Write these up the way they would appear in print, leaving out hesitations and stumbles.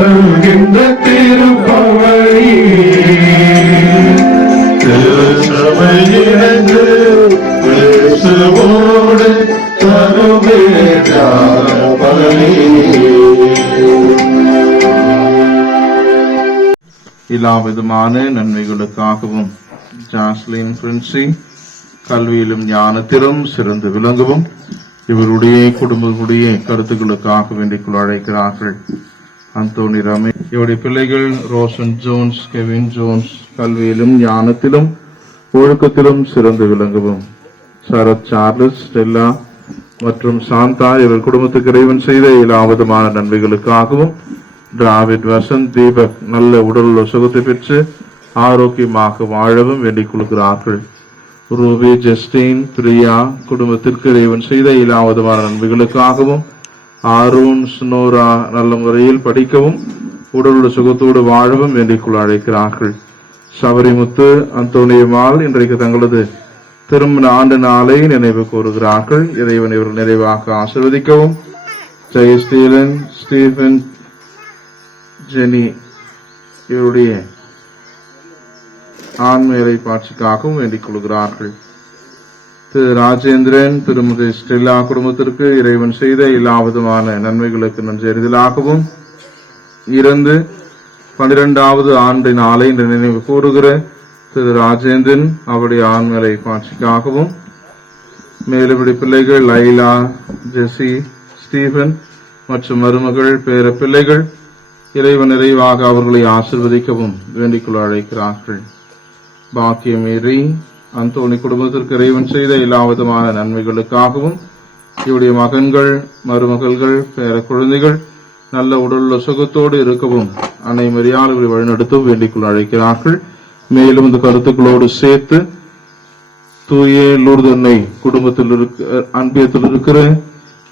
வருகின்ற திருப்பவழி திருச்சபையினது இயேசுவோடு தருவேற்றான பலி. எல்லாவிதமான நன்மைகளுக்காகவும் ஜாஸ்லின் பிரின்சி கல்வியிலும் ஞானத்திலும் சிறந்து விளங்கவும் இவருடைய குடும்பங்களுடைய கருத்துக்களுக்காக வேண்டிக்குள் அழைக்கிறார்கள். அந்தோனி ரமேஷ், இவருடைய பிள்ளைகள் ரோஷன் ஜோன்ஸ், கெவின் ஜோன்ஸ் கல்வியிலும் ஞானத்திலும் ஒழுக்கத்திலும் சிறந்து விளங்கவும். சரத் சார்லஸ், ஸ்டெல்லா மற்றும் சாந்தா இவர் குடும்பத்துக்கு இறைவன் செய்த எல்லாவிதமான நன்மைகளுக்காகவும். டிராவிட், வசந்த், தீபக் நல்ல உடல் சுகத்தை பெற்று ஆரோக்கியமாக வாழவும் வேண்டிக் கொள்கிறார்கள். ரூபி, ஜஸ்டின், பிரியா குடும்பத்திற்கு இறைவன் செய்த எல்லாவிதமான நன்மைகளுக்காகவும். ஆரூன், ஸ்னோரா நல்ல முறையில் படிக்கவும் உடல் சுகத்தோடு வாழவும் வேண்டிக் அழைக்கிறார்கள். சபரிமுத்து, அந்தோனியம்மாள் இன்றைக்கு தங்களது திருமண ஆண்டு நாளை நினைவு கூறுகிறார்கள். இறைவன் இவர்கள் நிறைவாக ஆசீர்வதிக்கவும். ஜெயஸ்டீலன், ஸ்டீபன், ஜெனி இவருடைய ஆண்மையை பாட்சிக்காகவும் வேண்டிக் கொள்கிறார்கள். திரு ராஜேந்திரன், திருமதி ஸ்டெல்லா குடும்பத்திற்கு இறைவன் செய்த எல்லாவிதமான நன்மைகளுக்கு நன்றி அறிதலாகவும். இறந்து 12வது ஆண்டு நாளை நினைவு கூறுகிற திரு ராஜேந்திரன் அவருடைய ஆண்மையை பாட்சிக்காகவும். மேலும் பிள்ளைகள் லைலா, ஜெசி, ஸ்டீபன் மற்றும் மருமகள் பேர பிள்ளைகள் இறைவன் நிறைவாக அவர்களை ஆசிர்வதிக்கவும் வேண்டிக் அழைக்கிறார்கள். பாக்கியமேரி, அந்தோனி குடும்பத்திற்கு இறைவன் செய்த எல்லாவிதமான நன்மைகளுக்காகவும். இவருடைய மகன்கள், மருமகள்கள், பேர குழந்தைகள் நல்ல உடல் சுகத்தோடு இருக்கவும் அன்னை மரியாதை வழிநடத்தவும் வேண்டிக் அழைக்கிறார்கள். மேலும் இந்த கருத்துக்களோடு சேர்த்து தூய லூர்து அன்னை குடும்பத்தில் அன்பியத்தில் இருக்கிற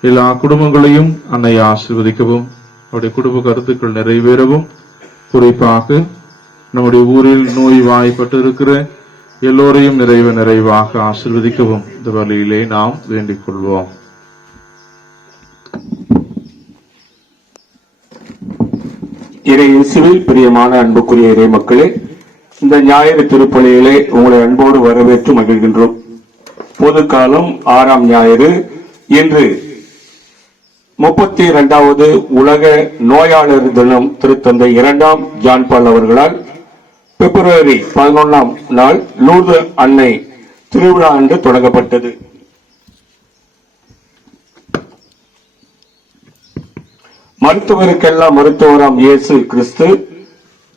எல்லா குடும்பங்களையும் அன்னை ஆசீர்வதிக்கவும் அவருடைய குடும்ப கருத்துக்கள் நிறைவேறவும். குறிப்பாக நம்முடைய ஊரில் நோய் வாய்ப்பட்டு இருக்கிற எல்லோரையும் நிறைவாக ஆசீர்வதிக்கவும் இந்த வழியிலே நாம் வேண்டிக் கொள்வோம். இறையேசுவில் பிரியமான அன்புக்குரிய இறை மக்களே, இந்த ஞாயிறு திருப்பலியிலே உங்களை அன்போடு வரவேற்று மகிழ்கின்றோம். பொது காலம் 6ஆம் ஞாயிறு. இன்று 32வது உலக நோயாளர் தினம் திருத்தந்தை 2ஆம் ஜான் பால் அவர்களால் பிப்ரவரி 11ஆம் நாள் லூர்து அன்னை திருவிழா அன்று தொடங்கப்பட்டது. மருத்துவருக்கெல்லாம் மருத்துவராம் இயேசு கிறிஸ்து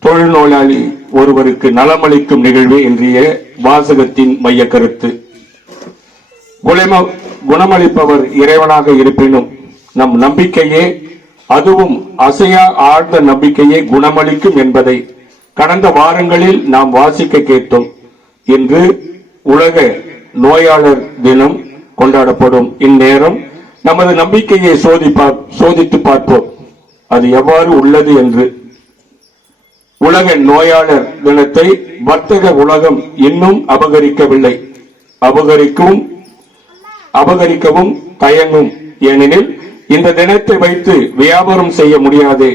தொழுநோயாளி ஒருவருக்கு நலமளிக்கும் நிகழ்வு இன்றைய வாசகத்தின் மைய கருத்து. குணமளிப்பவர் இறைவனாக இருப்பினும் நம் நம்பிக்கையே, அதுவும் அசையா ஆழ்ந்த நம்பிக்கையே குணமளிக்கும் என்பதை கடந்த வாரங்களில் நாம் வாசிக்க கேட்டோம். இன்று உலக நோயாளர் தினம் கொண்டாடப்படும் இந்நேரம் நமது நம்பிக்கையை சோதித்து பார்ப்போம் அது எவ்வாறு உள்ளது என்று. உலக நோயாளர் தினத்தை வர்த்தக உலகம் இன்னும் அபகரிக்கவில்லை. அபகரிக்கவும் தயங்கும். ஏனெனில் இந்த தினத்தை வைத்து வியாபாரம் செய்ய முடியாது.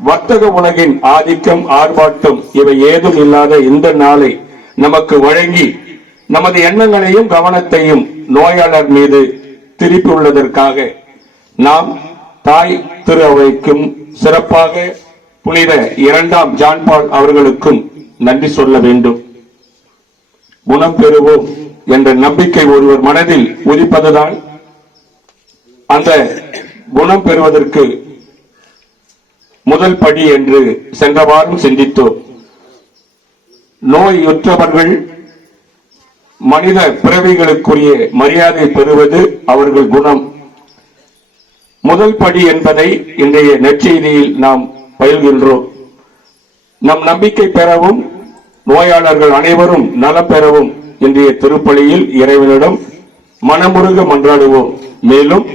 வர்த்தக உலகின் ஆதிக்கம், ஆர்ப்பாட்டம் இவை ஏதும் இல்லாத இந்த நாளை நமக்கு வழங்கி நமது எண்ணங்களையும் கவனத்தையும் நோயாளர் மீது திருப்பியுள்ளதற்காக நாம் தாய் திரு அவைக்கும் சிறப்பாக புனித 2ஆம் ஜான் பால் அவர்களுக்கும் நன்றி சொல்ல வேண்டும். குணம் பெறுவோம் என்ற நம்பிக்கை ஒருவர் மனதில் உதிப்பதுதான் அந்த குணம் பெறுவதற்கு முதல் படி என்று சென்ற வாரம் சிந்தித்தோம். நோயுற்றவர்கள் மனித பிறவிகளுக்குரிய மரியாதை பெறுவது அவர்கள் குணம். முதல் படி என்பதை இன்றைய நற்செய்தியில் நாம் பயில்கின்றோம். நம் நம்பிக்கை பெறவும் நோயாளர்கள் அனைவரும் நலம் பெறவும் இன்றைய திருப்பலியில் இறைவனிடம் மனமுருக மன்றாடுவோம். மேலும்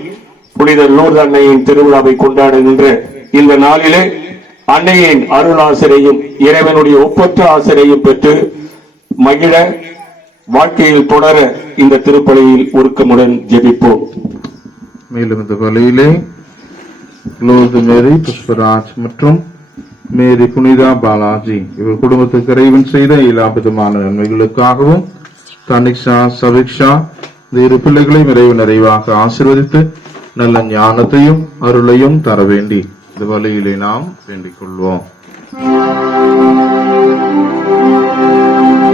புனித லூர்து அன்னையின் திருவிழாவை கொண்டாடுகின்ற இந்த நாளிலே அன்னையின் அருள் ஆசிரையும் இறைவனுடைய ஒப்பற்ற ஆசிரையும் பெற்று மகிழ வாழ்க்கையில் தொடர இந்த திருப்பலியில் உருக்கமுடன் ஜெபிப்போம். மேலும் இந்த பலியிலே லூர்து மேரி, புஷ்பராஜ் மற்றும் மேரி புனிதா பாலாஜி இவர் குடும்பத்துக்கு இறைவன் செய்த எல்லா விதமான நன்மைகளுக்காகவும் தனிஷா சவிக்ஷா இந்த இரு பிள்ளைகளையும் இறைவன் நிறைவாக ஆசீர்வதித்து நல்ல ஞானத்தையும் அருளையும் தர வேண்டி இந்த வழியிலே நாம் வேண்டிக் கொள்வோம்.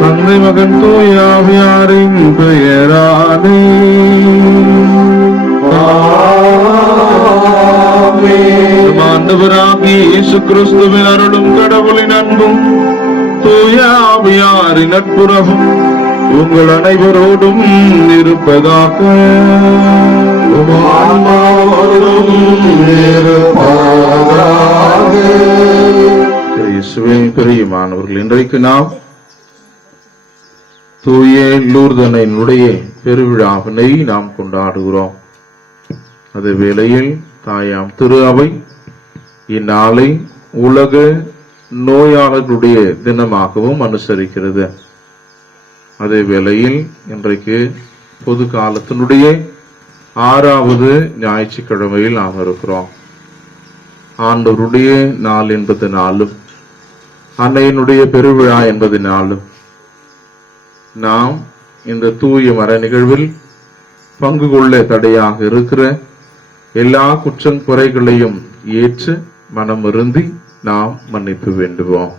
தந்தை மகன் தூய ஆவியாரின் பெயராலே ஆண்டவராகிய இயேசு கிறிஸ்துவின் அருளும் கடவுளின் அன்பும் தூய ஆவியாரின் நட்புறவும் உங்கள் அனைவரோடும் இருப்பதாக. இயேசுவின் பிரியமானவர்கள், இன்றைக்கு நாம் தூய லூர்தனினுடைய பெருவிழாவினை நாம் கொண்டாடுகிறோம். அதே வேளையில் தாயாம் திரு அவை இந்நாளை உலக நோயாளர்களுடைய தினமாகவும் அனுசரிக்கிறது. அதே வேளையில் இன்றைக்கு பொது காலத்தினுடைய 6வது ஞாயிற்றுக்கிழமையில் நாம் இருக்கிறோம். ஆண்டவருடைய நாள் என்பதனாலும் அன்னையினுடைய பெருவிழா என்பதனாலும் நாம் இந்த தூய மர நிகழ்வில் பங்கு கொள்ள தடையாக இருக்கிற எல்லா குற்றம் குறைகளையும் ஏற்று மனம் வருந்தி நாம் மன்னிப்பு வேண்டுவோம்.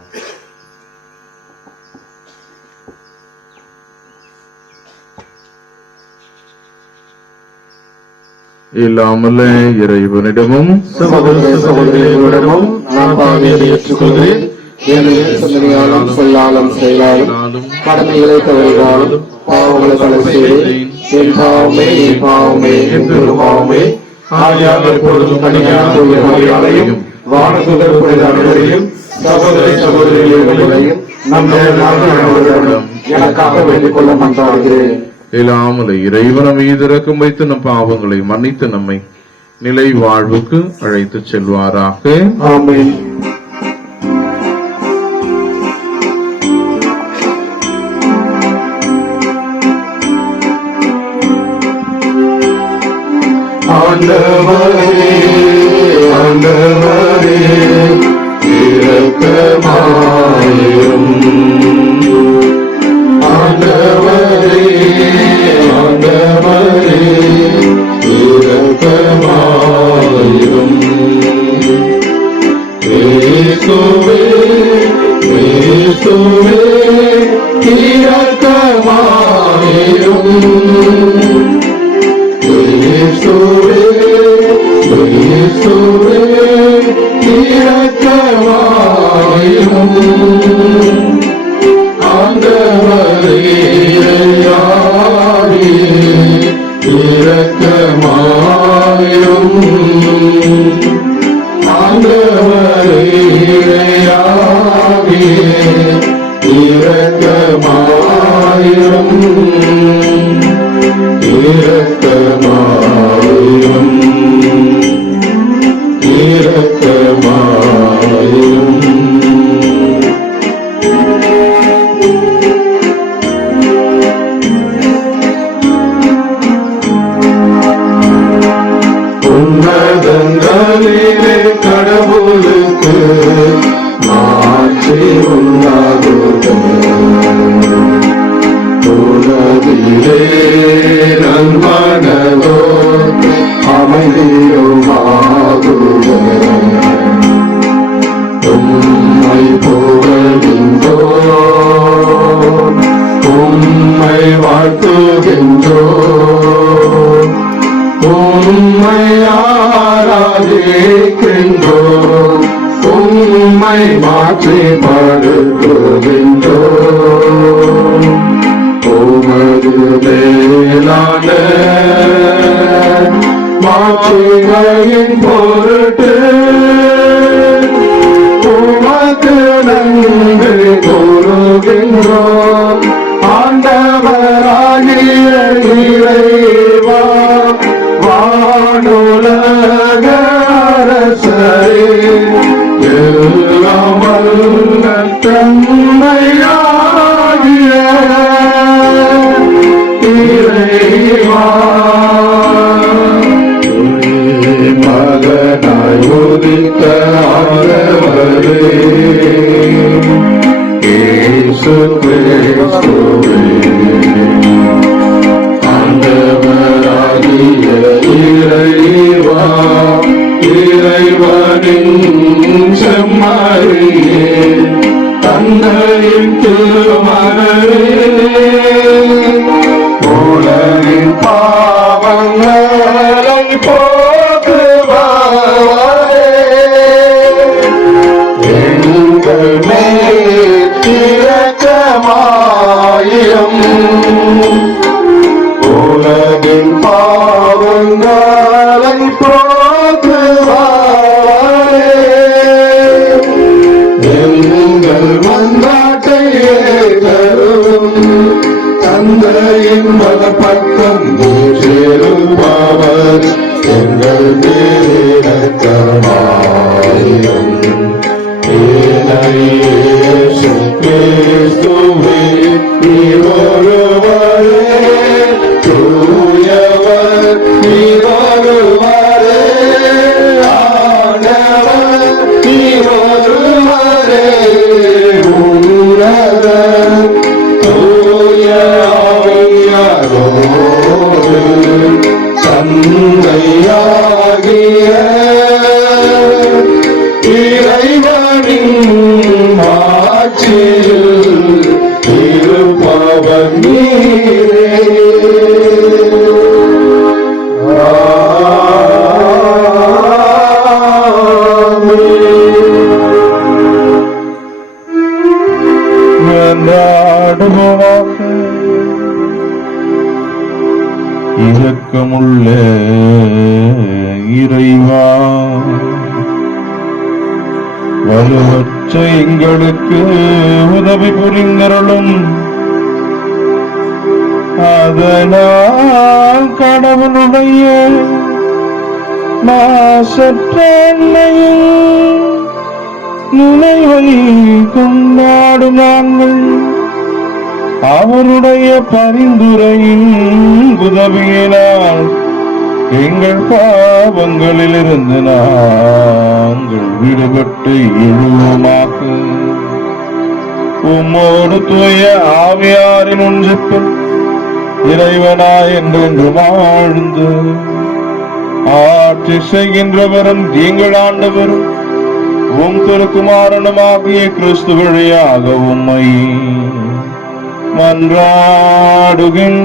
இல்லாமல்ல இறைவனிடமும் சகோதரர்களிடமும் நான் பாவியதை ஏற்றுக்கொள்கிறேன். சிந்தனையாலும் சொல்லாலும் செயலாலும் கடமைகளை தவறினாலும் பாவங்களை பல செய்தேன். என் பாவமே என் பாவமே என்று பாவமே ஆகியாக எப்பொழுதும் கனியாளையும் வானதுதர் புனிதர்களையும் சகோதர சகோதரிகளையும் நம்முடைய எனக்காக வேண்டிக் கொள்ள மன்றாடுகிறேன். இல்லாமலை இறைவன் மீது இரக்கம் வைத்து நம் பாவங்களை மன்னித்து நம்மை நிலை வாழ்வுக்கு அழைத்து செல்வாராக. ஆமென். ஆண்டவரே ஆண்டவரே இரக்கமாயிரும். ஆண்டவரே ஆண்டவரே இரக்கமாயிரும். இயேசுவே இயேசுவே இரக்கமாயிரும். இயேசுவே இயேசுவே இரக்கமாயிரும். ஆண்டவரே இரக்கமாயிரும். ஆண்டவரே இரக்கமாயிரும். இரக்கமாயிரும். இரக்கமாயிரும். உன்னதங்களிலே கடவுளுக்கு மாட்சி உண்டாகுக. உலகிலே நல்மனதோ அமைதியுமாகுக. உம்மை புகழ்கின்றோம், உம்மை வாழ்த்துகின்றோம், உம்மை ஆராதிக்கின்றோம், உம்மை மாற்றிப்படுத்துகின்றோம். உமது மேலான மாட்சிமையின் பொருட்டு உமக்கு நன்றி கூறுகின்றோம். ஆண்டவராகிய இறைவா, வானுலக அரசரே, எல்லாம் வல்ல தந்தையாகிய இறைவா, மகனாய் உதித்த ஆண்டவரே இயேசு கிறிஸ்துவே ஆண்டவராகிய இறைவா இறைவனின் செம்மறியே தந்தையின் திருமகனே உலகின் பாவங்களை போக்குவாரே எங்கள் மேல் இரக்கமாயிரும் உலகின் பாவங்களை போக்குவாரே எங்கள் மன்றாட்டை ஏற்றரும் தந்தையின் மனப்பக்கம் சேருபவர் எங்கள் மேலக்கமாயிரும் இயேசு கிறிஸ்துவே நீர் ஒருவரே தூயவர் நீர் ஒருவரே ஆண்டவர் நீர் ஒருவரே உன்னதர் தூய ஆவியாரோடு தந்தையாகிய இறைவனின் ஆட்சியில் இருப்பவர் நீரே. மன்றாடுவோமாக. இரக்கமுள்ள இறைவா, வலுவற்ற எங்களுக்கு உதவி புரிந்தருளும். அதனால் கடவுளுடைய மாசற்ற எண்ணெயில் நினைவை கொண்டாடும் நாங்கள் அவருடைய பரிந்துரையின் உதவியினால் எங்கள் பாவங்களிலிருந்து நாங்கள் விடுபட்டு எழுவோமாக. உம்மோடு தூய ஆவியாரின் ஒன்றிப்பில் இறைவனாய் என்றென்று வாழ்ந்து ஆட்சி செய்கின்றவரும் எங்கள் ஆண்டவரும் உம் திருக்குமாரனுமாகிய கிறிஸ்து வழியாக உம்மை மன்றாடுகின்றோம்.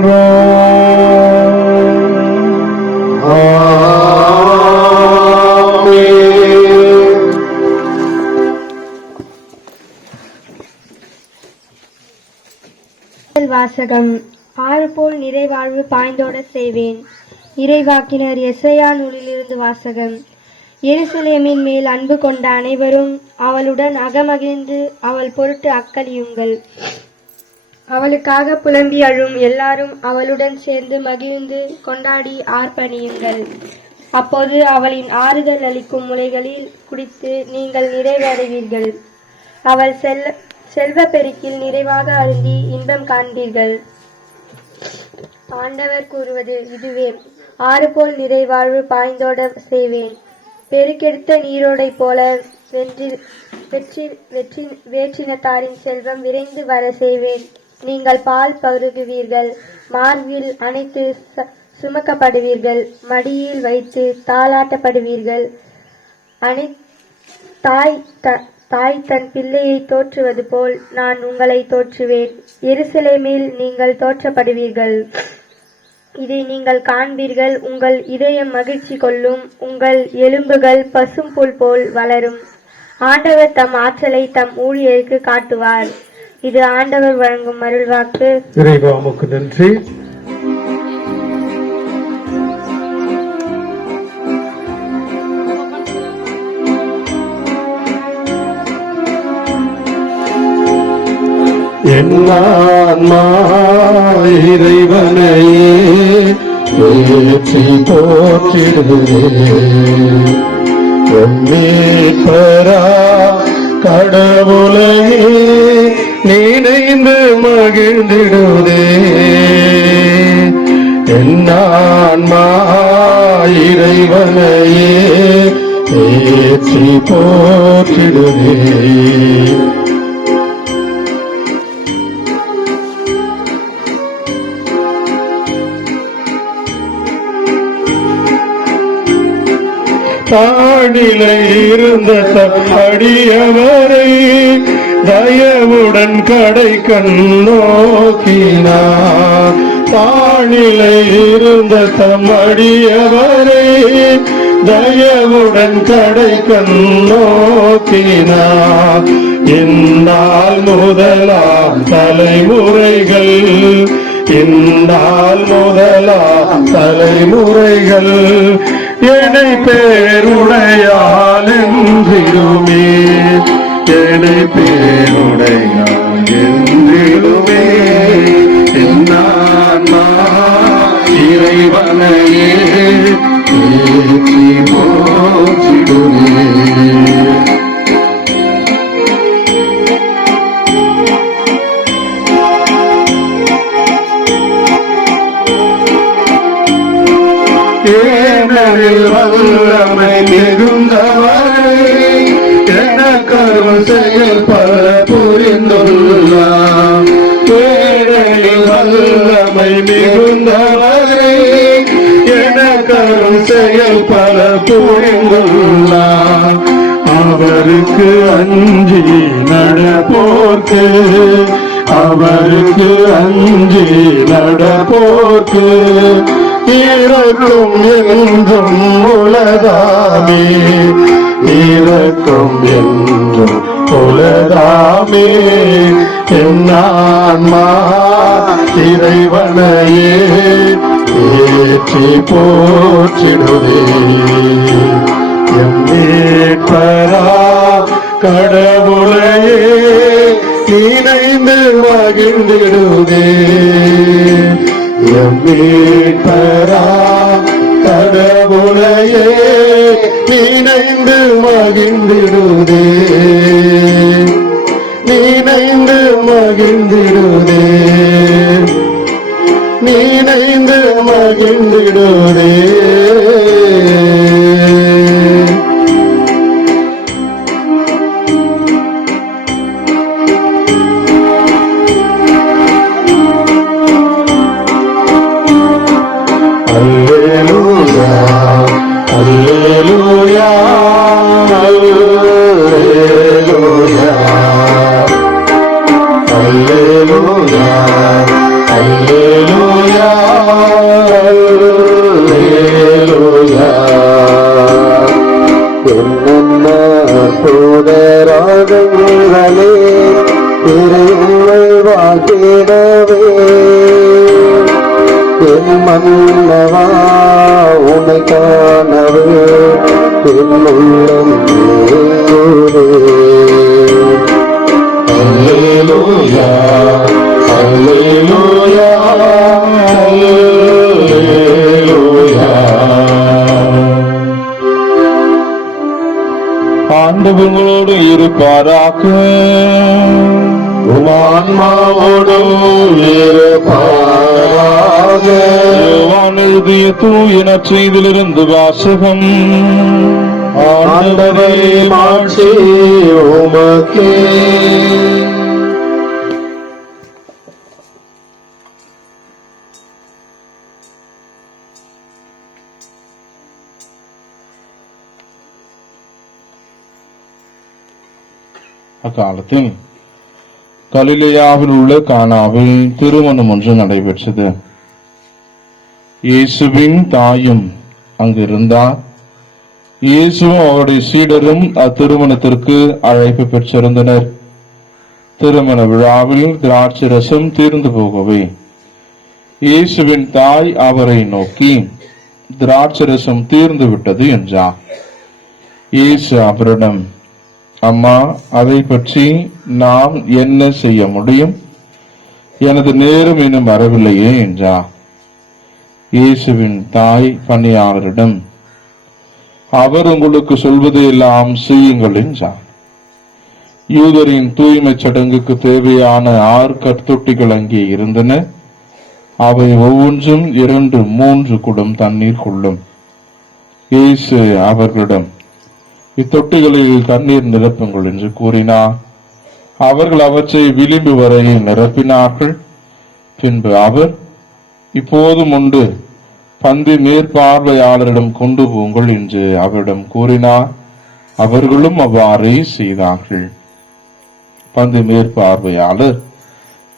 வாசகம். ஆறு போல் நிறைவாழ்வு பாய்ந்தோட செய்வேன். இறைவாக்கினர் எசையா நூலிலிருந்து வாசகம். எருசலேமின் மேல் அன்பு கொண்ட அனைவரும் அவளுடன் அகமகிழ்ந்து அவள் பொருட்டு அக்களியுங்கள். அவளுக்காக புலம்பி அழும் எல்லாரும் அவளுடன் சேர்ந்து மகிழ்ந்து கொண்டாடி ஆர்ப்பணியுங்கள். அப்போது அவளின் ஆறுதல் அளிக்கும் முலைகளில் குடித்து நீங்கள் நிறைவடைவீர்கள். அவள் செல்வ பெருக்கில் நிறைவாக அருந்தி இன்பம் காண்பீர்கள். ஆண்டவர் கூறுவது இதுவே. ஆறு போல் நிறைவாழ்வு பாய்ந்தோட செய்வேன். பெருக்கெடுத்த நீரோடை போல வேற்றினத்தாரின் செல்வம் விரைந்து வர செய்வேன். நீங்கள் பால் பருகுவீர்கள், மார்பில் அணைத்து சுமக்கப்படுவீர்கள், மடியில் வைத்து தாளாட்டப்படுவீர்கள். தாய் தன் பிள்ளையை தோற்றுவது போல் நான் உங்களை தோற்றுவேன். எருசலேமில் நீங்கள் தோற்றப்படுவீர்கள். இதை நீங்கள் காண்பீர்கள். உங்கள் இதயம் மகிழ்ச்சி கொள்ளும், உங்கள் எலும்புகள் பசும் புல் போல் வளரும். ஆண்டவர் தம் ஆற்றலை தம் ஊழியருக்கு காட்டுவார். இது ஆண்டவர் வழங்கும் அருள்வாக்கு. இறைவா உமக்கு நன்றி. என் ஆன்மா இறைவனையே ஏற்றி போற்றிடுவே. மீட்பரா கடவுளையே நினைந்து மகிழ்ந்திடுதே. என் ஆன்மா இறைவனையே ஏற்றி போற்றிடுவே. தாழிலை இருந்த அடியவரை தயவுடன் கடை கண்ணோக்கினார். தாழிலை இருந்த அடியவரை தயவுடன் கடை கண்ணோக்கினார். இந்நாள் முதலாம் தலைமுறைகள், இந்நாள் முதலாம் தலைமுறைகள் என்னை பேருடையால் என்றிடுமே, என்னை பேருடையால் என்றிடுமே. என்னான்மா இறைவனையே ஏற்றி போற்றிடுமே. ஏனெனில் வல்லமை மிகுந்தவரை எனக்கருள் செயல் பல புரிந்துள்ளார். ஏனெனில் வல்லமை மிகுந்தவரை எனக்கருள் செயல் பல புரிந்துள்ளார். அவருக்கு அஞ்சி நடப்போர்க்கு, அவருக்கு அஞ்சி நடப்போர்க்கு இரக்கும் என்றும் உலகாமே, இரக்கும் என்றும் உலகாமே. என்னான்மா இறைவனையே ஏற்றி போற்றிடுவே. எம் மீட்பரா கடவுளையே நினைந்து மகிழ்ந்திடுதே. எம் மீட்பரா கடவுளையே நினைந்து மகிழ்ந்திடுதே, நினைந்து மகிழ்ந்திடுதே, நினைந்து மகிழ்ந்திடுதே. Alleluia, Alleluia, Alleluia, Alleluia, Alleluia, Alleluia. என்னென்ன சோதராகங்களே இறைவனை வாழ்த்திடவே. என் மன்னவா உனை காணவே என் உள்ளம் ஏங்குதே. அல்லேலூயா, அல்லேலூயா, அல்லேலூயா. ஆண்டவர் உங்களோடு இருப்பாராக, உமான்மாவோடும் இருப்பாராக. யோவான் எழுதிய தூய நற்செய்தியிலிருந்து வாசகம். ஆண்டவரே மாட்சி உமக்கே. அக்காலத்தில் கலிலேயாவில் உள்ள கானாவில் திருமணம் ஒன்று நடைபெற்றது. இயேசுவின் தாயும் அங்கிருந்தார். இயேசுவும் அவருடைய சீடரும் அத்திருமணத்திற்கு அழைப்பு பெற்றிருந்தனர். திருமண விழாவில் திராட்சை ரசம் தீர்ந்து போகவே இயேசுவின் தாய் அவரை நோக்கி, திராட்சை ரசம் தீர்ந்து விட்டது என்றார். இயேசு அவரிடம், அம்மா, அதை பற்றி நாம் என்ன செய்ய முடியும்? எனது நேரம் இன்னும் வரவில்லையே என்றார். இயேசுவின் தாய் பணியாளரிடம், அவர் உங்களுக்கு சொல்வதையெல்லாம் செய்யுங்கள் என்றார். யூதரின் தூய்மை சடங்குக்கு தேவையான 6 கற்தொட்டிகள் அங்கே இருந்தன. அவை ஒவ்வொன்றும் 2-3 குடம் தண்ணீர் கொள்ளும். இயேசு அவர்களிடம், இத்தொட்டிகளில் தண்ணீர் நிரப்புங்கள் என்று கூறினார். அவர்கள் அவற்றை விளிம்பு வரை நிரப்பினார்கள். பின்பு அவர், இப்போதும் உண்டு, பந்தி மேற்பார்வையாளரிடம் கொண்டு போங்கள் என்று அவரிடம் கூறினார். அவர்களும் அவ்வாறே செய்தார்கள். பந்தி மேற்பார்வையாளர்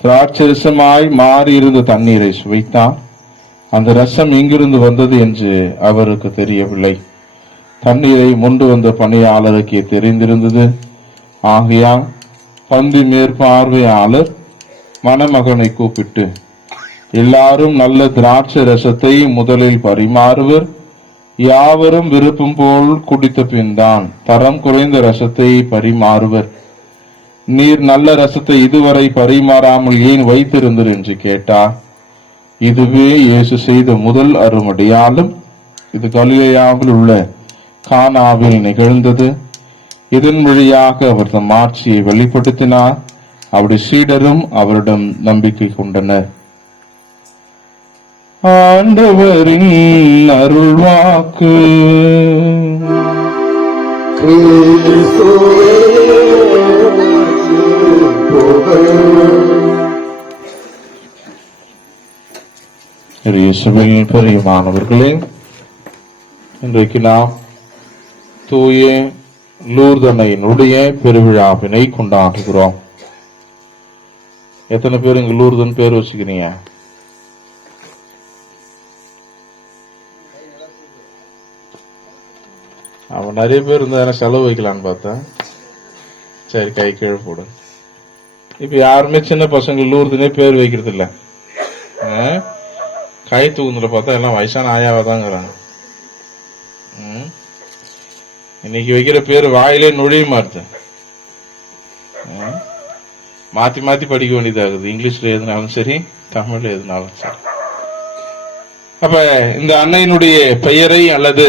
திராட்சரசமாய் மாறியிருந்த தண்ணீரை சுவைத்தார். அந்த ரசம் எங்கிருந்து வந்தது என்று அவருக்கு தெரியவில்லை. தண்ணீரை மொண்டு வந்த பணியாளருக்கே தெரிந்திருந்தது. ஆகையால் பந்தி மேற்பார்வையாளர் மணமகனை கூப்பிட்டு, எல்லாரும் நல்ல திராட்சை ரசத்தை முதலில் பரிமாறுவர், யாவரும் விருப்பம் போல் குடித்த பின் தான் தரம் குறைந்த ரசத்தை பரிமாறுவர். நீர் நல்ல ரசத்தை இதுவரை பரிமாறாமல் ஏன் வைத்திருந்தீர் என்று கேட்டார். இதுவே இயேசு செய்த முதல் அருமடையாளம். இது கலிலேயாவில் உள்ள கானாவில் நிகழ்ந்தது. இதன் வழியாக அவர் தம் ஆட்சியை வெளிப்படுத்தினார். அவருடைய சீடரும் அவரிடம் நம்பிக்கை கொண்டனர். ஆண்டவரின் அருள்வாக்கு. இயேசுவில் பிரியமானவர்களே, இன்றைக்கு நாம் தூய லூர்தனையினுடைய பெருவிழாவினை கொண்டாடுகிறோம். எத்தனை பேர் இங்க லூர்தன் பேர் வச்சுக்கிறீங்க? அவன் நிறைய பேர் இருந்தா செலவு வைக்கலான்னு பார்த்தேன். சரி, கை கீழே போடு. இப்ப யாருமே சின்ன பசங்க லூர்துனே பேர் வைக்கிறது இல்ல. கை தூக்குல பார்த்தா எல்லாம் வயசான ஆயாவா தாங்கிறாங்க. இன்னைக்கு வைக்கிற பேர் வாயிலே நுழைய மாறுது. மாத்தி மாத்தி படிக்க வேண்டியதாகுது. இங்கிலீஷ்ல எதுனாலும் சரி, தமிழ்ல எதுனாலும் சரி. அப்ப இந்த அன்னையினுடைய பெயரை அல்லது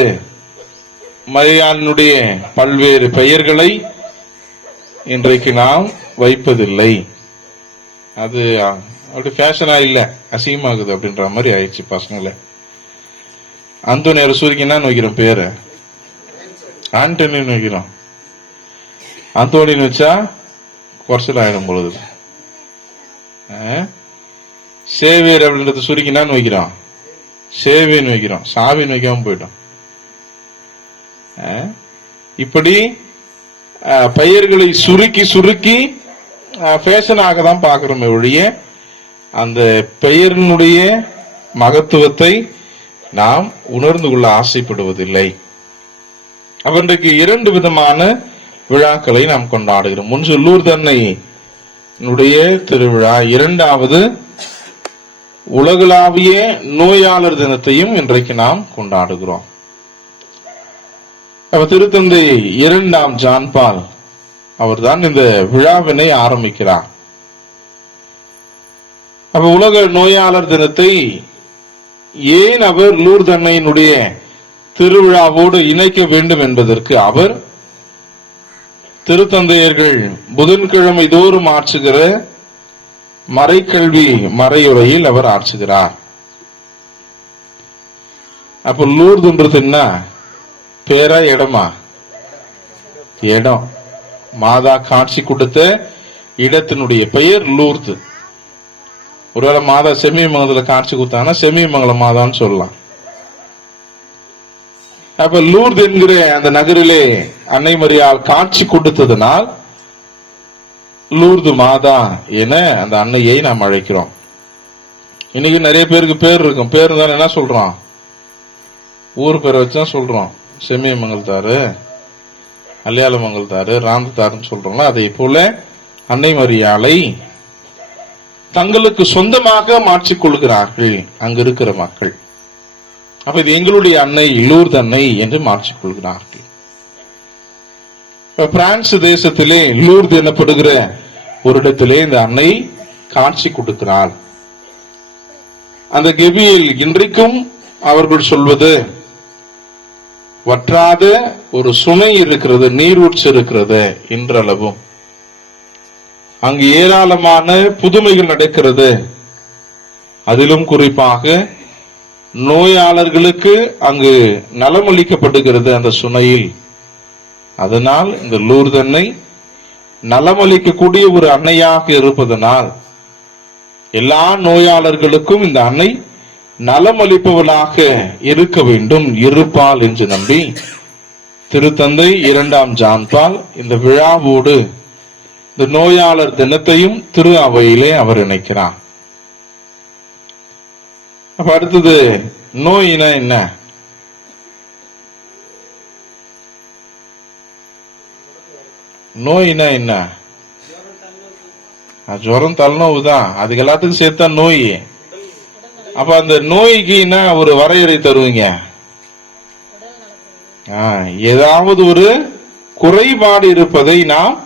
மரியாளினுடைய பல்வேறு பெயர்களை இன்றைக்கு நாம் வைப்பதில்லை. அது அப்படி ஃபேஷனா இல்ல, அசிங்கமாகுது அப்படின்ற மாதிரி ஆயிடுச்சு பசங்கள. அந்தோனியார் சூரியனா வைக்கிறோம் பேரு, ஆண்டனின்னு வைக்கிறோம். அந்தோனின்னு வச்சா குறைச்சல் ஆயிடும் பொழுது. சேவியர் அப்படின்றது சுருக்கினான்னு வைக்கிறோம், சேவின்னு வைக்கிறோம், சாவின்னு வைக்காம போயிட்டோம். இப்படி பெயர்களை சுருக்கி சுருக்கி ஃபேஷனாக தான் பார்க்கிறோமே ஒழிய அந்த பெயரினுடைய மகத்துவத்தை நாம் உணர்ந்து கொள்ள ஆசைப்படுவதில்லை. அவன்றைக்கு 2 விதமான விழாக்களை நாம் கொண்டாடுகிறோம். ஒன்று லூர்தன்னையினுடைய திருவிழா, 2வது உலகளாவிய நோயாளர் தினத்தையும் இன்றைக்கு நாம் கொண்டாடுகிறோம். அவர் திருத்தந்தை 2ஆம் ஜான் பால் அவர்தான் இந்த விழாவினை ஆரம்பிக்கிறார். அப்ப உலக நோயாளர் தினத்தை ஏன் அவர் லூர்தன்னையினுடைய திருவிழாவோடு இணைக்க வேண்டும் என்பதற்கு அவர் திருத்தந்தையர்கள் புதன்கிழமை தோறும் ஆற்றுகிற மறைக்கல்வி மறையுரையில் அவர் ஆற்றுகிறார். அப்ப லூர்துன்றது என்ன பேரா இடமா? இடம். மாதா காட்சி கொடுத்த இடத்தினுடைய பெயர் லூர்து. ஒருவேளை மாதா செமியமங்கலத்துல காட்சி கொடுத்தாங்கன்னா செமியமங்கல மாதான்னு சொல்லலாம். அப்ப லூர்து என்கிற அந்த நகரிலே அன்னை மரியாள் காட்சி கொடுத்ததனால் லூர்து மாதா என அந்த அன்னையை நாம் அழைக்கிறோம். இன்னைக்கு நிறைய பேருக்கு பேர் இருக்கும். பேர் இருந்தாலும் என்ன சொல்றோம்? ஊர் பேரை வச்சுதான் சொல்றோம். செமியமங்கலத்தாரு, அலியாலமங்கலத்தாரு, ராந்தத்தாருன்னு சொல்றோம்ல. அதே போல அன்னை மரியாளை தங்களுக்கு சொந்தமாக மாற்றிக்கொள்கிறார்கள் அங்க இருக்கிற மக்கள். அப்ப இது எங்களுடைய அன்னை, லூர்து அன்னை என்று மாற்றிக்கொள்கிறார்கள். பிரான்ஸ் தேசத்திலே லூர்து எனப்படுகிற ஒரு இடத்திலே இந்த அன்னை காட்சி கொடுக்கிறாள். அந்த கெபியில் இன்றைக்கும் அவர்கள் சொல்வது வற்றாத ஒரு சுனை இருக்கிறது, நீரூற்று இருக்கிறது என்றளவும். அங்கு ஏராளமான புதுமைகள் நடக்கிறது. அதிலும் குறிப்பாக நோயாளர்களுக்கு அங்கு நலமளிக்கப்படுகிறது. அந்த சுனையில் அதனால் இந்த லூர்து அன்னை நலமளிக்கக்கூடிய ஒரு அன்னையாக இருப்பதனால் எல்லா நோயாளர்களுக்கும் இந்த அன்னை நலமளிப்பவளாக இருக்க வேண்டும், இருப்பாள் என்று நம்பி திருத்தந்தை 2ஆம் ஜான் பால் இந்த விழாவோடு இந்த நோயாளர் தினத்தையும் திரு அவையிலே அவர் இணைக்கிறார். அப்ப அடுத்தது நோயினா என்ன? நோயினா என்ன? ஜுரம் தலைநோவு தான், அதுக்கு எல்லாத்துக்கும் சேர்த்தா நோய். அப்ப அந்த நோய்க்கு என்ன ஒரு வரையறை தருவீங்க? ஏதாவது ஒரு குறைபாடு இருப்பதை நாம்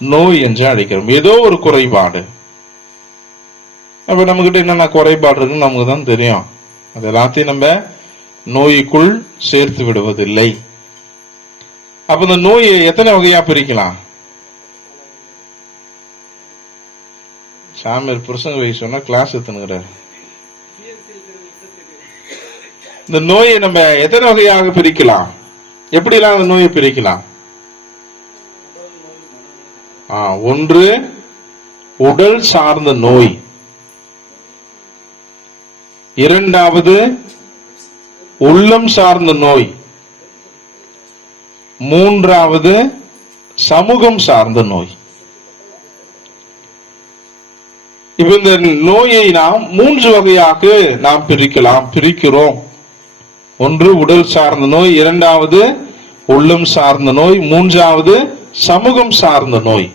நோய் என்று அழைக்கிறோம். ஏதோ ஒரு குறைபாடு. அப்ப நம்ம கிட்ட என்னென்ன குறைபாடு இருக்குன்னு நமக்கு தான் தெரியும். அது எல்லாத்தையும் நம்ம நோய்க்குள் சேர்த்து விடுவதில்லை. அப்ப இந்த நோயை எத்தனை வகையா பிரிக்கலாம்? சாமியார் புருஷங்க வயசு சொன்னா கிளாஸ் எத்தனுங்கிறார். இந்த நோயை நம்ம எத்தனை வகையாக பிரிக்கலாம்? எப்படிலாம் அந்த நோயை பிரிக்கலாம்? ஒன்று உடல் சார்ந்த நோய், இரண்டாவது உள்ளம் சார்ந்த நோய், மூன்றாவது சமூகம் சார்ந்த நோய். இப்ப இந்த நோயை நாம் 3 வகையாக நாம் பிரிக்கிறோம். ஒன்று உடல் சார்ந்த நோய், இரண்டாவது உள்ளம் சார்ந்த நோய், மூன்றாவது சமூகம் சார்ந்த நோய்.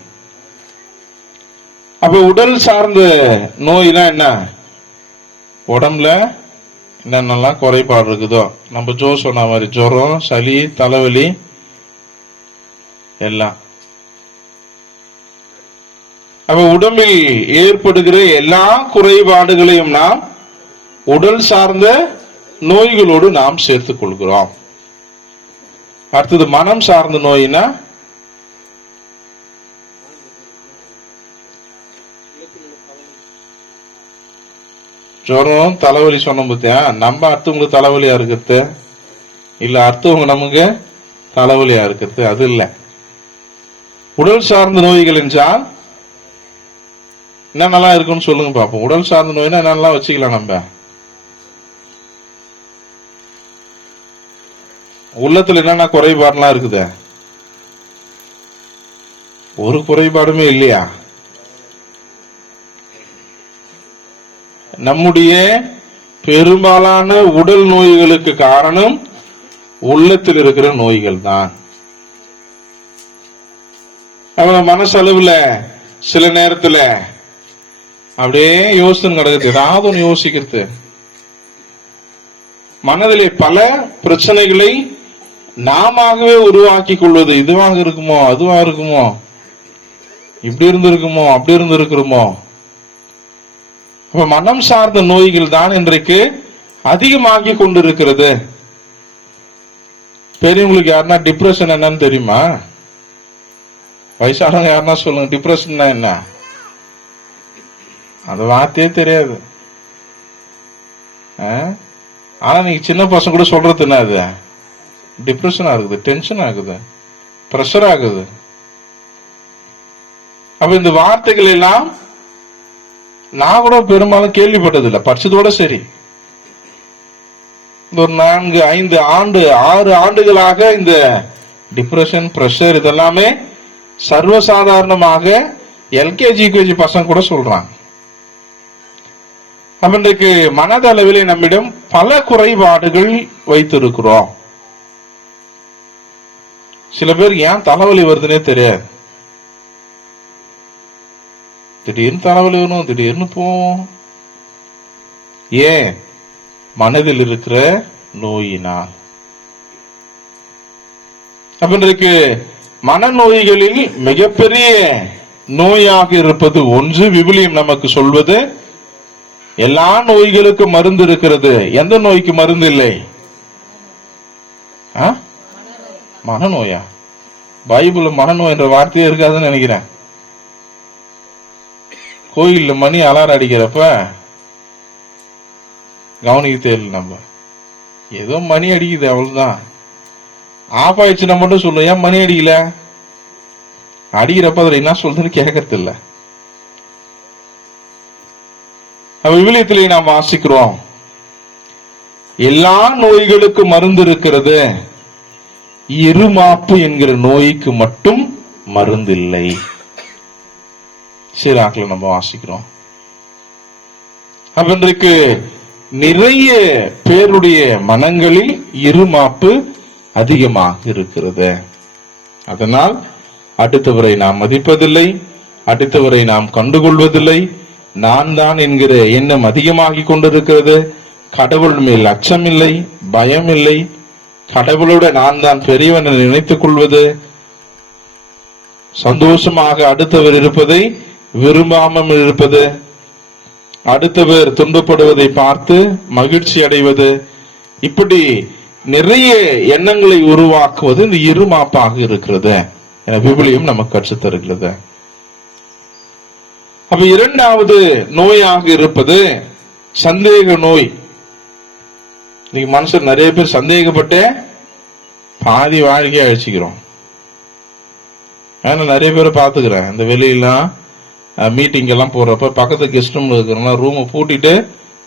அப்ப உடல் சார்ந்த நோய்னா என்ன? உடம்புல என்னென்னலாம் குறைபாடு இருக்குதோ, நம்ம சொன்ன மாதிரி ஜுரம், சளி, தலைவலி எல்லாம். அப்ப உடம்பில் ஏற்படுகிற எல்லா குறைபாடுகளையும் நாம் உடல் சார்ந்த நோய்களோடு நாம் சேர்த்துக் கொள்கிறோம். அடுத்தது மனம் சார்ந்த நோய்னா ஜுரம், தலைவலி சொன்ன பத்தியா, நம்ம அடுத்தவங்களுக்கு தலைவலியா இருக்கிறது இல்ல, அடுத்தவங்க நமக்கு தலைவலியா இருக்கிறது, அது இல்ல. உடல் சார்ந்த நோய்கள் என்றால் என்னென்னலாம் இருக்குன்னு சொல்லுங்க பாப்போம். உடல் சார்ந்த நோய்னா என்னென்னலாம் வச்சுக்கலாம்? நம்ம உள்ளத்துல என்னென்ன குறைபாடுலாம் இருக்குது? ஒரு குறைபாடுமே இல்லையா? நம்முடைய பெரும்பாலான உடல் நோய்களுக்கு காரணம் உள்ளத்தில் இருக்கிற நோய்கள் தான். மனசளவுல சில நேரத்துல அப்படியே யோசனை கிடக்குது, ஏதாவது ஒன்று யோசிக்கிறது. மனதிலே பல பிரச்சனைகளை நாமவே உருவாக்கி கொள்வது. இதுவாக இருக்குமோ, அதுவா இருக்குமோ, இப்படி இருந்திருக்குமோ, அப்படி இருந்திருக்கிறோமோ. மனம் சார்ந்த நோய்கள் தான் இன்றைக்கு அதிகமாகி கொண்டிருக்கிறது. பெரியவங்களுக்கு யாருன்னா டிப்ரெஷன் என்னன்னு தெரியுமா? வயசானவங்க யாருன்னா சொல்லுங்க, டிப்ரெஷன் என்ன? அந்த வார்த்தையே தெரியாது. ஆனா நீங்க சின்ன பசங்க கூட சொல்றது என்ன? அது டிப்ரெஷன் ஆகுது, டென்ஷன் ஆகுது, பிரஷர் ஆகுது. அப்ப இந்த வார்த்தைகள் எல்லாம் நான் கூட பெரும்பாலும் கேள்விப்பட்டது இல்லை, படிச்சதோட சரி. ஒரு 4, 5 ஆண்டு 6 ஆண்டுகளாக இந்த டிப்ரெஷன், பிரஷர் இதெல்லாமே சர்வசாதாரணமாக எல்கேஜி, யூகேஜி பசங்க கூட சொல்றாங்க. அப்ப இன்றைக்கு மனதளவிலே நம்மிடம் பல குறைபாடுகள் வைத்திருக்கிறோம். சில பேர் ஏன் தலைவலி வருதுன்னே தெரியாது. திடீர்னு தலைவலி வரும், திடீர்னு போவோம். ஏன்? மனதில் இருக்கிற நோயினால். அப்ப இன்றைக்கு மனநோய்களில் மிகப்பெரிய நோயாக இருப்பது ஒன்று, விவிலியம் நமக்கு சொல்வது எல்லா நோய்களுக்கும் மருந்து இருக்கிறது. எந்த நோய்க்கு மருந்து இல்லை? மனநோயா? பைபிள் மனநோய் என்ற வார்த்தையே இருக்காதுன்னு நினைக்கிறேன். கோயில்ல மணி அலாரம் அடிக்கிறப்ப கவனிக்க தெரியல. நம்ம ஏதோ மணி அடிக்குது, அவ்வளவுதான். ஆஃப் ஆயிடுச்சுன்னா மட்டும் சொல்லு, ஏன் மணி அடிக்கல? அடிக்கிறப்ப அதுல என்ன சொல்றதுன்னு கேட்கறது இல்ல. விவிலியத்திலே நாம் வாசிக்கிறோம், எல்லா நோய்களுக்கும் மருந்து இருக்கிறது, இருமாப்பு என்கிற நோய்க்கு மட்டும் மருந்து இல்லை. சீராக்களை நம்ம வாசிக்கிறோம். அப்ப இன்றைக்கு நிறைய பேருடைய மனங்களில் இருமாப்பு அதிகமாக இருக்கிறது. அதனால் அடுத்தவரை நாம் மதிப்பதில்லை, அடுத்தவரை நாம் கண்டுகொள்வதில்லை, நான் தான் என்கிற எண்ணம் அதிகமாகிக் கொண்டிருக்கிறது. கடவுள் மேல் அச்சம் இல்லை, பயம் இல்லை, கடவுளோட நான் தான் பெரியவன் என நினைத்துக் கொள்வது, சந்தோஷமாக அடுத்தவர் இருப்பதை விரும்பாமல் இருப்பது, அடுத்தவர் துன்பப்படுவதை பார்த்து மகிழ்ச்சி அடைவது, இப்படி நிறைய எண்ணங்களை உருவாக்குவது இந்த இருமாப்பாக இருக்கிறது என விவிலியம் நமக்கு கற்றுத் தருகிறது. அப்ப இரண்டாவது நோயாக இருப்பது சந்தேக நோய். இன்னைக்கு மனுஷர் நிறைய பேர் சந்தேகப்பட்டு பாதி வாழ்க்கையை அழிச்சுக்கிறோம். நான் நிறைய பேரை பாத்துக்கிறேன், இந்த வெளியெல்லாம் மீட்டிங் எல்லாம் போறப்ப பக்கத்து கெஸ்ட் ரூம்ல இருக்கிறோம்னா ரூமை பூட்டிட்டு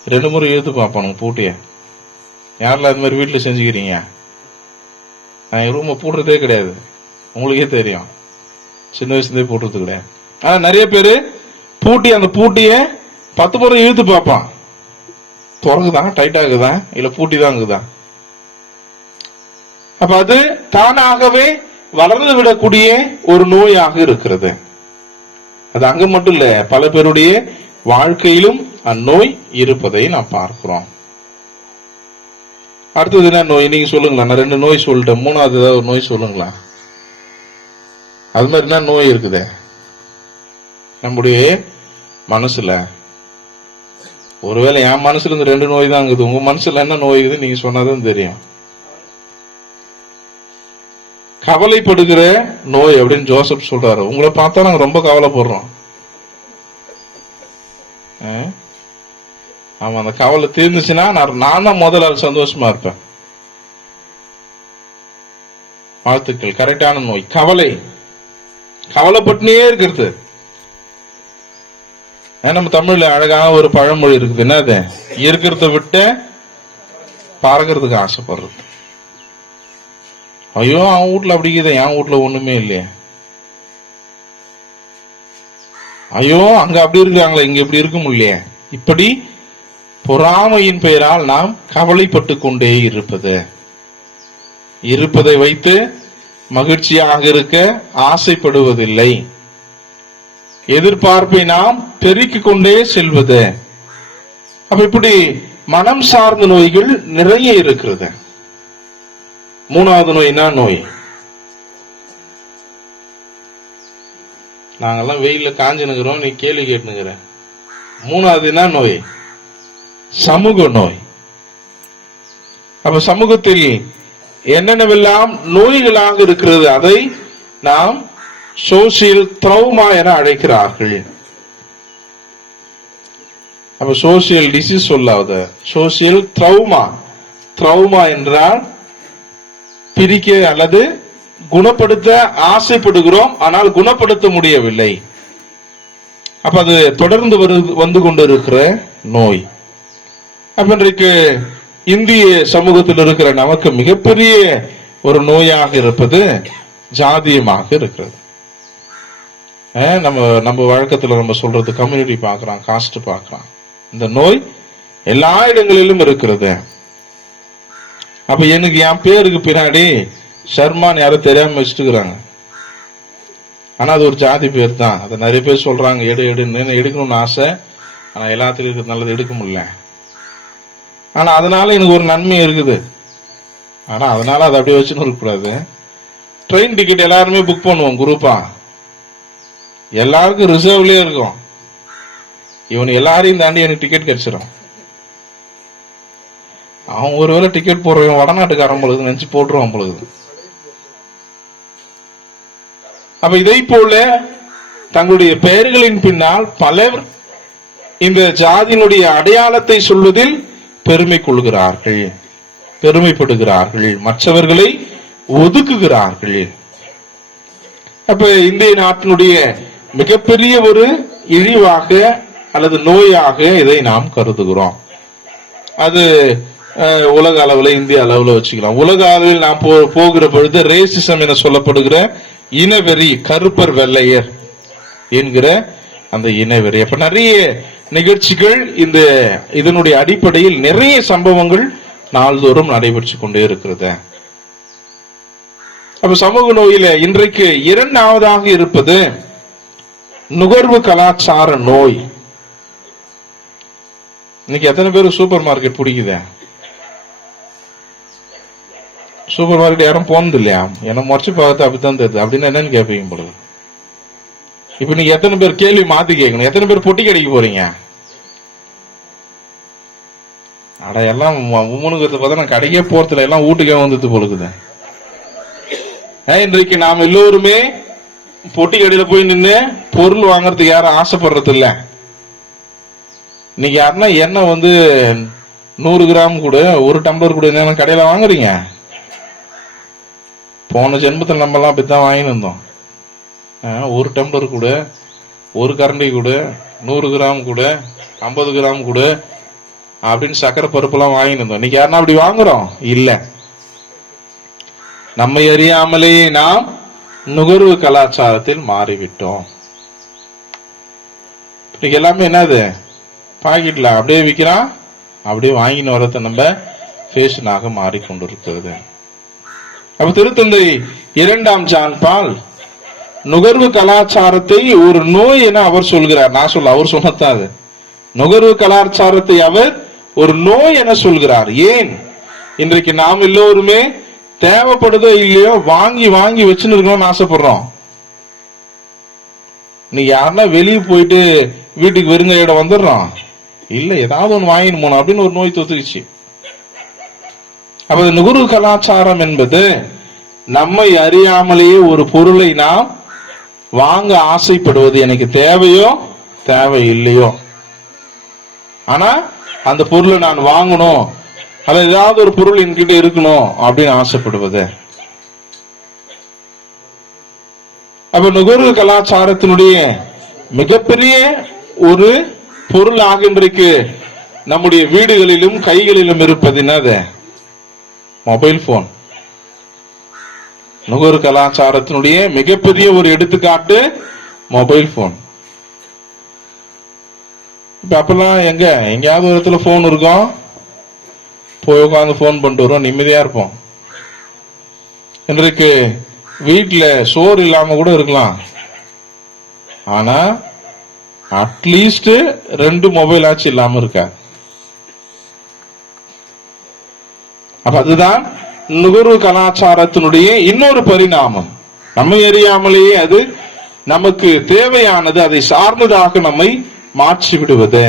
2 முறை இழுத்து பார்ப்பானுங்க பூட்டிய. யாரெல்லாம் அது மாதிரி வீட்டுல செஞ்சுக்கிறீங்க? நான் என் ரூமை பூட்டுறதே கிடையாது, உங்களுக்கே தெரியும், சின்ன வயசுலேயே பூட்டுறது கிடையாது. ஆனா நிறைய பேரு பூட்டி அந்த பூட்டிய 10 முறை இழுத்து பார்ப்பான், திறகுதான், டைட் ஆகுதா இல்ல பூட்டி தான் இருக்குதா. அப்ப அது தானாகவே வளர்ந்து விடக்கூடிய ஒரு நோயாக இருக்கிறது. அது அங்க மட்டும் இல்ல, பல பேருடைய வாழ்க்கையிலும் அந்நோய் இருப்பதை நாம் பார்க்கிறோம். அடுத்தது என்ன நோய்? நீங்க சொல்லுங்களா. நான் 2 நோய் சொல்லிட்டேன், 3வது ஏதாவது ஒரு நோய் சொல்லுங்களா. அது மாதிரி என்ன நோய் இருக்குது நம்முடைய மனசுல? ஒருவேளை என் மனசுல இருந்து 2 நோய் தான் இருக்குது, உங்க மனசுல என்ன நோய் இருக்குது நீங்க சொன்னாதான் தெரியும். கவலைப்படுகிற நோய் அப்படின்னு ஜோசப் சொல்றாரு. உங்களை பார்த்தா நாங்க ரொம்ப கவலைப்படுறோம். ஆமா, அந்த கவலை தீர்ந்துச்சுன்னா நான் தான் முதல்ல சந்தோஷமா இருப்பேன். வாழ்த்துக்கள். கரெக்டான நோய் கவலை. கவலைப்பட்டுனே இருக்கிறது. நம்ம தமிழ்ல அழகான ஒரு பழமொழி இருக்குது, என்னது? இருக்கிறத விட்டு பறக்கிறதுக்கு ஆசைப்படுறது. ஐயோ அவன் வீட்டுல அப்படிக்குது, என் வீட்டுல ஒண்ணுமே இல்லையே. ஐயோ அங்க அப்படி இருக்காங்களே, இங்க இப்படி இருக்க முடியலையே. இப்படி பொறாமையின் பெயரால் நாம் கவலைப்பட்டு கொண்டே இருப்பதை வைத்து மகிழ்ச்சியாக இருக்க ஆசைப்படுவதில்லை. எதிர்பார்ப்பை நாம் பெருக்கிக் கொண்டே செல்வது. அப்ப இப்படி மனம் சார்ந்த நோய்கள் நிறைய இருக்கிறது. 3வது நோய் என்ன நோய்? நாங்கெல்லாம் வெயில காஞ்சு நிக்கிறோம், நீ கேள்வி கேட்டுனுக்கிற. 3வது என்ன நோய்? சமூக நோய். அப்ப சமூகத்தில் என்னென்னவெல்லாம் நோய்களாக இருக்கிறது அதை நாம் சோசியல் ட்ரௌமா என அழைக்கிறார்கள். அப்ப சோசியல் டிசீஸ் சொல்லாத, சோசியல் ட்ரௌமா. ட்ரௌமா என்றால் பிரிக்க அல்லது குணப்படுத்த ஆசைப்படுகிறோம், ஆனால் குணப்படுத்த முடியவில்லை. அப்ப அது தொடர்ந்து வந்து கொண்டிருக்கிற நோய். அப்ப இன்றைக்கு இந்திய சமூகத்தில் இருக்கிற நமக்கு மிகப்பெரிய ஒரு நோயாக இருப்பது ஜாதியமாக இருக்கிறது. நம்ம வழக்கத்துல நம்ம சொல்றது கம்யூனிட்டி பார்க்கிறோம், காஸ்ட் பார்க்கிறோம். இந்த நோய் எல்லா இடங்களிலும் இருக்கிறது. அப்ப எனக்கு என் பேருக்கு பின்னாடி ஷர்மான் யாரும் தெரியாம வச்சுட்டுக்கிறாங்க. ஆனா அது ஒரு ஜாதி பேர் தான். அதை நிறைய பேர் சொல்றாங்க எடுன்னு, எடுக்கணும்னு ஆசை. ஆனா எல்லாத்துக்கும் இருக்கிறது நல்லது எடுக்க முடியல. ஆனா அதனால எனக்கு ஒரு நன்மை இருக்குது. ஆனா அதனால அதை அப்படியே வச்சுன்னு இருக்கக்கூடாது. ட்ரெயின் டிக்கெட் எல்லாருமே புக் பண்ணுவோம் குரூப்பா, எல்லாருக்கும் ரிசர்வ்லயே இருக்கும். இவன் எல்லாரையும் தாண்டி எனக்கு டிக்கெட் கிடைச்சிடும். அவன் ஒருவேளை டிக்கெட் போடுறவன் வடநாட்டுக்காரன் பொழுது நினைச்சு போட்டுருவான் பொழுது. அப்ப இதை போல தங்களுடைய பெயர்களின் பின்னால் பலர் இந்த ஜாதியினுடைய அடையாளத்தை சொல்வதில் பெருமை கொள்கிறார்கள், பெருமைப்படுகிறார்கள், மற்றவர்களை ஒதுக்குகிறார்கள். அப்ப இந்திய நாட்டினுடைய மிகப்பெரிய ஒரு இழிவாக அல்லது நோயாக இதை நாம் கருதுகிறோம். அது உலக அளவுல இந்திய அளவுல வச்சுக்கலாம். உலக அளவில் நாம் போகிற பொழுது ரேசிசம் என சொல்லப்படுகிற இனவெறி, கருப்பர் வெள்ளையர் என்கிற அந்த இனவெறி. அப்ப நிறைய நிகழ்ச்சிகள் இதனுடைய அடிப்படையில் நிறைய சம்பவங்கள் நாள்தோறும் நடைபெற்று கொண்டே இருக்கிறது. அப்ப சமூக நோயில இன்றைக்கு இரண்டாவதாக இருப்பது நுகர்வு கலாச்சார நோய். இன்னைக்கு எத்தனை பேருக்கு சூப்பர் மார்க்கெட் பிடிக்குது? சூப்பர் மார்க்கெட் யாரும் போனது இல்லையா? என்ன முறைச்சு பார்த்து அப்படித்தான் தெரியுது. அப்படின்னு என்னன்னு கேட்பீங்க பொழுது. இப்ப நீங்க எத்தனை பேர் கேள்வி மாத்தி கேட்கணும்? எத்தனை பேர் பொட்டி கடைக்கு போறீங்க? அட எல்லாம் உமனுக்கு பார்த்தா நான் கடைக்கே போறதுல எல்லாம் வீட்டுக்கே வந்துட்டு பொழுது. இன்றைக்கு நாம் எல்லோருமே பொட்டி கடையில போய் நின்று பொருள் வாங்கறதுக்கு யாரும் ஆசைப்படுறது இல்ல. இன்னைக்கு யாருன்னா எண்ணெய் 100 கிராம் கூட, 1 டம்ளர் கூட என்ன கடையில வாங்குறீங்க? போன ஜென்மத்தில் நம்ம எல்லாம் அப்படித்தான் வாங்கிட்டு இருந்தோம். 1 டம்ளர் கூட, 1 கரண்டி கூட, 100 கிராம் கூட, 50 கிராம் கூட அப்படின்னு சக்கரை பருப்பு எல்லாம் வாங்கிட்டு இருந்தோம். இன்னைக்கு யாருன்னா அப்படி வாங்குறோம்? இல்ல. நம்மை அறியாமலேயே நாம் நுகர்வு கலாச்சாரத்தில் மாறிவிட்டோம். இன்னைக்கு எல்லாமே என்னது? பாக்கெட்ல அப்படியே விற்கிறான், அப்படியே வாங்கின்னு வரத நம்ம ஃபேஷனாக மாறிக்கொண்டிருக்கிறது. அப்ப திருத்தந்தை 2ஆம் ஜான் பால் நுகர்வு கலாச்சாரத்தை ஒரு நோய் என அவர் சொல்கிறார். நான் சொல்ல, அவர் சொன்னதான் அது. நுகர்வு கலாச்சாரத்தை அவர் ஒரு நோய் என சொல்கிறார். ஏன்? இன்றைக்கு நாம் எல்லோருமே தேவைப்படுதோ இல்லையோ வாங்கி வாங்கி வச்சுன்னு இருக்கணும்னு ஆசைப்படுறோம். நீ யாருன்னா வெளியே போயிட்டு வீட்டுக்கு வெறுங்கையோட வந்துடுறோம். இல்ல, ஏதாவது ஒண்ணு வாங்கின்னு போனோம் அப்படின்னு ஒரு நோய் தொத்துக்குச்சு. அப்ப நுகர்வு கலாச்சாரம் என்பது நம்மை அறியாமலேயே ஒரு பொருளை நாம் வாங்க ஆசைப்படுவது. எனக்கு தேவையோ தேவை இல்லையோ, ஆனா அந்த பொருளை நான் வாங்கணும், அல்லது ஏதாவது ஒரு பொருள் என்கிட்ட இருக்கணும் அப்படின்னு ஆசைப்படுவது. அப்ப நுகர்வு கலாச்சாரத்தினுடைய மிகப்பெரிய ஒரு பொருளாக இன்றைக்கு நம்முடைய வீடுகளிலும் கைகளிலும் இருப்பது என்னது? Mobile phone. நுகர்வு கலாச்சாரத்தினுடைய மிகப்பெரிய ஒரு எடுத்துக்காட்டு மொபைல் போன். இப்ப அப்பெல்லாம் எங்கேயாவது ஒரு இடத்துல போன் இருக்கும், போய் உட்காந்து போன் பண்ணிட்டு வரும், நிம்மதியா இருப்போம். இன்றைக்கு வீட்டுல சோறு இல்லாம கூட இருக்கலாம், ஆனா அட்லீஸ்ட் 2 மொபைல் ஆச்சு இல்லாம இருக்கா. அப்ப அதுதான் நுகர்வு கலாச்சாரத்தினுடைய இன்னொரு பரிணாமம். நம்மை அறியாமலேயே அது நமக்கு தேவையானது, அதை சார்ந்ததாக நம்மை மாற்றி விடுவது.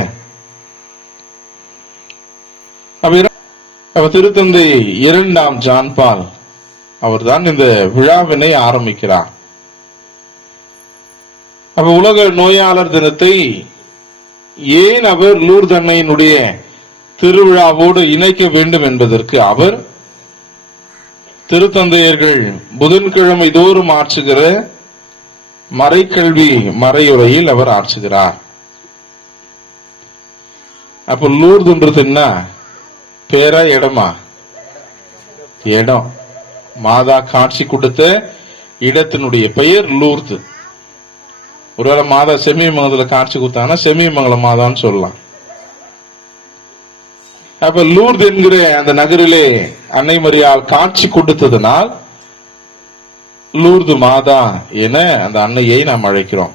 அப்ப திருத்தந்தை 2ஆம் ஜான் பால் அவர்தான் இந்த விழாவினை ஆரம்பிக்கிறார். அப்ப உலக நோயாளர் தினத்தை ஏன் அவர் லூர்து அன்னையினுடைய திருவிழாவோடு இணைக்க வேண்டும் என்பதற்கு அவர் திருத்தந்தையர்கள் புதன்கிழமை தோறும் ஆற்றுகிற மறைக்கல்வி மறையுரையில் அவர் ஆற்றுகிறார். அப்ப லூர்துன்றது என்ன? பேரா இடமா? இடம். மாதா காட்சி கொடுத்த இடத்தினுடைய பெயர் லூர்து. ஒருவேளை மாதா செமிமங்கலத்துல காட்சி கொடுத்தாங்கன்னா செமிமங்கலம் மாதான்னு சொல்லலாம். அப்ப லூர்து என்கிற அந்த நகரிலே அன்னை மரியாள் காட்சி கொடுத்ததனால் லூர்து மாதா என அந்த அன்னையை நாம் அழைக்கிறோம்.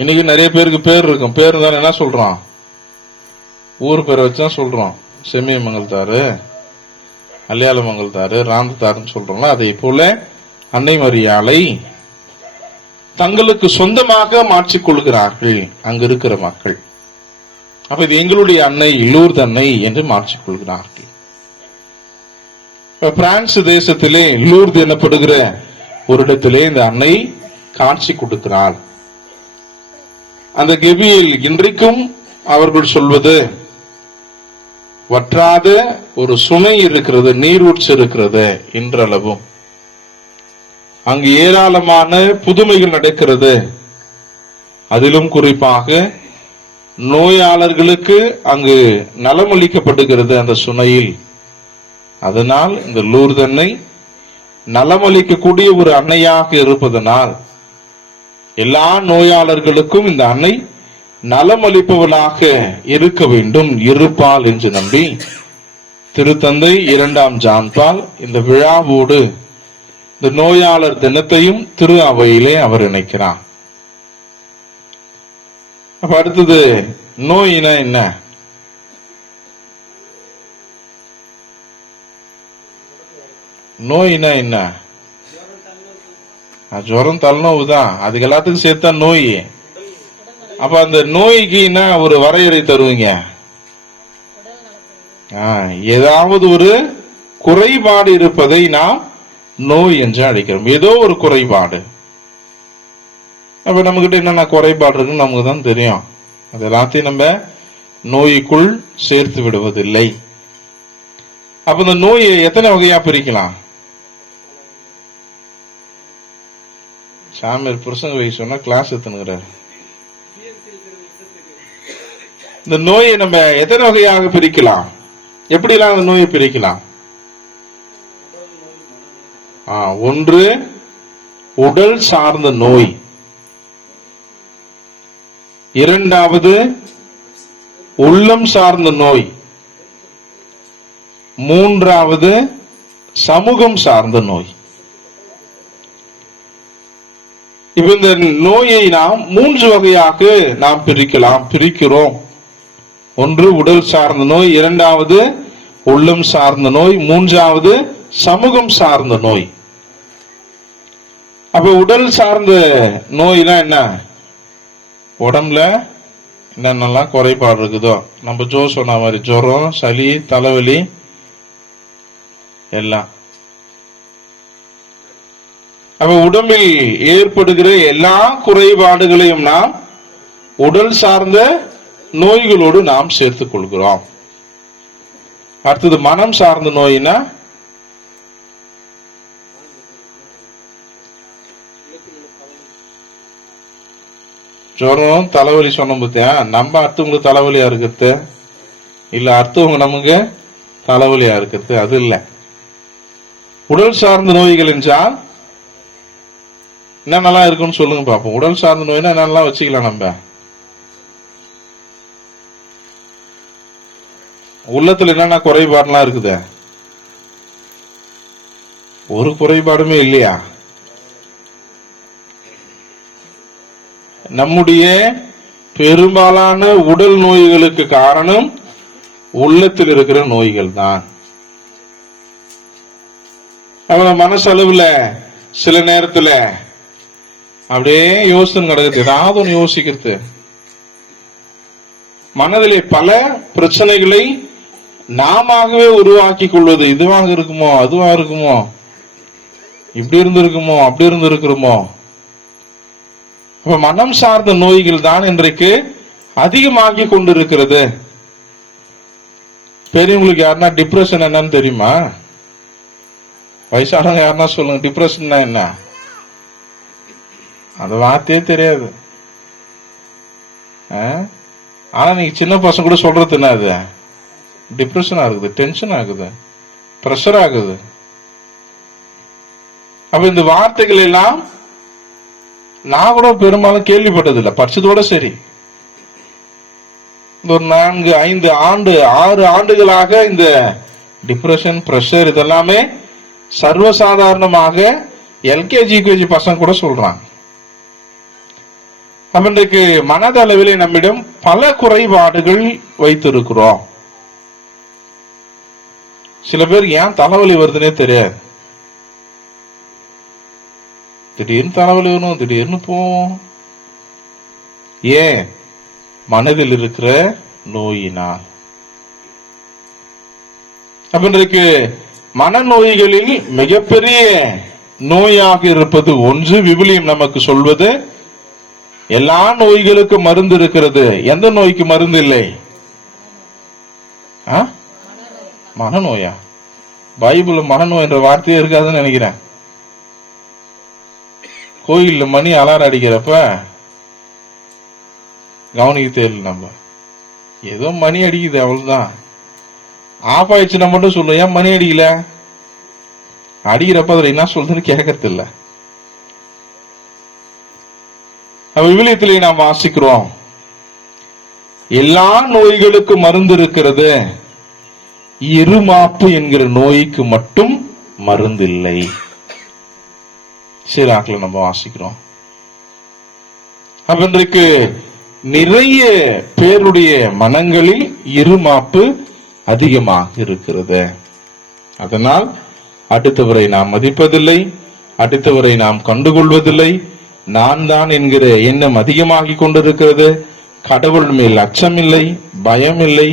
இன்னைக்கு நிறைய பேருக்கு பேர் இருக்கும். பேர் இருந்தாலும் என்ன சொல்றோம்? ஊர் பேரை வச்சுதான் சொல்றோம். செமிமங்கலத்தாரு, அல்யால மங்கல்தாரு, ராந்தத்தாருன்னு சொல்றோம்ல. அதே போல அன்னை மரியாளை தங்களுக்கு சொந்தமாக மாற்றிக்கொள்கிறார்கள் அங்க இருக்கிற மக்கள். அப்ப இது எங்களுடைய அன்னை, லூர்து அன்னை என்று மாற்றிக்கொள்கிறார்கள். பிரான்ஸ் தேசத்திலே லூர்து எனப்படுகிற ஒரு இடத்திலே இந்த அன்னை காட்சி கொடுக்கிறாள். அந்த கெபியில் இன்றைக்கும் அவர்கள் சொல்வது, வற்றாத ஒரு சுனை இருக்கிறது, நீரூற்று இருக்கிறது இன்றளவும். அங்கு ஏராளமான புதுமைகள் நடக்கிறது. அதிலும் குறிப்பாக நோயாளர்களுக்கு அங்கு நலமளிக்கப்படுகிறது அந்த சுனையில். அதனால் இந்த லூர்து அன்னை நலமளிக்கக்கூடிய ஒரு அன்னையாக இருப்பதனால் எல்லா நோயாளர்களுக்கும் இந்த அன்னை நலமளிப்பவளாக இருக்க வேண்டும், இருப்பாள் என்று நம்பி திருத்தந்தை 2ஆம் ஜான் பால் இந்த விழாவோடு இந்த நோயாளர் தினத்தையும் திரு அவையிலே அவர் இணைக்கிறார். அப்ப அடுத்தது நோயினா என்ன? நோயினா என்ன? ஜுரம் தலைநோவு தான், அதுக்கு எல்லாத்துக்கும் சேர்த்தா நோய். அப்ப அந்த நோய்க்கு என்ன ஒரு வரையறை தருவீங்க? ஏதாவது ஒரு குறைபாடு இருப்பதை நாம் நோய் என்று அழைக்கிறோம். ஏதோ ஒரு குறைபாடு. அப்ப நம்ம கிட்ட என்னென்ன குறைபாடு இருக்குன்னு நமக்கு தான் தெரியும். அது எல்லாத்தையும் நம்ம நோய்க்குள் சேர்த்து விடுவதில்லை. அப்ப இந்த நோயை எத்தனை வகையா பிரிக்கலாம்? சாமியார் புருஷங்க வை சொன்னா கிளாஸ் எத்தனுங்கிறார். இந்த நோயை நம்ம எத்தனை வகையாக பிரிக்கலாம்? எப்படிலாம் அந்த நோயை பிரிக்கலாம்? ஒன்று உடல் சார்ந்த நோய், இரண்டாவது உள்ளம் சார்ந்த நோய், மூன்றாவது சமூகம் சார்ந்த நோய். இப்ப இந்த நோயை நாம் 3 வகையாக நாம் பிரிக்கிறோம். ஒன்று உடல் சார்ந்த நோய், இரண்டாவது உள்ளம் சார்ந்த நோய், மூன்றாவது சமூகம் சார்ந்த நோய். அப்ப உடல் சார்ந்த நோய்னா என்ன? உடம்புல என்னென்னலாம் குறைபாடு இருக்குதோ, நம்ம சொன்ன மாதிரி ஜுரம், சளி, தலைவலி எல்லாம். அப்ப உடம்பில் ஏற்படுகிற எல்லா குறைபாடுகளையும் நாம் உடல் சார்ந்த நோய்களோடு நாம் சேர்த்துக் கொள்கிறோம். அடுத்தது மனம் சார்ந்த நோய்னா ஜுரம், தலைவலி சொன்னோம் பார்த்தியா? நம்ம அடுத்தவங்களுக்கு தலைவலியா இருக்கிறது இல்ல, அடுத்தவங்க நமக்கு தலைவலியா இருக்கிறது அது இல்ல. உடல் சார்ந்த நோய்கள் என்றால் என்னென்னலாம் இருக்குன்னு சொல்லுங்க பாப்போம். உடல் சார்ந்த நோய்னா என்னென்னலாம் வச்சுக்கலாம்? நம்ம உள்ளத்துல என்னென்ன குறைபாடுலாம் இருக்குது? ஒரு குறைபாடுமே இல்லையா? நம்முடைய பெரும்பாலான உடல் நோய்களுக்கு காரணம் உள்ளத்தில் இருக்கிற நோய்கள் தான். மனசளவுல சில நேரத்துல அப்படியே யோசனை கிடக்குது, ஏதாவது ஒன்று யோசிக்கிறது. மனதிலே பல பிரச்சனைகளை நாமவே உருவாக்கி கொள்வது. இதுவாக இருக்குமோ, அதுவா இருக்குமோ, இப்படி இருந்திருக்குமோ, அப்படி இருந்திருக்கிறோமோ. மனம் சார்ந்த நோய்கள் தான் இன்றைக்கு அதிகமாகி கொண்டிருக்கிறது. பெரியவங்களுக்கு யாருன்னா டிப்ரெஷன் என்னன்னு தெரியுமா? வயசானவங்க யாருன்னா சொல்லுங்க, டிப்ரெஷன் என்ன? அந்த வார்த்தையே தெரியாது. ஆனா நீங்க சின்ன பசங்க கூட சொல்றது என்ன? அது டிப்ரெஷன் ஆகுது, டென்ஷன் ஆகுது, பிரஷர் ஆகுது. அப்ப இந்த வார்த்தைகள் எல்லாம் நான் கூட பெரும்பாலும் கேள்விப்பட்டதில்லை, படிச்சதோட சரி. ஒரு 4, 5 ஆண்டு 6 ஆண்டுகளாக இந்த டிப்ரெஷன், பிரஷர் இதெல்லாமே சர்வசாதாரணமாக எல்கேஜி யூகேஜி பசங்க கூட சொல்றாங்க. இன்றைக்கு மனதளவிலே நம்மிடம் பல குறைபாடுகள் வைத்திருக்கிறோம். சில பேர் ஏன் தலைவலி வருதுன்னே தெரியாது. திடீர்னு தலைவலி வரும், திடீர்னு போவோம். ஏன்? மனதில் இருக்கிற நோயினால். இன்றைக்கு மனநோய்களில் மிகப்பெரிய நோயாக இருப்பது ஒன்று, விவிலியம் நமக்கு சொல்வது எல்லா நோய்களுக்கும் மருந்து இருக்கிறது. எந்த நோய்க்கு மருந்து இல்லை? மனநோயா? பைபிள் மனநோய் என்ற வார்த்தையே இருக்காதுன்னு நினைக்கிறேன். கோயில்ல மணி அலாரம் அடிக்கிறப்ப கவனிக்க தெரியல. நம்ம ஏதோ மணி அடிக்குது அவ்வளவுதான். ஆஃப் ஆயிடுச்சுன்னா மட்டும் சொல்லுவோம், ஏன் மணி அடிக்கல? அடிக்கிறப்ப அதுல என்ன சொல்றதுன்னு கேட்கறது இல்ல. விவிலியத்திலே நாம் வாசிக்கிறோம், எல்லா நோய்களுக்கும் மருந்து இருக்கிறது, இருமாப்பு என்கிற நோய்க்கு மட்டும் மருந்து இல்லை. சீராக்கில் நம்ம வாசிக்கிறோம். அப்ப இன்றைக்கு நிறைய பேருடைய மனங்களில் இருமாப்பு அதிகமாக இருக்கிறது. அதனால் அடுத்தவரை நாம் மதிப்பதில்லை, அடுத்தவரை நாம் கண்டுகொள்வதில்லை, நான் தான் என்கிற எண்ணம் அதிகமாகி கொண்டிருக்கிறது. கடவுள் மேல் அச்சம் இல்லை, பயம் இல்லை.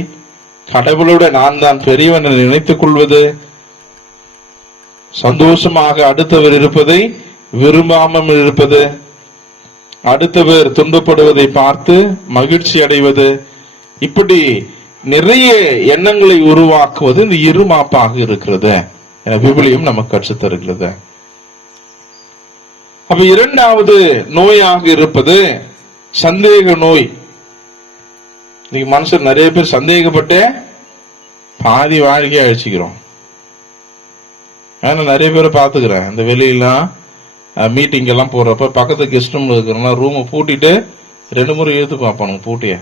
கடவுளோட நான் தான் பெரியவன் என நினைத்துக் கொள்வது, சந்தோஷமாக அடுத்தவர் இருப்பதை விரும்பாமல் இருப்பது, அடுத்தவர் துன்பப்படுவதை பார்த்து மகிழ்ச்சி அடைவது, இப்படி நிறைய எண்ணங்களை உருவாக்குவது இந்த இருமாப்பாக இருக்கிறது. விவிலியம் நமக்கு கற்றுத் தருகிறது. அப்ப இரண்டாவது நோயாக இருப்பது சந்தேக நோய். இன்னைக்கு மனுஷர் நிறைய பேர் சந்தேகப்பட்டு பாதி வாழ்க்கையை அழிச்சுக்கிறோம். நிறைய பேரை பாத்துக்கிறேன், இந்த வெளியெல்லாம் மீட்டிங் எல்லாம் போறப்ப பக்கத்து கெஸ்ட் ரூம்ல இருக்கிறோம்னா ரூமை பூட்டிட்டு 2 முறை இழுத்து பார்ப்பானுங்க பூட்டிய.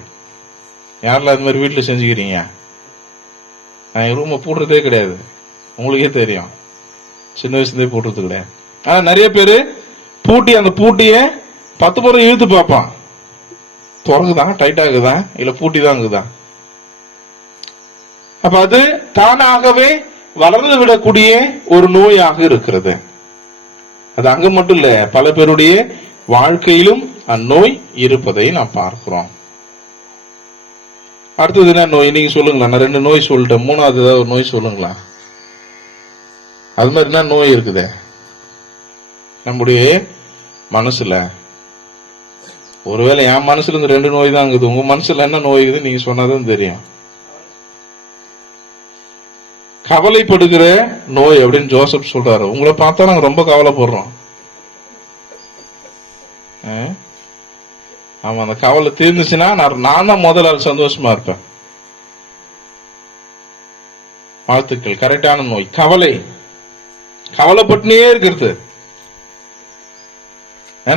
யாரெல்லாம் அது மாதிரி வீட்டுல செஞ்சுக்கிறீங்க? நான் என் ரூமை பூட்டுறதே கிடையாது, உங்களுக்கே தெரியும். சின்ன வயசுலேயே பூட்டுறது கிடையாது. ஆனா நிறைய பேரு பூட்டி அந்த பூட்டிய 10 முறை இழுத்து பார்ப்பான். திறகுதான், டைட்டா இருக்குதா, இல்ல பூட்டி தான் இருக்குதா? அப்ப அது தானாகவே வளர்ந்து விடக்கூடிய ஒரு நோயாக இருக்கிறது. அது அங்க மட்டும் இல்ல, பல பேருடைய வாழ்க்கையிலும் அந்நோய் இருப்பதை நாம் பார்க்கிறோம். அடுத்தது என்ன நோய்? நீங்க சொல்லுங்களா. நான் 2 நோய் சொல்லிட்டேன், 3வது ஏதாவது ஒரு நோய் சொல்லுங்களா. அது மாதிரி என்ன நோய் இருக்குது நம்முடைய மனசுல? ஒருவேளை என் மனசுல இருந்து 2 நோய் தான் இருக்குது, உங்க மனசுல என்ன நோய் இருக்குது நீங்க சொன்னாதான் தெரியும். கவலைப்படுகிற நோய் அப்படின்னு ஜோசப் சொல்றாரு. உங்களை பார்த்தா நாங்க ரொம்ப கவலைப்படுறோம். ஆமா, அந்த கவலை தீர்ந்துச்சுன்னா நான் தான் முதல்ல சந்தோஷமா இருப்பேன். வாழ்த்துக்கள். கரெக்டான நோய் கவலை. கவலைப்பட்டுனே இருக்கிறது.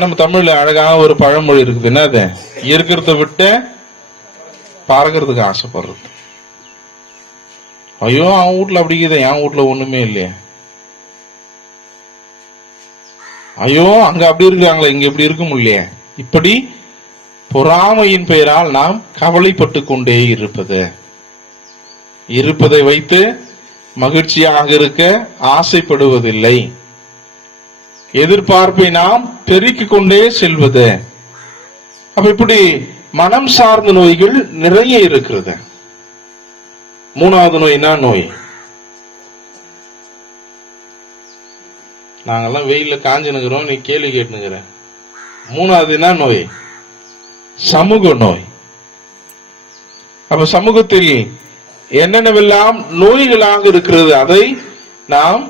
நம்ம தமிழ்ல அழகான ஒரு பழமொழி இருக்குது, என்னது? இருக்கிறத விட்டு பறக்கிறதுக்கு ஆசைப்படுறது. ஐயோ, அவன் வீட்டுல அப்படி இருக்குது, என் வீட்டுல ஒண்ணுமே இல்லையே. ஐயோ, அங்க அப்படி இருக்காங்களே, இங்க இப்படி இருக்க முடியலையே. இப்படி பொறாமையின் பெயரால் நாம் கவலைப்பட்டு கொண்டே இருப்பதை வைத்து மகிழ்ச்சியாக இருக்க ஆசைப்படுவதில்லை. எதிர்பார்ப்பை நாம் பெருக்கிக் கொண்டே செல்வது. அப்ப இப்படி மனம் சார்ந்த நோய்கள் நிறைய இருக்கிறது. 3வது நோய் என்ன நோய்? நாங்கெல்லாம் வெயில்ல காஞ்சுனுக்கிறோம், நீ கேள்வி கேட்டுனுங்கிற. 3வது என்ன நோய்? சமூக நோய். அப்ப சமூகத்தில் என்னென்னவெல்லாம் நோய்களாக இருக்கிறது, அதை நாம்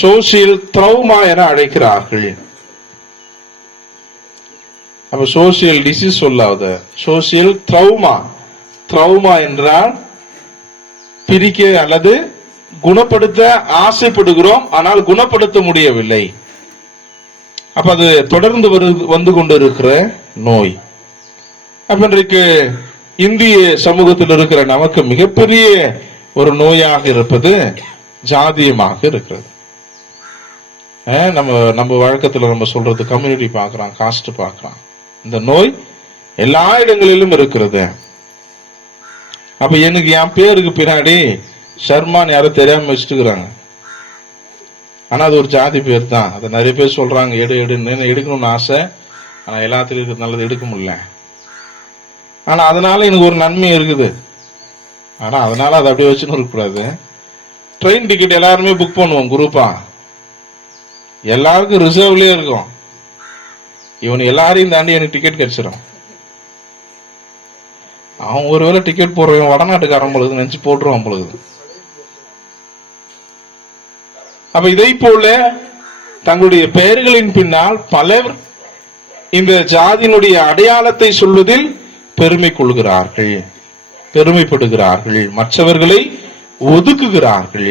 சோசியல் ட்ரௌமா என அழைக்கிறார்கள். அப்ப சோசியல் டிசீஸ் சொல்லாத, சோசியல் ட்ரௌமா. ட்ரௌமா என்றால் பிரிக்க அல்லது குணப்படுத்த ஆசைப்படுகிறோம், ஆனால் குணப்படுத்த முடியவில்லை. அப்ப அது தொடர்ந்து வந்து கொண்டிருக்கிற நோய். அப்ப இன்றைக்கு இந்திய சமூகத்தில் இருக்கிற நமக்கு மிகப்பெரிய ஒரு நோயாக இருப்பது ஜாதியமாக இருக்கிறது. நம்ம வழக்கத்துல நம்ம சொல்றது கம்யூனிட்டி பார்க்கிறோம், காஸ்ட் பார்க்கிறோம். இந்த நோய் எல்லா இடங்களிலும் இருக்கிறது. அப்ப எனக்கு என் பேருக்கு பின்னாடி ஷர்மான் யாரும் தெரியாம வச்சுட்டுக்கிறாங்க. ஆனா அது ஒரு ஜாதி பேர் தான். அதை நிறைய பேர் சொல்றாங்க, எடுக்கணும்னு ஆசை, ஆனா எல்லாத்துக்கும் இருக்கிறதுனால எடுக்க முடியல. ஆனா அதனால எனக்கு ஒரு நன்மை இருக்குது. ஆனா அதனால அதை அப்படியே வச்சுன்னு இருக்கக்கூடாது. ட்ரெயின் டிக்கெட் எல்லாருமே புக் பண்ணுவோம் குரூப்பா, எல்லாருக்கும் ரிசர்வ்லயே இருக்கும். இவன் எல்லாரையும் தாண்டி எனக்கு டிக்கெட் கிடைச்சிடும். அவன் ஒருவேளை டிக்கெட் போடுறவன் வடநாட்டுக்காரன் பொழுது நினைச்சு போட்டுருவான் பொழுது. அப்ப இதை போல தங்களுடைய பெயர்களின் பின்னால் பலர் இந்த ஜாதியினுடைய அடையாளத்தை சொல்வதில் பெருமை கொள்கிறார்கள், பெருமைப்படுகிறார்கள், மற்றவர்களை ஒதுக்குகிறார்கள்.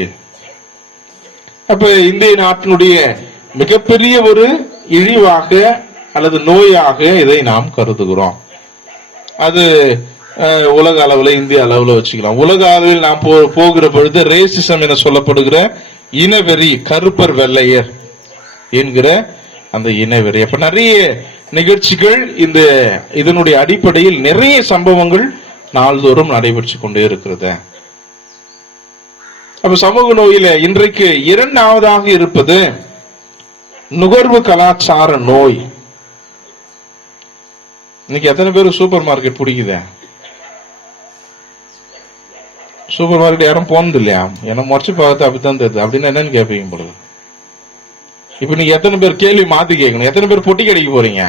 அப்ப இந்திய நாட்டினுடைய மிகப்பெரிய ஒரு இழிவாக அல்லது நோயாக இதை நாம் கருதுகிறோம். அது உலக அளவில் இந்திய அளவில் வச்சுக்கலாம். உலக அளவில் நாம் போகிற பொழுது ரேசிசம் என சொல்லப்படுகிற இனவெறி, கருப்பர் வெள்ளையர் என்கிற அந்த இனவெறி. அப்ப நிறைய நிகழ்ச்சிகள் இதனுடைய அடிப்படையில் நிறைய சம்பவங்கள் நாள்தோறும் நடைபெற்று கொண்டே இருக்கிறது. அப்ப சமூக நோயில இன்றைக்கு இரண்டாவதாக இருப்பது நுகர்வு கலாச்சார நோய். இன்னைக்கு எத்தனை பேர் சூப்பர் மார்க்கெட் பிடிக்குது? சூப்பர் மார்க்கெட் யாரும் போனது இல்லையா? என்ன முறைச்சு பார்த்து அப்படித்தான் தெரியுது. அப்படின்னு என்னன்னு கேட்பீங்க பொழுது. இப்ப நீங்க எத்தனை பேர் கேள்வி மாத்தி கேட்கணும், எத்தனை பேர் பொட்டி கடைக்கு போறீங்க?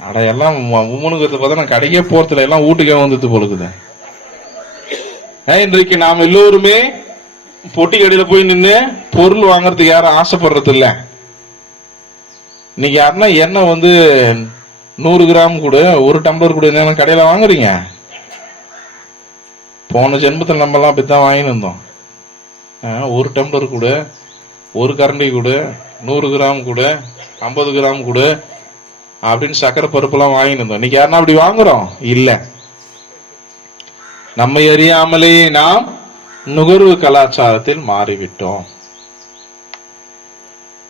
அட எல்லாம் உமனுக்கு பார்த்தா நான் கடைக்கே போறதுல, எல்லாம் வீட்டுக்கே வந்துட்டு பொழுது. இன்றைக்கு நாம் எல்லோருமே பொட்டி கடையில போய் நின்று பொருள் வாங்கறதுக்கு யாரும் ஆசைப்படுறது இல்ல. இன்னைக்கு யாருன்னா எண்ணெய் 100 கிராம் கூட, ஒரு டம்ளர் கூட என்ன கடையில வாங்குறீங்க? போன ஜென்மத்தில் நம்ம எல்லாம் அப்படித்தான் வாங்கிட்டு இருந்தோம். ஒரு டம்ளர் கூட, ஒரு கரண்டி கூட, 100 கிராம் கூட, 50 கிராம் கூட அப்படின்னு சக்கரை பருப்பு எல்லாம் வாங்கிட்டு இருந்தோம். இன்னைக்கு யாருன்னா அப்படி வாங்குறோம் இல்ல. நம்மை அறியாமலே நாம் நுகர்வு கலாச்சாரத்தில் மாறிவிட்டோம்.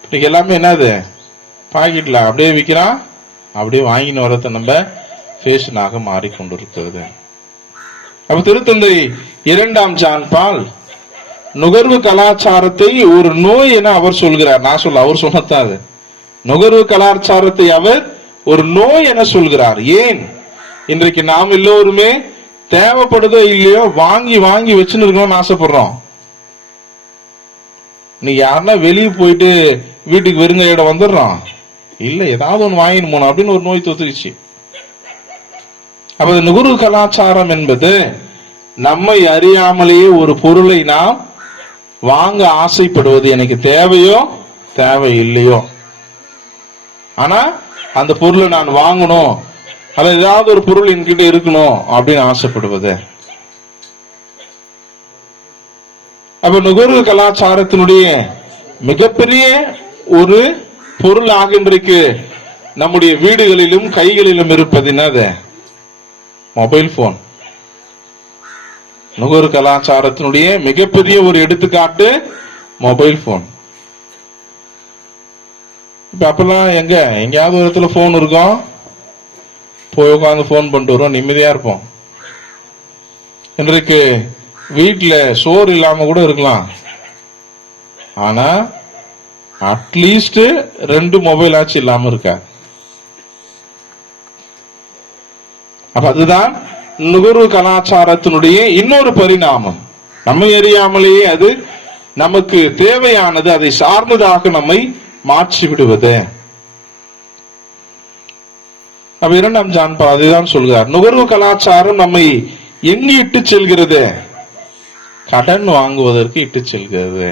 இன்னைக்கு எல்லாமே என்னது, பாக்கெட்ல அப்படியே விற்கிறான், அப்படியே வாங்கின்னு வரத நம்ம ஃபேஷனாக மாறிக்கொண்டிருக்கிறது. அப்ப திருத்தந்தை 2ஆம் ஜான் பால் நுகர்வு கலாச்சாரத்தை ஒரு நோய் என அவர் சொல்கிறார். நான் சொல்ல, அவர் சொன்னதான் அது. நுகர்வு கலாச்சாரத்தை அவர் ஒரு நோய் என சொல்கிறார். ஏன்? இன்றைக்கு நாம் எல்லோருமே தேவைப்படுதோ இல்லையோ வாங்கி வாங்கி வச்சுன்னு இருக்கணும்னு ஆசைப்படுறோம். நீ யாருன்னா வெளியே போயிட்டு வீட்டுக்கு வெறுங்கையோட வந்துடுறோம் இல்ல, ஏதாவது ஒண்ணு வாங்கிட்டு போனோம் அப்படின்னு ஒரு நோய் தொத்துருச்சு. அப்ப நுகர்வு கலாச்சாரம் என்பது நம்மை அறியாமலேயே ஒரு பொருளை நாம் வாங்க ஆசைப்படுவது. எனக்கு தேவையோ தேவை இல்லையோ, ஆனா அந்த பொருளை நான் வாங்கணும், அல்லது ஏதாவது ஒரு பொருள் என்கிட்ட இருக்கணும் அப்படின்னு ஆசைப்படுவது. அப்ப நுகர்வு கலாச்சாரத்தினுடைய மிகப்பெரிய ஒரு பொருளாக இன்றைக்கு நம்முடைய வீடுகளிலும் கைகளிலும் இருப்பது என்னது? Mobile phone. நுகர்வு கலாச்சாரத்தினுடைய மிகப்பெரிய ஒரு எடுத்துக்காட்டு மொபைல் போன். இப்ப அப்பெல்லாம் எங்கேயாவது ஒரு இடத்துல போன் இருக்கும், போய் உட்காந்து போன் பண்ணிட்டு வருவோம், நிம்மதியா இருப்போம். இன்றைக்கு வீட்டுல சோறு இல்லாம கூட இருக்கலாம், ஆனா அட்லீஸ்ட் 2 மொபைல் ஆச்சு இல்லாம இருக்கா. அப்ப அதுதான் நுகர்வு கலாச்சாரத்தினுடைய இன்னொரு பரிணாமம். நம்மை அறியாமலேயே அது நமக்கு தேவையானது, அதை சார்ந்ததாக நம்மை மாற்றி விடுவது. அப்ப 2ஆம் ஜான் பால் அதுதான் சொல்கிறார். நுகர்வு கலாச்சாரம் நம்மை எங்கு இட்டு செல்கிறது? கடன் வாங்குவதற்கு இட்டு செல்கிறது.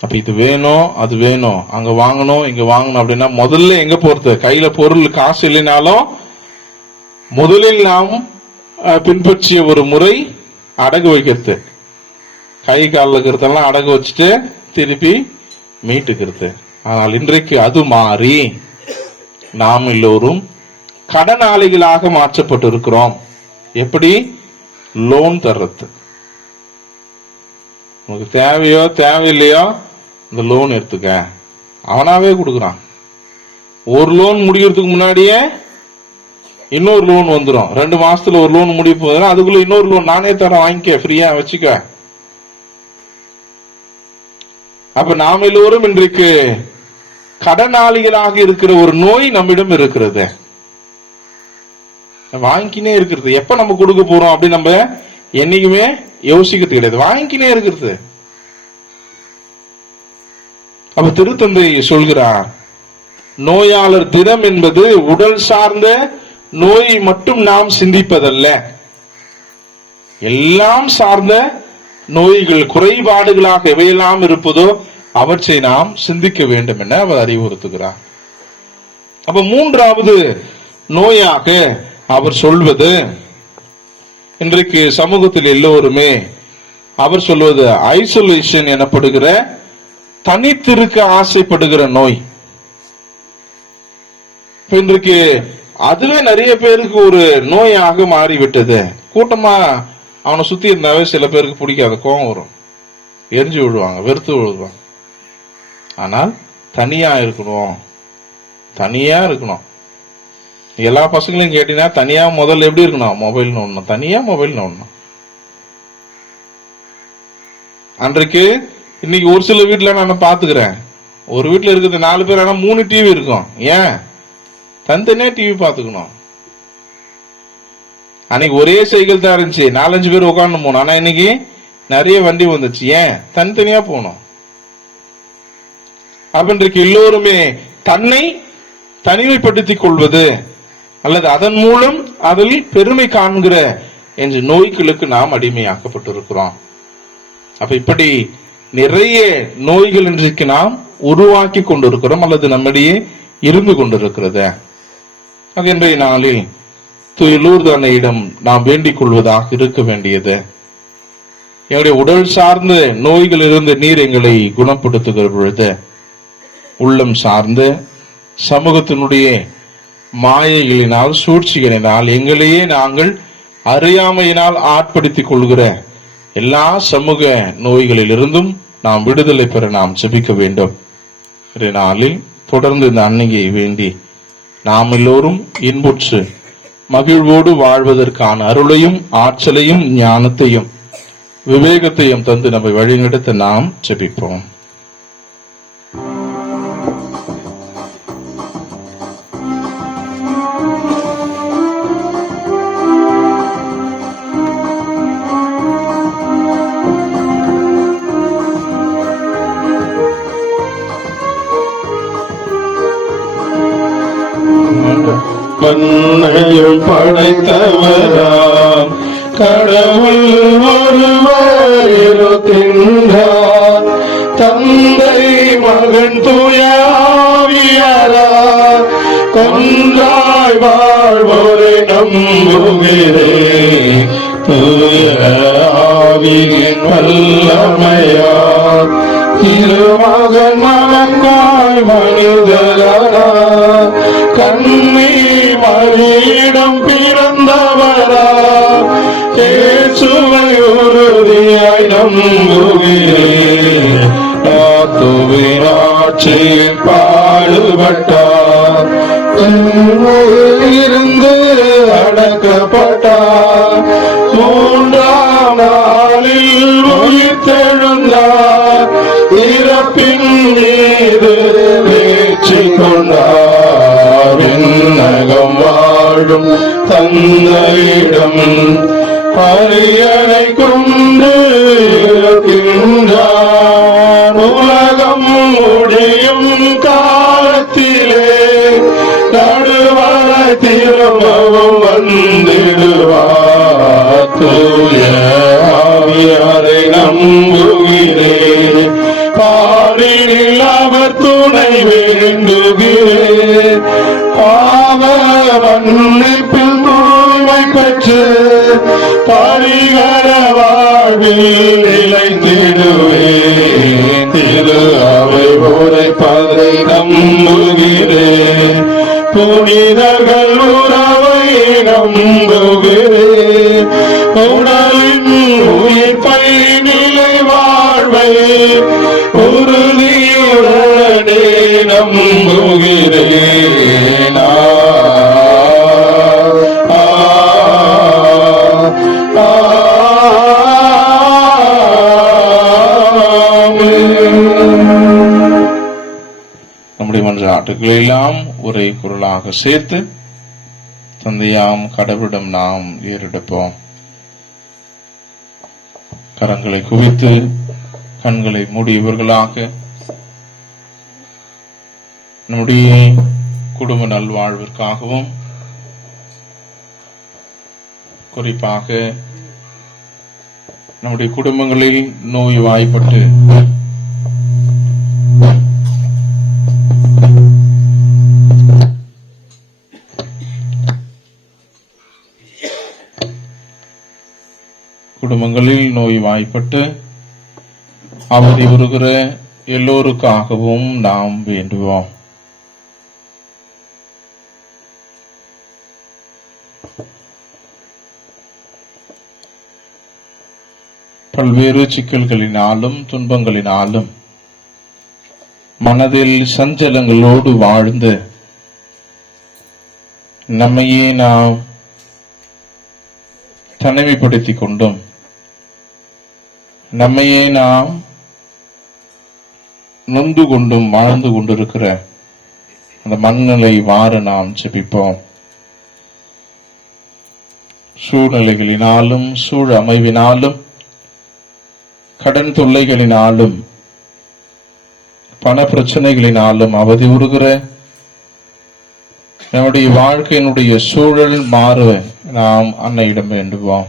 அப்ப இது வேணும், அது வேணும், அங்க வாங்கணும், இங்க வாங்கணும் அப்படின்னா முதல்ல எங்க போறது? கையில பொருள் காசு இல்லைனாலும் முதலில் நாம் பின்பற்றிய ஒரு முறை அடகு வைக்கிறது. கை காலில் இருக்கிறதெல்லாம் அடகு வச்சுட்டு திருப்பி மீட்டுக்கிறது. ஆனால் இன்றைக்கு அது மாறி நாம் எல்லோரும் கடனாளிகளாக மாற்றப்பட்டு இருக்கிறோம். எப்படி? லோன் தர்றது. உனக்கு தேவையோ தேவையில்லையோ இந்த லோன் எடுத்துக்க, அவனாவே கொடுக்குறான். ஒரு லோன் முடிக்கிறதுக்கு முன்னாடியே இன்னொரு லோன் வந்துடும். 2 மாசத்துல ஒரு லோன் முடிய போதுன்னா அதுக்குள்ள இன்னொரு லோன் நானே தரேன், வாங்கிக்க, ஃப்ரீயா வச்சுக்க. அப்ப நாம் எல்லோரும் இன்றைக்கு கடனாளிகளாக இருக்கிற ஒரு நோய் நம்மிடம் இருக்கிறது. வாங்கிக்கினே இருக்கிறது. எப்ப நம்ம கொடுக்க போறோம் அப்படின்னு நம்ம என்னைக்குமே யோசிக்கிறது கிடையாது. வாங்கிக்கினே இருக்கிறது. அப்ப திருத்தந்தை சொல்கிறார், நோயாளர் தினம் என்பது உடல் சார்ந்த நோயை மட்டும் நாம் சிந்திப்பதல்ல, எல்லாம் சார்ந்த நோய்கள், குறைபாடுகளாக எவையெல்லாம் இருப்பதோ அவற்றை நாம் சிந்திக்க வேண்டும் என அவர் அறிவுறுத்துகிறார். அப்ப மூன்றாவது நோயாக அவர் சொல்வது, இன்றைக்கு சமூகத்தில் எல்லோருமே அவர் சொல்வது ஐசோலேஷன் எனப்படுகிற தனித்திருக்க ஆசைப்படுகிற நோய். இன்றைக்கு அதுவே நிறைய பேருக்கு ஒரு நோயாக மாறிவிட்டது. கூட்டமா அவனை சுத்தி இருந்தாவே சில பேருக்கு பிடிக்காத, கோபம் வரும், எரிஞ்சு விழுவாங்க, வெறுத்து விழுவாங்க. ஆனால் தனியா இருக்கணும், தனியா இருக்கணும். எல்லா பசங்களையும் கேட்டீங்கன்னா தனியா முதல்ல எப்படி இருக்கணும்? மொபைல் நோண்டணும், தனியா மொபைல் நோண்டணும். அன்றைக்கு இன்னைக்கு ஒரு சில வீட்டுல நான் பாத்துக்கிறேன், ஒரு வீட்டுல இருக்குது 4 பேர், ஆனா 3 டிவி இருக்கும். ஏன்? தனித்தனியா டிவி பாத்துக்கணும். அன்னைக்கு ஒரே சைக்கிள் தான் இருந்துச்சு, 4-5 பேர் உட்காந்து போனோம். ஆனா இன்னைக்கு நிறைய வண்டி வந்துச்சு. ஏன்? தனித்தனியா போனோம். அப்ப இன்றைக்கு எல்லோருமே தன்னை தனிமைப்படுத்திக் கொள்வது அல்லது அதன் மூலம் அதில் பெருமை காண்கிற என்ற நோய்களுக்கு நாம் அடிமையாக்கப்பட்டிருக்கிறோம். அப்ப இப்படி நிறைய நோய்கள் இன்றைக்கு நாம் உருவாக்கி கொண்டிருக்கிறோம் அல்லது நம்மிடையே இருந்து கொண்டிருக்கிறது. அது இன்றைய நாளில் தூய லூர்து அன்னையிடம் நாம் வேண்டிக் கொள்வதாக இருக்க வேண்டியது, எங்களுடைய உடல் சார்ந்த நோய்கள் இருந்து நீர் எங்களை குணப்படுத்துகிற பொழுது, உள்ளம் சார்ந்த சமூகத்தினுடைய மாயைகளினால் சூழ்ச்சிகளினால் எங்களையே நாங்கள் அறியாமையினால் ஆட்படுத்திக் கொள்கிற எல்லா சமூக நோய்களில் இருந்தும் நாம் விடுதலை பெற நாம் ஜெபிக்க வேண்டும். நாளில் தொடர்ந்து இந்த அன்னையை வேண்டி நாம் எல்லோரும் இன்புற்று மகிழ்வோடு வாழ்வதற்கான அருளையும் ஆற்றலையும் ஞானத்தையும் விவேகத்தையும் தந்து நம்மை வழிநடத்த நாம் ஜெபிப்போம். மண்ணையும் படைத்தவராம் கடவுள் ஒருவர் இருக்கின்றார், தந்தை மகன் தூய ஆவியாரார், கொன்றாய் வாழ்வோரை நம்புகிறேன், தூய ஆவியின் வல்லமையார், திருமகன் மகனாய் மனிதரானார், கண்ணி மரியிடம் பிறந்தவரா, இயேசுவை உறுதியாய் நம்புகிறேன், ஆத்துவின் ஆட்சியில் பாடுபட்டார், இருந்து அடக்கப்பட்டார், 3ஆம் நாளில் உயிர்த்தெழுந்தார், இறப்பின் மீது வெற்றி கொண்டார், விண்ணகம் வாழும் தந்தையிடம் அரியணை கொண்டு இருக்கின்றார், உலகம் முடியும் காலத்திலே நடுவரை திரும்பவும் வந்திடுவார், தூய ஆவியாரை நம்புகிறேன், பாரினில் அவர் துணை வேண்டுகிறேன், பாவ மன்னிப்பில் தூய்மை பெற்று பரிகர வாழ்வில் நிலைத்திடுவேன், திரு அவை உரைப்பதை நம்புகிறேன், புனிதர்கள் உறவை நம்புகிறேன், உடலின் உயிர்ப்பை நிலை வாழ்வை உறுதியுடனே நம்புகிறேன். நம்முடைய மன்றாட்டுகளை எல்லாம் ஒரே குரலாக சேர்த்து தந்தையாம் கடவுளிடம் நாம் ஏறெடுப்போம். கரங்களை குவித்து கண்களை மூடியவர்களாக நம்முடைய குடும்ப நல்வாழ்விற்காகவும் குறிப்பாக நம்முடைய குடும்பங்களில் நோய்வாய்ப்பட்டு குடும்பங்களில் நோய் வாய்ப்பட்டு அவதி உருகிற எல்லோருக்காகவும் நாம் வேண்டுவோம். பல்வேறு சிக்கல்களினாலும் துன்பங்களினாலும் மனதில் சஞ்சலங்களோடு வாழ்ந்து நம்மையே நாம் தனிமைப்படுத்திக் கொண்டும் நம்மையே நாம் நொந்து கொண்டும் வாழ்ந்து கொண்டிருக்கிற அந்த மனநிலை வார நாம் ஜெபிப்போம். சூழ்நிலைகளினாலும் சூழ் அமைவினாலும் கடன் தொல்லைகளினாலும் பண பிரச்சனைகளினாலும் அவதி உறுகிற நம்முடைய வாழ்க்கையினுடைய சூழல் மாற நாம் அன்னையிடம் வேண்டுவோம்.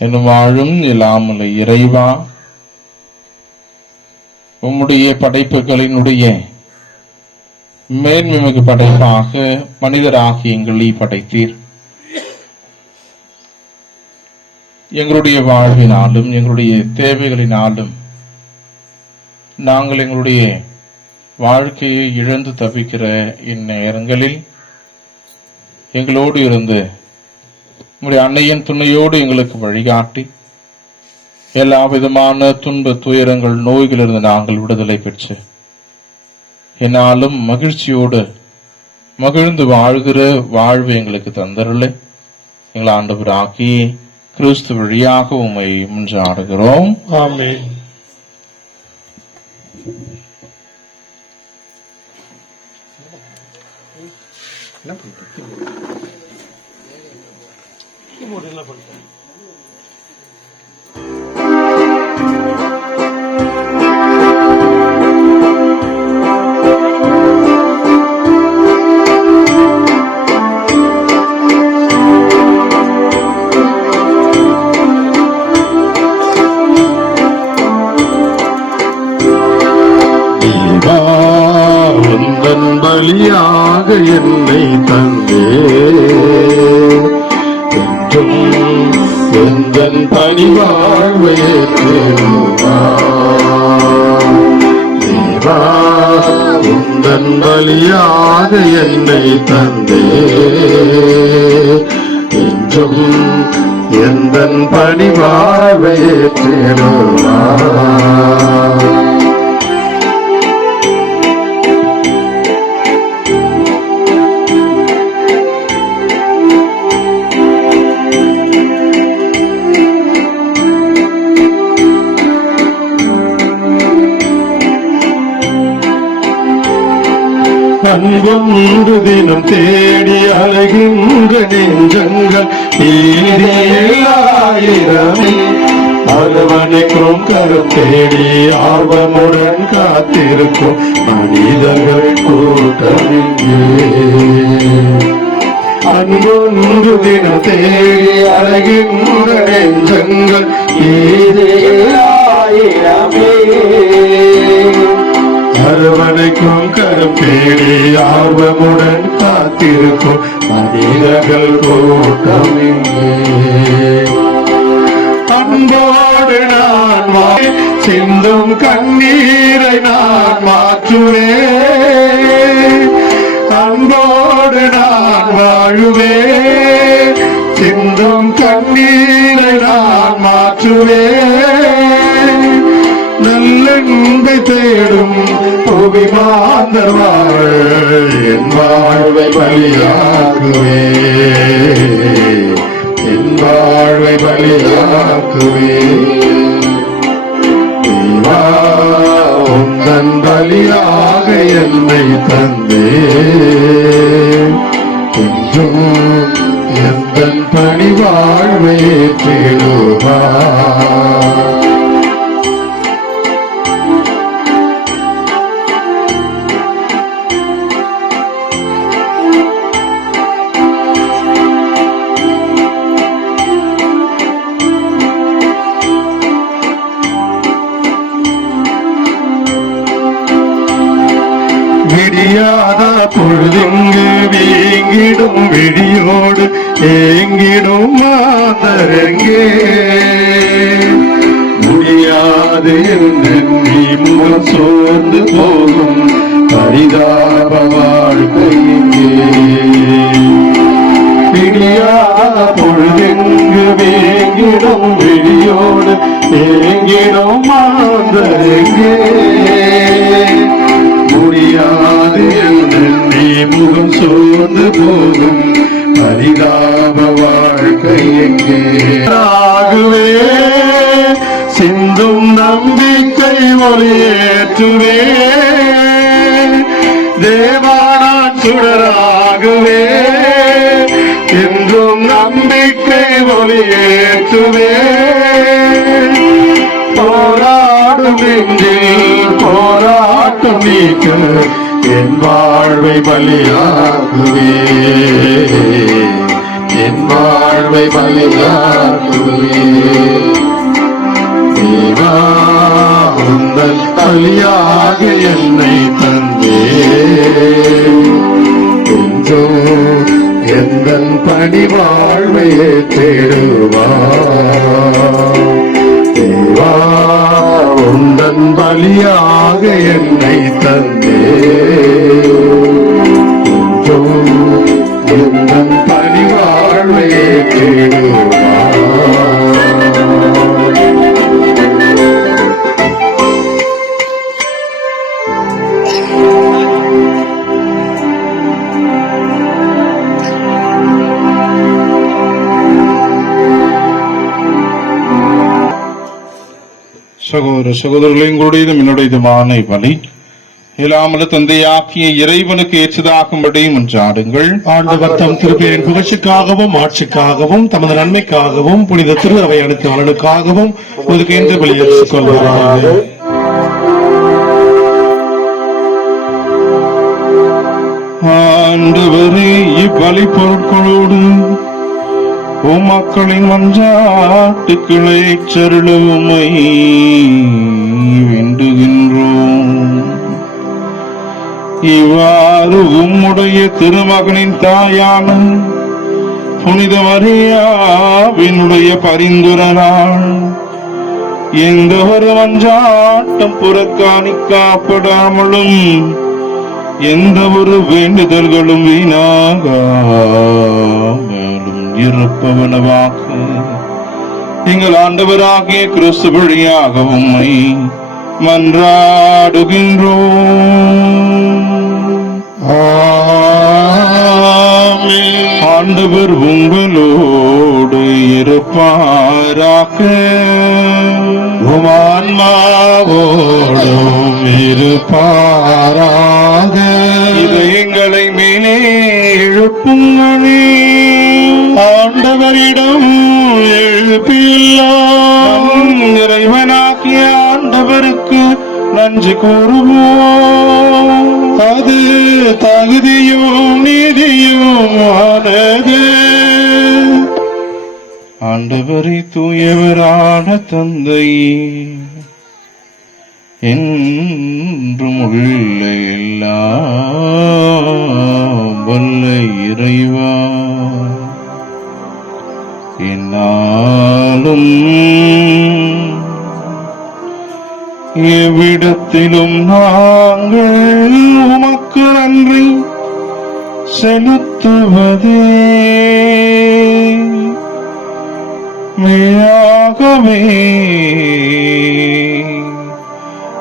என் வாழும் இல்லாமல இறைவா, உம்முடைய படைப்புகளினுடைய மேன்மிகு படைப்பாக மனிதராகி எங்களை படைத்தீர். எங்களுடைய வாழ்வினாலும் எங்களுடைய தேவைகளினாலும் நாங்கள் எங்களுடைய வாழ்க்கையை இழந்து தவிக்கிற இந்நேரங்களில் எங்களோடு இருந்து உங்களுடைய அன்னையின் துணையோடு எங்களுக்கு வழிகாட்டி எல்லா விதமான துன்ப துயரங்கள் நோய்களிலிருந்து நாங்கள் விடுதலை பெற்று என்னாலும் மகிழ்ச்சியோடு மகிழ்ந்து வாழ்கிற வாழ்வு எங்களுக்கு தந்தருளை எங்கள் ஆண்டவராக்கி கிறிஸ்து வழியாக உம்மை முன்றாடுகிறோம். ஆமென். உந்தன் பலியாக என்னை தந்தே என்றும் எந்தன் பணிவாழ்வை தேவா, உந்தன் பலியாக என்னை தந்தே என்றும் எந்தன் பணிவாழ்வை தேவா. அன்பொன்று தினம் தேடி அலைகின்ற நெஞ்சங்கள் ஆயிரமே அரவணைக்கும் கரம் தேடி ஆர்வமுடன் காத்திருக்கும் மனிதர்கள் கூட்டமிங்கே. அன்பொன்று தினம் தேடி அலைகின்ற நெஞ்சங்கள் ஆயிரமே அரவணைக்கும் கரம் தேடி ஆர்வமுடன் காத்திருக்கும் மனிதர்கள் கூட்டமிங்கே. அன்போடு நான் சிந்தும் கண்ணீரை நான் மாற்றுவேன், அன்போடு நான் வாழுவேன், சிந்தும் கண்ணீரை நான் மாற்றுவேன். நல்லென்பை தேடும் புவி மாந்தர் என் வாழ்வை பலியாக்குவே, என் வாழ்வை பலியாக்குவே. உந்தன் பலியாக என்னை தந்தே என்றும் எந்தன் பணி வாழ்வை தேடுவா. பொழுதிங்கு வீங்கிடும் விடியோடு ஏங்கிடும் மாதரங்கே முடியாது என்னென்றி முகம் சோர்ந்து போகும் பரிதாப வாழ்க்கையே பிடியாத பொழுதெங்கு வேங்கிடும் விடியோடு ஏங்கிடும் மாந்தரங்கே முடியாது என்னென்றி முகம் சோர்ந்து போகும் பரிதாப வாழ்க்கை எங்கே ஆகுவே சிந்தும் நம்பிக்கை ஒளியேற்றுவே தேவானான் சுடராகுவே என்றும் நம்பிக்கை ஒளியேற்றுவே போராடும் நெஞ்சில் போராட்டம் நீக்க என் வாழ்வை பலியாக்குவே என் வாழ்வை பலியாக்குவே தேவா உந்தன் பலியாக என்னை தந்தே என்றும் எந்தன் பணி வாழ்வையே தேடுவா தேவா உந்தன் பலியாக என்னை தந்தே என்றும் எந்தன் பணி வாழ்வையே தேடுவா சகோதர சகோதரர்களே, உங்களுடையதும் என்னுடையதுமான பலி இல்லாமல் தந்தையாக்கிய இறைவனுக்கு ஏற்றதாகும்படி மன்றாடுங்கள். ஆண்டவர் தம் திருப்பேரின் புகழ்ச்சிக்காகவும் ஆட்சிக்காகவும் தமது நன்மைக்காகவும் புனித திரு அவை அனைத்து நலனுக்காகவும் ஒதுக்கின்ற பலியேற்றுக் கொள்வாராக. ஆண்டவரே, இப்பலி பொருட்களோடு மக்களின் மஞ்சாட்டுக்களை சருளுமை வேண்டுகின்றோம். இவ்வாறு உம்முடைய திருமகனின் தாயான புனித மரியாவினுடைய பரிந்துரையால் எந்த ஒரு மஞ்சாட்டம் புறக்காணிக்கப்படாமலும் எந்த ஒரு வேண்டுதல்களும் வீணாகாமலும் இருப்பவனவாக எங்கள் ஆண்டவராகிய கிறிஸ்து வழியாக உம்மை மன்றாடுகின்றோம். ஆண்டவர் உங்களோடு இருப்பாராக. ஆன்மாவோடும் இருப்பாராக. இதயங்களை மேலே எழுப்புங்களே, ஆண்டவரிடம் எழுப்பியுள்ளோம். இறைவனாகிய ஆண்டவருக்கு நன்றி கூறுவோம். அது தகுதியும் நீதியும் ஆனது. ஆண்டவரை தூயவரான தந்தை என்றும் உள்ள எல்லாம் வல்ல இறைவா, என்னாலும் எவ்விடத்திலும் நாங்கள் உமக்கு நன்றி செலுத்துவதே மெய்யாகவே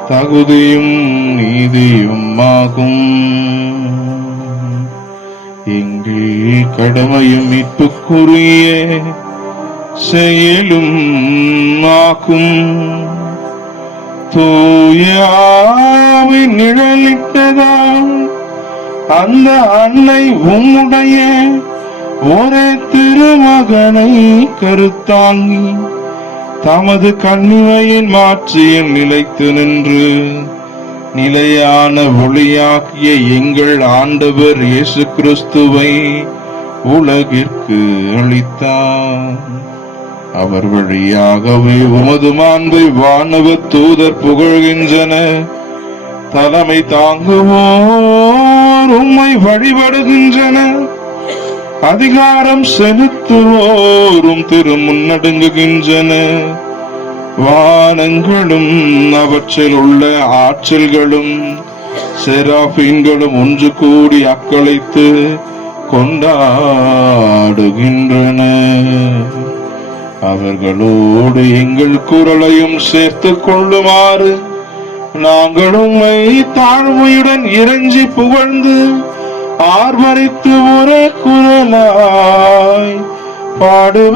தகுதியும் நீதியும் ஆகும். எங்கள் கடமையும் மீட்புக்குரிய செயலும் ஆகும். தூயாவின் நிழலிட்டதால் அந்த அன்னை உம்முடைய ஒரே திருமகனை கருத்தாங்கி தமது கண்ணிமையின் மாற்றியில் நிலைத்து நின்று நிலையான ஒளியாக்கிய எங்கள் ஆண்டவர் இயேசு கிறிஸ்துவை உலகிற்கு அளித்தார். அவர் வழியாகவே உமது மாண்பை வானவ தூதர் புகழ்கின்றனர். தலைமை தாங்குவோர் உம்மை வழிபடுகின்றன. அதிகாரம் செலுத்துவோரும் திரு முன்னடுங்குகின்றன. வானங்களும் அவற்றில் உள்ள ஆற்றல்களும் செராபீன்களும் ஒன்று கூடி அக்களித்து கொண்டாடுகின்றன. அவர்களோடு எங்கள் குரலையும் சேர்த்துக் கொள்ளுமாறு நாங்கள் உம்மை தாழ்மையுடன் இறைஞ்சி புகழ்ந்து ஆர்ப்பரித்து ஒரே குரலாய் பாடுவதாவது: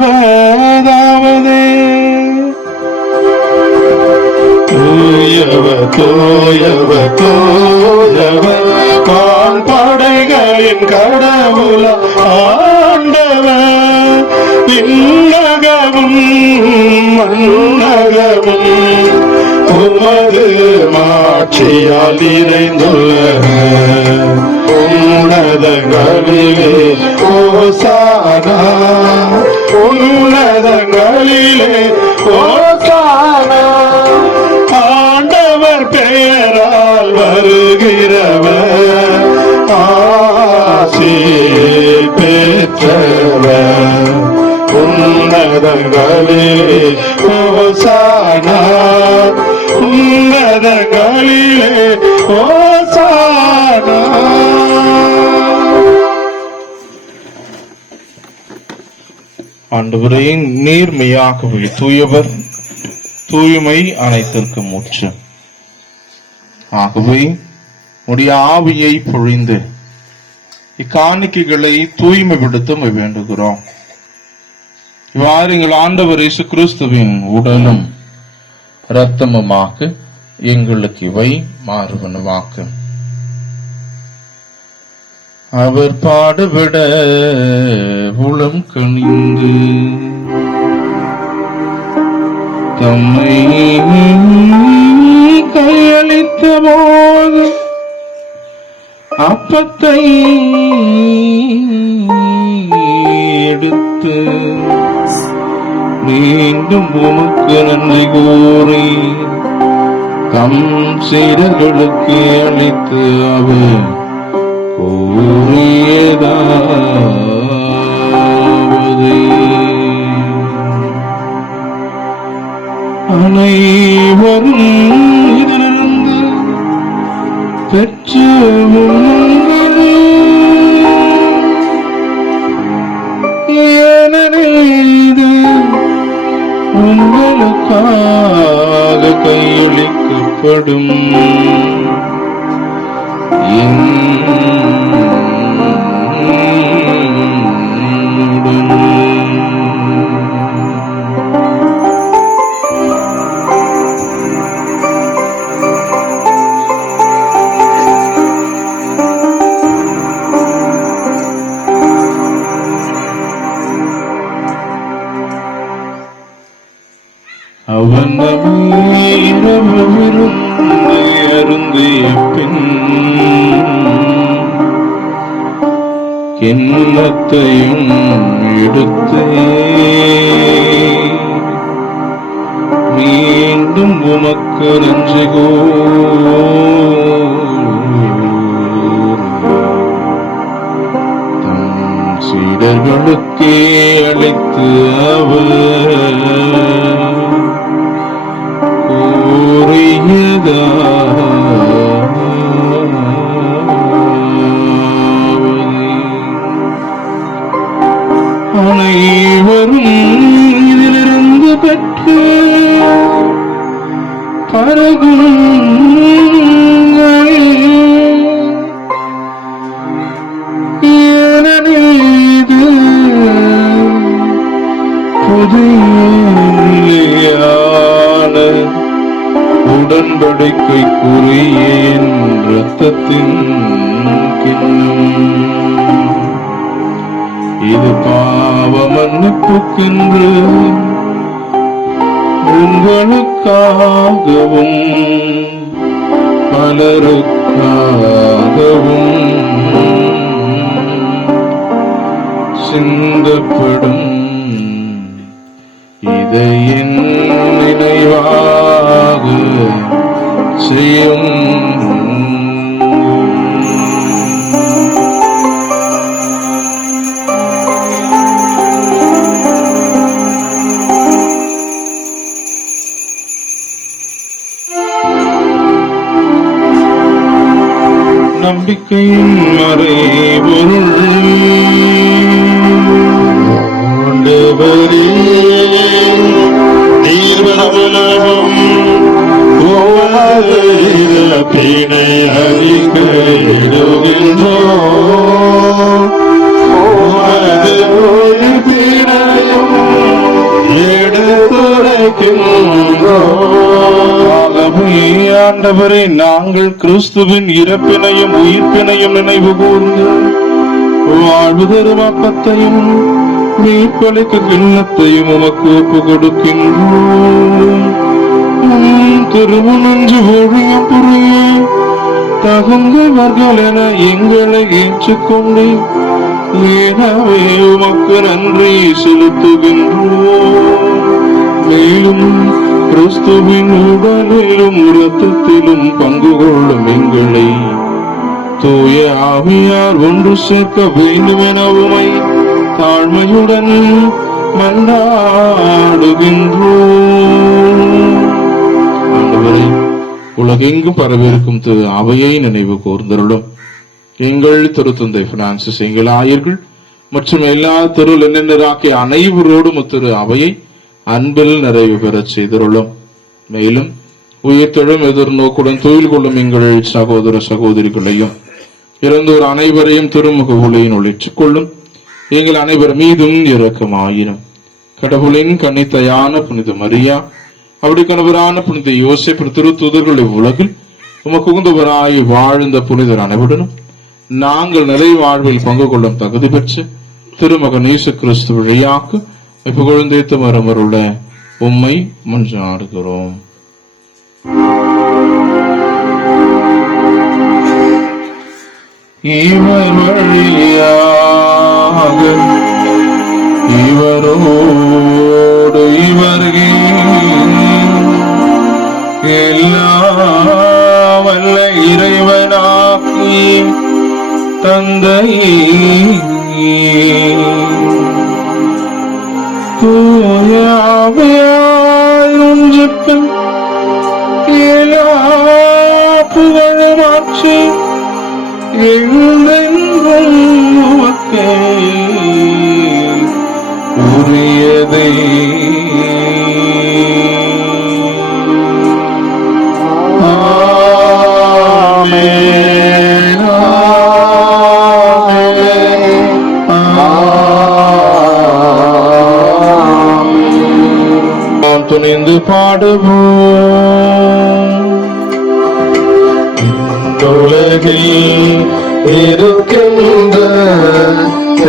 தூயவர் தூயவர் தூயவர் கால் படைகளின் கடவுள ஆண்டவர். விண்ணகமும் மண்ணகமும் உமது மாட்சியால் நிறைந்துள்ளன. உன்னதங்களிலே ஓசானா, உன்னதங்களிலே ஓசானா. ஆண்டவர் பெயரால் வருகிறவர் ஆசி பெற்றவர். உன்னதங்களிலே ஓசானா, உன்னதங்களிலே ஓசானா. ஆண்டவரே, நீர்மையாகவே தூயவர், தூய்மை அனைத்திற்கும் முற்று. ஆகவே உடைய ஆவியை பொழிந்து இக்காணிக்கைகளை தூய்மைப்படுத்த வேண்டுகிறோம். இவ்வாறு எங்கள் ஆண்டவர் இயேசு கிறிஸ்துவின் உடலும் இரத்தமுமாக எங்களுக்கு இவை மாறுவனவாக்கும். அவர் பாடுபட உளம் கனிந்து தம்மை கையளித்த போது அப்பத்தை எடுத்து மீண்டும் உமக்கு நன்றி கூறி தம் சீடர்களுக்கு அளித்து அவர் கூறியதாவது: அனைவரும் இதிலிருந்து பெற்று உண்ணுங்கள். ஏனெனில் இது உங்களுக்காக கையளிக்கப்படும் என் அவன் இரவு விருந்தை அருந்திய பின் கிண்ணத்தையும் எடுத்து மீண்டும் உமக்கு நன்றி கூறி தம் சீடர்களுக்கே அளித்து அவர் அனைவரும் இதிலிருந்து பெற்று பருகுங்கள். ஏனெனில் இது புதிய உடன்படிக்கைக்குரிய என் இரத்தத்தின் கிண்ணம். இது பாவ மன்னிப்புக்கென்று உங்களுக்காகவும் பலருக்காகவும் சிந்தப்படும். இதை என் நினைவாக செய்யும். ஆண்டவரே, நாங்கள் கிறிஸ்துவின் இறப்பினையும் உயிர்ப்பினையும் நினைவு கூர்ந்து வாழ்வு தரும் அப்பத்தையும் மீட்பளிக்க கிண்ணத்தையும் உமக்கு ஒப்பு கொடுக்கின்றோம். திருமணஞ்சு ஒழிய புரிய தகுந்தவர்கள் என எங்களை ஏற்றுக்கொண்டு எனவே உமக்கு நன்றி செலுத்துகின்றோம். மேலும் கிறிஸ்துவின் உடலிலும் இரத்தத்திலும் பங்கு கொள்ளும் எங்களை தூய ஆவியார் ஒன்று சேர்க்க வேண்டும் என உமை தாழ்மையுடன் மன்றாடுகின்றோம். ஆண்டவரே, உலகெங்கும் பரவிருக்கும் திரு அவையை நினைவு கூர்ந்தருளும். எங்கள் திருத்தந்தை பிரான்சிஸ், எங்கள் ஆயர்கள் மற்றும் எல்லா திருநிராக்கிய அனைவரோடும் திரு அவையை அன்பில் நிறைவு பெறச் செய்தருளும். மேலும் உயிர்த்தெழும் எதிர்நோக்குடன் தொழில் கொள்ளும் எங்கள் சகோதர சகோதரிகளையும் இறந்தோர் அனைவரையும் திருமுக ஒளியின் ஒளிற்றுக் கொள்ளும். எங்கள் அனைவர் மீதும் இரக்கமாயினும். கடவுளின் கன்னித்தையான புனித மரியா, அவருடைய கணவரான புனித யோசேப்பு திருத்தூதர்கள் இவ்வுலகில் உமக்கு உகந்தவராய் வாழ்ந்த புனிதர் அனைவருடனும் நாங்கள் நிலை வாழ்வில் பங்கு கொள்ளும் தகுதி பெற்று திருமகன் இயேசு கிறிஸ்து வழியாக புகழ்ந்தேத்து மரமருள்ள உம்மை மன்றாடுகிறோம். இவர் வழியாக இவரோடு இவர்களே எல்லாம் வல்ல இறைவனாக்கி தந்தையே தூய ஆவியார் ஒன்றுக்கும் எல்லா புகழும் ஆட்சி என்றென்றும் உமக்கே உரியதே. ஆமென், ஆமென். துணிந்து பாடுவோம். உலகில் இருக்கின்ற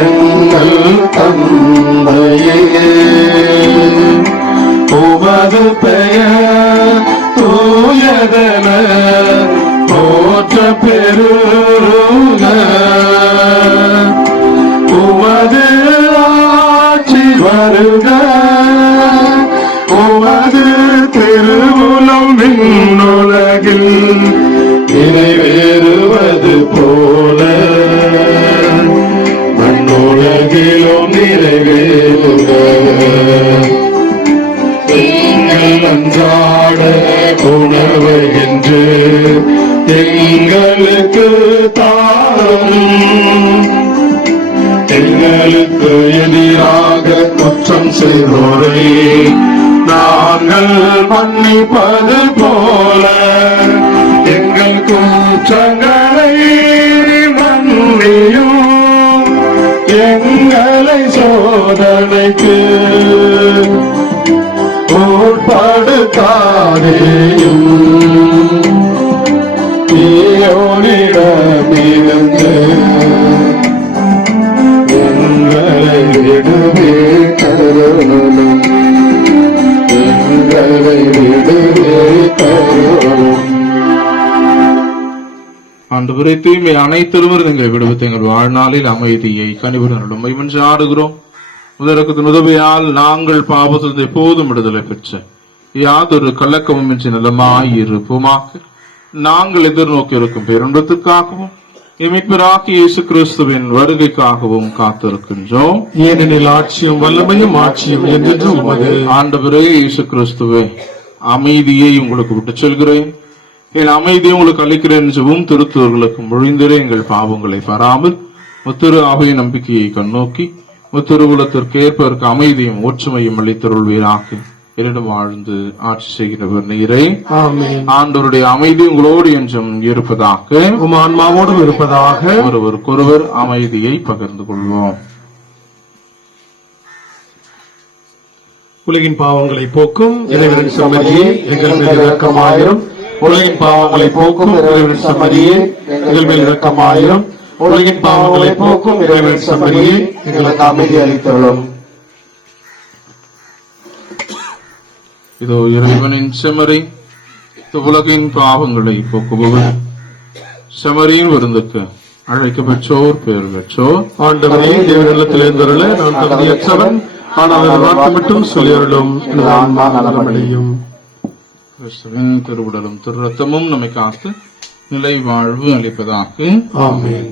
எங்கள் தந்தையே, உமது பெயர் தூயதென போற்ற பெருக, உமது ஆட்சி வருக, உமது திருவுளம் விண்ணுலகில் நிறைவேறுவது போல மண்ணுலகிலும் நிறைவேறுக. எங்கள் அன்றாட உணவு என்று எங்களுக்கு தாரும், எங்களுக்கு எதிராக குற்றம் செய்தோரை நாங்கள் மன்னிப்பது போல எங்கள் குற்றங்களை மன்னியும், எங்களை சோதனைக்கு உட்படுத்தாதேயும், தீயோனிடமிருந்து எங்களை விடுவே தருளும், எங்களை விடுவே தருளும். ஆண்டவரே, தீமை அனைத்திலும் எங்களை விடுவித்து எங்கள் வாழ்நாளில் அமைதியை கனிவுடன் உம்மை மன்றாடுகிறோம். முதலக்கத்தின் உதவியால் நாங்கள் பாவத்தில் எப்போதும் விடுதலை பெற்ற யாதொரு கலக்கமும் இன்றி நலமாயிருப்போமாக நாங்கள் எதிர்நோக்கி இருக்கும் பேரன்பத்திற்காகவும் மீட்பராகிய இயேசு கிறிஸ்துவின் வருகைக்காகவும் காத்திருக்கின்றோம். ஏனெனில் ஆட்சியும் வல்லமையும் ஆட்சியும் என்றென்று உமது. ஆண்டவரே இயேசு கிறிஸ்துவே, அமைதியை உங்களுக்கு விட்டுச் செல்கிறேன், என் அமைதியை உங்களுக்கு அளிக்கிறேன் என்றும் திருத்தூர்களுக்கு மொழிந்திரே எங்கள் பாவங்களை பாராமல் முத்திரு ஆவிய நம்பிக்கையை கண்ணோக்கி முத்திருவுலத்திற்கு ஏற்பதற்கு அமைதியும் ஒற்றுமையும் அளித்தருள்வீராக. என்னிடம் வாழ்ந்து ஆட்சி செய்கிறவர் நீரே. ஆமென். ஆண்டவருடைய அமைதி உங்களோடு என்றும் இருப்பதாக, உம் ஆன்மாவோடும் இருப்பதாக. ஒருவருக்கொருவர் அமைதியை பகிர்ந்து கொள்வோம். உலகின் பாவங்களை போக்கும் இறைவனின் சமதியை எங்கள் மீது இரக்கமாயிரும். உலகின் பாவங்களை போக்கும் இறைவனின் சம்மதியே எங்கள் மேல் இரக்கமாயிரும். உலகின் பாவங்களை போக்கும் இறைவனின் சம்மதியே எங்களுக்கு அமைதி அளித்தருளும். இதோ இறைவனின் செமரி, உலகின் பாவங்களை போக்குபவர். செமரியின் விருந்துக்கு அழைக்க பெற்றோர் பேர் பெற்றோர். ஆண்டவரே, தேவனிடத்தில் இருந்தருள நான் தகுதியற்றவன், ஆனால் அந்த வார்த்தை மட்டும் சொல்லியருளும், எனது ஆன்மா நலமடையும். கிறிஸ்துவின் திருவுடலும் திரு ரத்தமும் நம்மை காத்து நிலை வாழ்வு அளிப்பதாக. ஆமென்.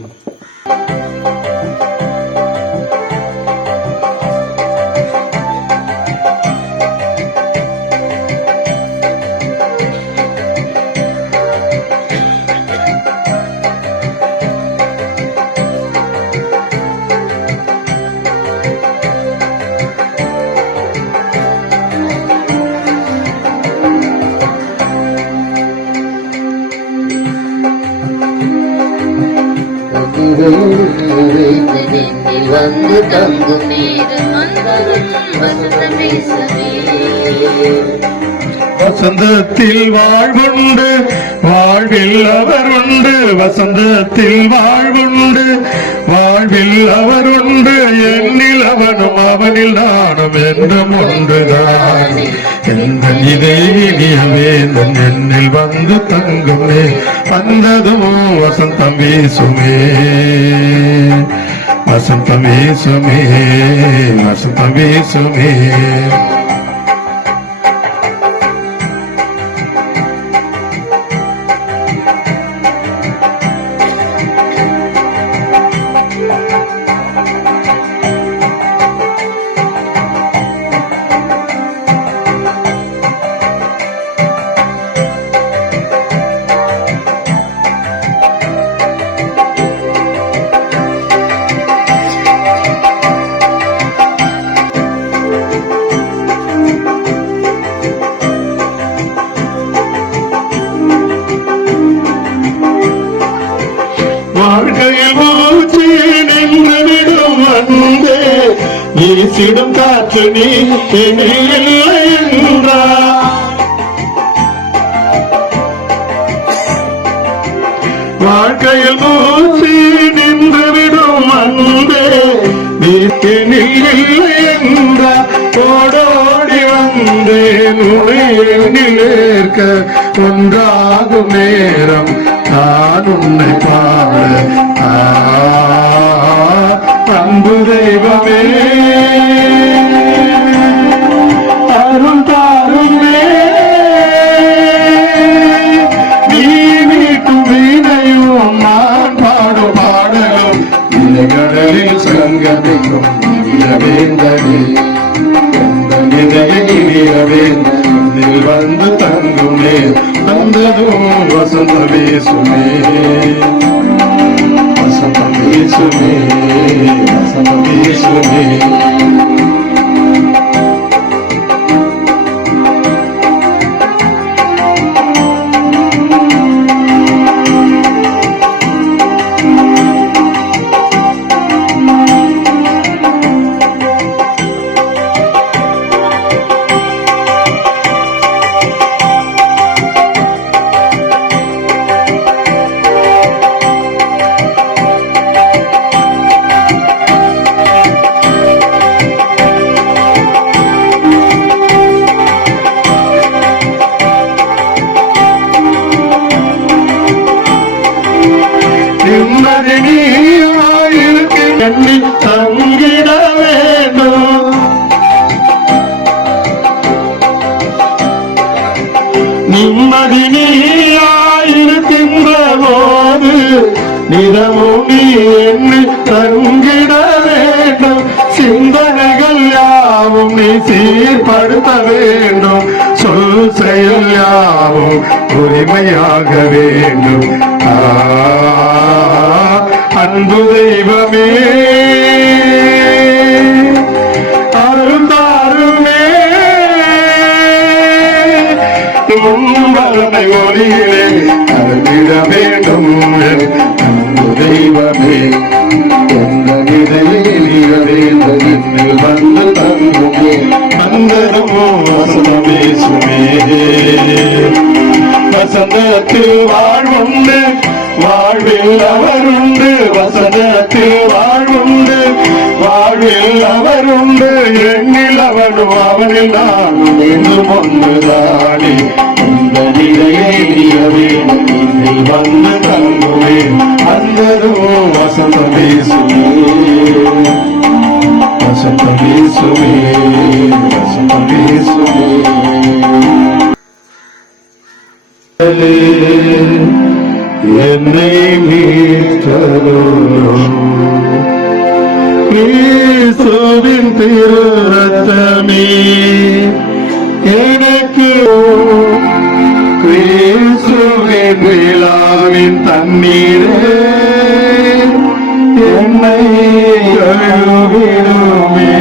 வந்து தங்கும் நீரும் அன்பரும் வசந்தமே சமே. வசந்தத்தில் வாழ்வுண்டு, வாழ்வில் அவர் உண்டு. வசந்தத்தில் வாழ்வுண்டு, வாழ்வில் அவர் உண்டு. என்னில் அவனும் அவனில் நானும் என்றும் ஒன்றுதான். எந்த இதை இனியவேந்தன் என்னில் வந்து தங்குமே. வந்ததும் வசந்தம் வீசுமே, வசந்தம் வீசுமே, வசந்தம் வீசுமே. வாழ்க்கையில் மூச்சு நின்று விடும் அன்பே, வீசிடும் காற்று நீ இல்லை என்றார். வாழ்க்கையில் மூச்சு நின்று விடும் அன்பே, வீட்டினில் இல்லை என்றார். ஓடோடி வந்தேன் உன்னில் ஏற்க, ஒன்றாகும் நேரம் நான் உன்னை பாட. அன்பு தெய்வமே, அருள் தாருமே, நீ மீட்டும் வீணையும் நான் பாடும் பாடலும் கடலில் சங்கமிக்கும் வேந்தனே. இனியவேந்தனில் வந்து தங்குமே. வந்ததும் வசந்தம் வீசுமே, வசந்தம் வீசுமே, வசந்தம் வீசுமே. எண்ணில் தங்கிட வேண்டும். நிம்மதி நீயாயிருக்கின்ற போது நிறமும் நீ எண்ணில் தங்கிட வேண்டும். சிந்தனைகள் யாவும் நீ சீர்படுத்த வேண்டும். சொல் செயல் யாவும் உரிமையாக வேண்டும். அன்பு தெய்வமே, அருள் தாருமே, வளமை ஒளியிலே அருளிட வேண்டும். அன்பு தெய்வமே, எந்த நிலையில் வேண்டும் வந்து தங்குமே. வந்ததும் வசந்தம் வீசுமே, வசந்த உண்டு எண்ணில் அவனும் அவனில் நானும் இன்னும் ஒன்றுதானே இந்த நிலையை அறியவே இசை வந்து தங்குவே அந்தரும் வசந்தம் பேசுவே வசந்தம் பேசுவே வசந்தம் பேசுவே என்னை மீட்டருளும் கிறிஸ்துவின் திரு ரத்தமே எனக்கு கிறிஸ்துவின் விழாவின் தண்ணீரே என்னை கழுவிடுமே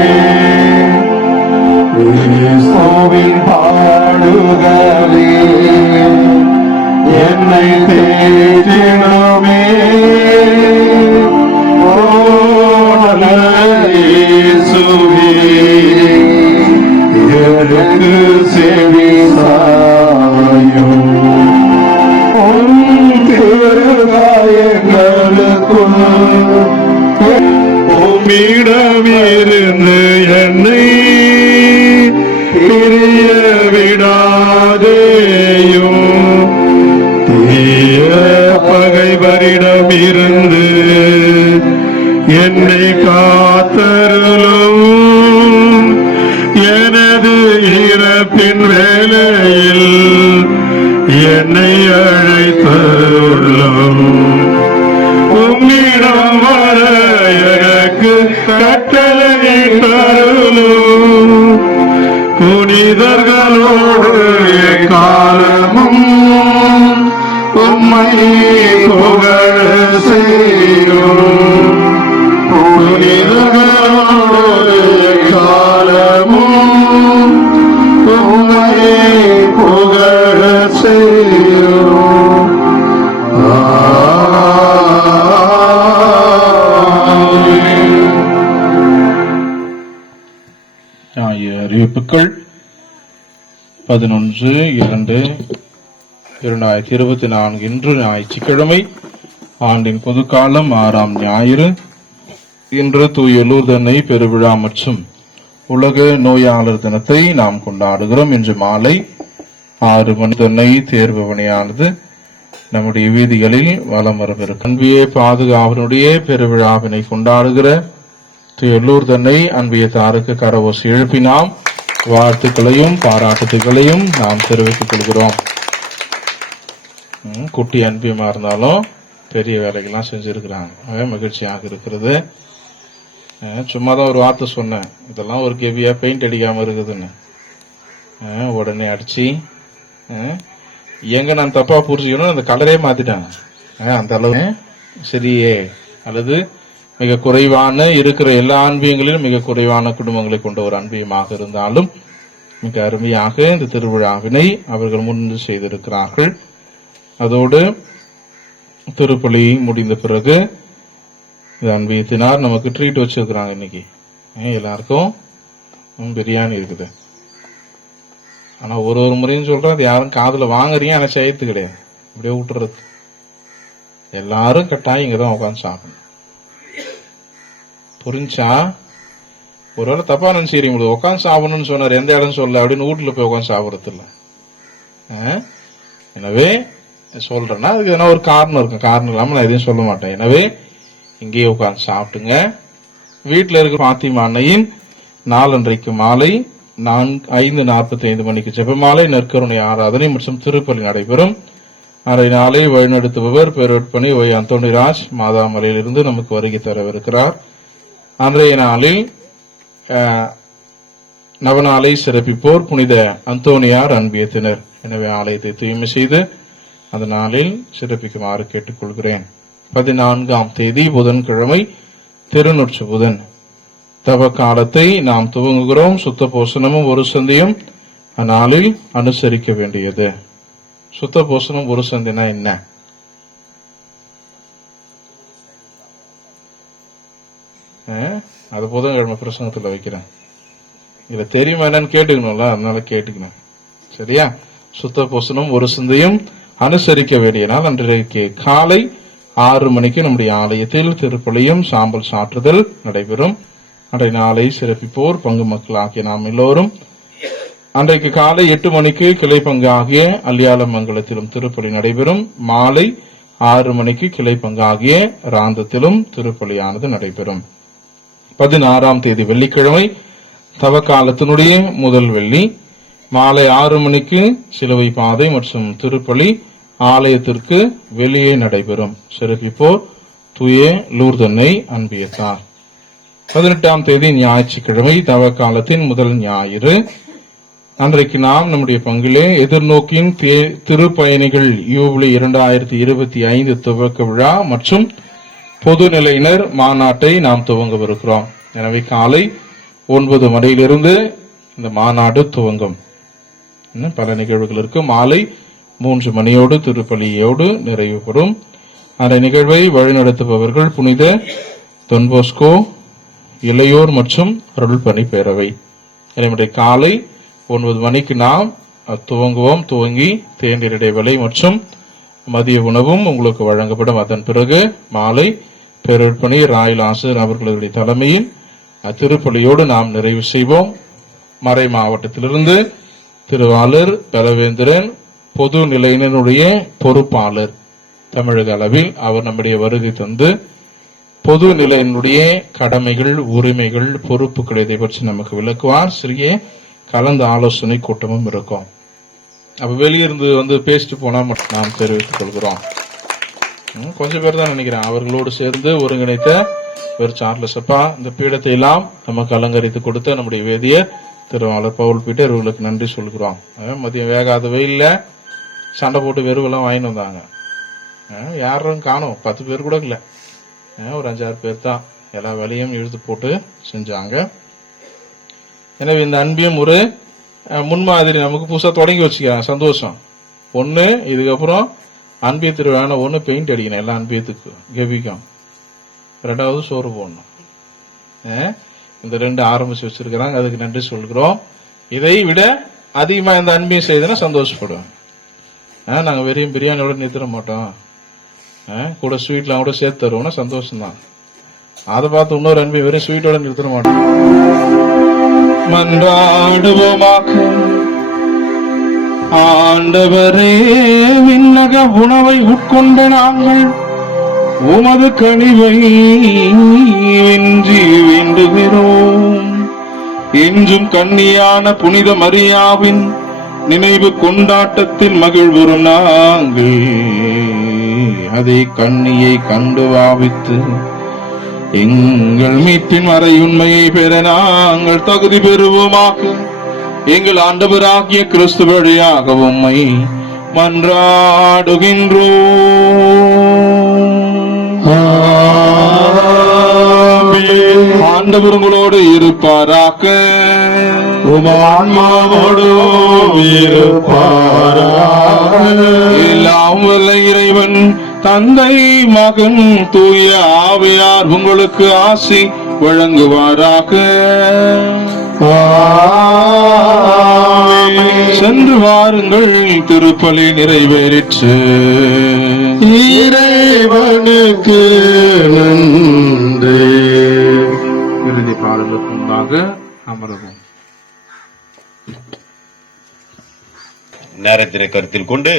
கிறிஸ்துவின் பாடுகளே என்னை தேற்றிடுமே ஓ இயேசுவே எனக்கு செவி சாயும் உன் திருகாயங்களுக்குள் உம்மிடமிருந்து என்னை பிரிய விடாதேயும் தீய பகைவரிடம் இருந்து என்னை காத்தருளும் எனது இறப்பின் வேளையில் என்னை அழைத்தருளும் உம்மிடம் வர எனக்கு கட்டளை தருளும் புனிதர்களோடு எக்காலமும் உம்மை புகழ செய்யும் புனிதர்களோடு எக்காலமும் உம்மை புகழ செய்யும் அறிவிப்புகள் 11/2/2024 இன்று ஞாயிற்றுக்கிழமை, ஆண்டின் பொதுக்காலம் 6ஆம் ஞாயிறு. இன்று தூய லூர்தன்னை பெருவிழா மற்றும் உலக நோயாளர் தினத்தை நாம் கொண்டாடுகிறோம். இன்று மாலை 6 மணி தன்னை தேர்வு பணியானது நம்முடைய வீதிகளில் வலம் வரவிருக்கும். அன்பிய பாதுகாவனுடைய பெருவிழாவினை கொண்டாடுகிற தூயலூர் தன்னை அன்பியத்தாருக்கு கரவோசி எழுப்பி நாம் வாழ்த்துக்களையும் பாராட்டுகளையும் நாம் தெரிவித்துக் கொள்கிறோம். குட்டி அன்பியமா இருந்தாலும் பெரிய வேலைகள்லாம் செஞ்சிருக்கிறாங்க, மகிழ்ச்சியாக இருக்கிறது. சும்மாதான் ஒரு வார்த்தை சொன்னேன், இதெல்லாம் ஒரு கெவியா பெயிண்ட் அடிக்காம இருக்குதுன்னு உடனே அடிச்சு எங்க நான் தப்பா புரிஞ்சுக்கணும், அந்த கலரே மாத்திட்டாங்க. அந்த அளவு சரியே அல்லது மிக குறைவான இருக்கிற எல்லா அன்பியங்களிலும் மிக குறைவான குடும்பங்களை கொண்ட ஒரு அன்பியமாக இருந்தாலும் மிக அருமையாக இந்த திருவிழாவினை அவர்கள் முன்னின்று செய்திருக்கிறார்கள். அதோடு திருப்பலி முடிந்த பிறகு அன்பியத்தினார் நமக்கு ட்ரீட் வச்சிருக்கிறாங்க. இன்னைக்கு எல்லாருக்கும் பிரியாணி இருக்குது. ஆனா ஒரு முறையும் சொல்றேன், அது யாரும் காதுல வாங்குறீங்க, ஆனா செய்யறது கிடையாது, அப்படியே விட்டுறது. எல்லாரும் கட்டாயம் இங்கதான் உட்காந்து சாப்பிடணும். புரிஞ்சா? ஒருவேளை தப்பா நினைச்சுக்கிறீங்க, உட்காந்து சாப்பிடணும்னு சொன்னார், எந்த இடம் சொல்ல அப்படின்னு வீட்டுல போய் உட்காந்து சாப்பிடறது இல்ல. எனவே சொல்றேன்னா அதுக்கு எதனா ஒரு காரணம் இருக்கும், காரணம் இல்லாம நான் எதையும் சொல்ல மாட்டேன். எனவே இங்கேயே உட்காந்து சாப்பிட்டுங்க. வீட்டுல இருக்க பாத்திமா அன்னையின் நாளன்றைக்கு மாலை 5:45 மணிக்கு ஜெபமாலை, நற்கருணை ஆராதனை மற்றும் திருப்பலி நடைபெறும். அரை நாளை வழிநடத்துபவர் பேரொட்பணி ஒய் அந்தோணிராஜ் மாதாமலையிலிருந்து நமக்கு வருகை தரவிருக்கிறார். அன்றைய நாளில் நவநாளை சிறப்பிப்போர் புனித அந்தோனியார் அன்பியத்தினர். எனவே ஆலயத்தை தூய்மை செய்து அந்த நாளில் சிறப்பிக்குமாறு கேட்டுக்கொள்கிறேன். 14ஆம் தேதி புதன்கிழமை திருநொற்று புதன் தவ காலத்தை நாம் துவங்குகிறோம். சுத்த போசனமும் ஒரு சந்தையும் அந்நாளில் அனுசரிக்க வேண்டியது. சுத்த போசனம் ஒரு சந்தைனா என்ன? அது புதன்கிழமை பிரசங்கத்துல வைக்கிறேன். இதுல தெரியுமா என்னன்னு கேட்டுக்கணும்ல, அதனால கேட்டுக்கணும். சரியா? சுத்த போசனம் ஒரு சந்தையும் அனுசரிக்க வேண்டிய நாள் அன்றைக்கு காலை 6 மணிக்கு நம்முடைய ஆலயத்தில் திருப்பலியும் சாம்பல் சாற்றுதல் நடைபெறும். அன்றைய நாளை சிறப்பிப்போர் பங்கு மக்களாகிய நாம் எல்லோரும் அன்றைக்கு காலை 8 மணிக்கு கிளை பங்காகிய அல்லியாலமங்கலத்திலும் திருப்பலி நடைபெறும். மாலை 6 மணிக்கு கிளை பங்காகிய ராந்தத்திலும் திருப்பலியானது நடைபெறும். 16ஆம் தேதி வெள்ளிக்கிழமை தவக்காலத்தினுடைய முதல் வெள்ளி மாலை 6 மணிக்கு சிலுவை பாதை மற்றும் திருப்பலி ஆலயத்திற்கு வெளியே நடைபெறும். சிறப்பிப்போர் தூய லூர்தன்னை அன்பியத்தார். 18ஆம் தேதி ஞாயிற்றுக்கிழமை தவக்காலத்தின் முதல் ஞாயிறு. அன்றைக்கு நாம் நம்முடைய பங்கிலே எதிர்நோக்கின் திருப்பயணிகள் யூபிலி 2025 துவக்க விழா மற்றும் பொதுநிலையினர் மாநாட்டை நாம் துவங்கவிருக்கிறோம். எனவே காலை 9 மணியிலிருந்து இந்த மாநாடு துவங்கும். பல நிகழ்வுகள் இருக்கு. மாலை 3 மணியோடு திருப்பலியோடு நிறைவு பெறும். அந்த நிகழ்வை வழிநடத்துபவர்கள் புனித தொன்போஸ்கோ இளையோர் மற்றும் அருள்பணி பேரவை. எனவே காலை 9 மணிக்கு நாம் துவங்குவோம். துவங்கி தேநீர் இடைவேளை மற்றும் மதிய உணவும் உங்களுக்கு வழங்கப்படும். அதன் பிறகு மாலை பேரற்பணி ராயல் ஆசிரியர் அவர்களுடைய தலைமையில் திருப்பலியோடு நாம் நிறைவு செய்வோம். மறை மாவட்டத்திலிருந்து திருவாளர் பலவேந்திரன் பொது நிலையினருடைய பொறுப்பாளர் தமிழக அளவில் அவர் நம்முடைய வருகை தந்து பொது நிலையினுடைய கடமைகள், உரிமைகள், பொறுப்புகள் இதை பற்றி நமக்கு விளக்குவார். சிறிய கலந்து ஆலோசனை கூட்டமும் இருக்கும். அப்ப வெளியிருந்து பேசிட்டு போனா நாம் தெரிவித்துக் கொள்கிறோம். கொஞ்சம் பேர் தான் நினைக்கிறேன். அவர்களோடு சேர்ந்து ஒருங்கிணைத்த சார்லஸ் அப்பா இந்த பீடத்தை எல்லாம் நமக்கு அலங்கரித்து கொடுத்த நம்முடைய வேதிய திருவாளர் பவுல் பீட்டர் இவர்களுக்கு நன்றி சொல்கிறோம். மதியம் வேகாத வெயில்ல சண்டை போட்டு வெறுவெல்லாம் வாங்கிட்டு வந்தாங்க. யாரும் காணும், 10 பேர் கூட இல்ல, ஒரு 5-6 பேர் தான் எல்லா வேலையும் இழுத்து போட்டு செஞ்சாங்க. எனவே இந்த அன்பியம் ஒரு முன்மாதிரி நமக்கு புதுசா தொடங்கி வச்சுக்கிறாங்க. சந்தோஷம். ஒண்ணு, இதுக்கப்புறம் அன்பிய திருவிழா ஒண்ணு பெயிண்ட் அடிக்கணும் எல்லா அன்பியத்துக்கு கெபிக்கும். 2வது சோறு போடணும். இந்த 2 ஆரம்பிச்சு வச்சிருக்கிறாங்க. அதுக்கு நன்றி சொல்கிறோம். இதை விட அதிகமா இந்த அன்பியம் செய்தனா சந்தோஷப்படுவேன். நாங்க வெறும் பிரியாணியோட நிறுத்த மாட்டோம், கூட ஸ்வீட்லாம் கூட சேர்த்து தருவோம்னா சந்தோஷம் தான். அதை பார்த்து இன்னொரு அன்பியம் வெறும் ஸ்வீட்டோட நிறுத்த மாட்டோம். மன்றாடுவோமாக. ஆண்டவரே, விண்ணக உணவை உட்கொண்ட நாங்கள் உமது கனிவை வென்றி வேண்டுகிறோம். இன்றும் கன்னியான புனித மரியாவின் நினைவு கொண்டாட்டத்தில் மகிழ்வுறும் நாங்கள் அதை கண்ணியை கண்டு வாவித்து எங்கள் மீட்பின் மறையுண்மையை பெற நாங்கள் தகுதி பெறுவோமாக. எங்கள் ஆண்டவராகிய கிறிஸ்து வழியாக உம்மை மன்றாடுகின்றோம். ஆண்டவர் உங்களோடு இருப்பாராக. எல்லாம் வல்ல இறைவன் தந்தை, மகன், தூய ஆவியார் உங்களுக்கு ஆசி வழங்குவாராக. சென்று வாருங்கள், திருப்பலி நிறைவேறிற்று. இறைவனுக்கு நன்றி. இறுதி பாடலுக்கு முன்பாக அமரவும். நேரத்தினை கருத்தில் கொண்டு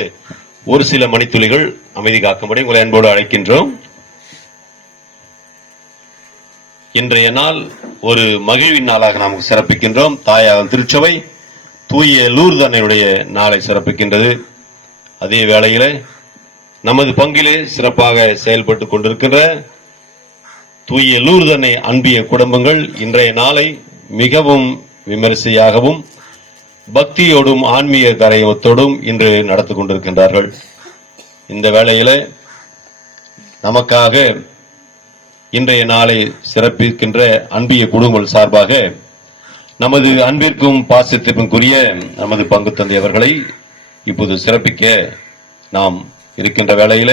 ஒரு சில மணித்துளிகள் அமைதி காக்கும்படி உங்களை அன்போடு அழைக்கின்றோம். இன்றைய நாள் ஒரு மகிழ்வின் நாளாக நாம் சிறப்பிக்கின்றோம். தாயாகும் திருச்சபை தூய லூர்தன்னையுடைய நாளை சிறப்பிக்கின்றது. அதே வேளையில நமது பங்கிலே சிறப்பாக செயல்பட்டுக் கொண்டிருக்கின்ற தூய லூர்தன்னை அன்பிய குடும்பங்கள் இன்றைய நாளை மிகவும் விமரிசையாகவும் பக்தியோடும் ஆன்மீக கரையத்தோடும் இன்று நடத்தி கொண்டிருக்கின்றார்கள். இந்த வேளையில நமக்காக இன்றைய நாளை சிறப்பிக்கின்ற அன்பிய குடும்பங்கள் சார்பாக நமது அன்பிற்கும் பாசத்திற்குரிய நமது பங்கு தந்தை அவர்களை இப்போது சிறப்பிக்க நாம் இருக்கின்ற வேளையில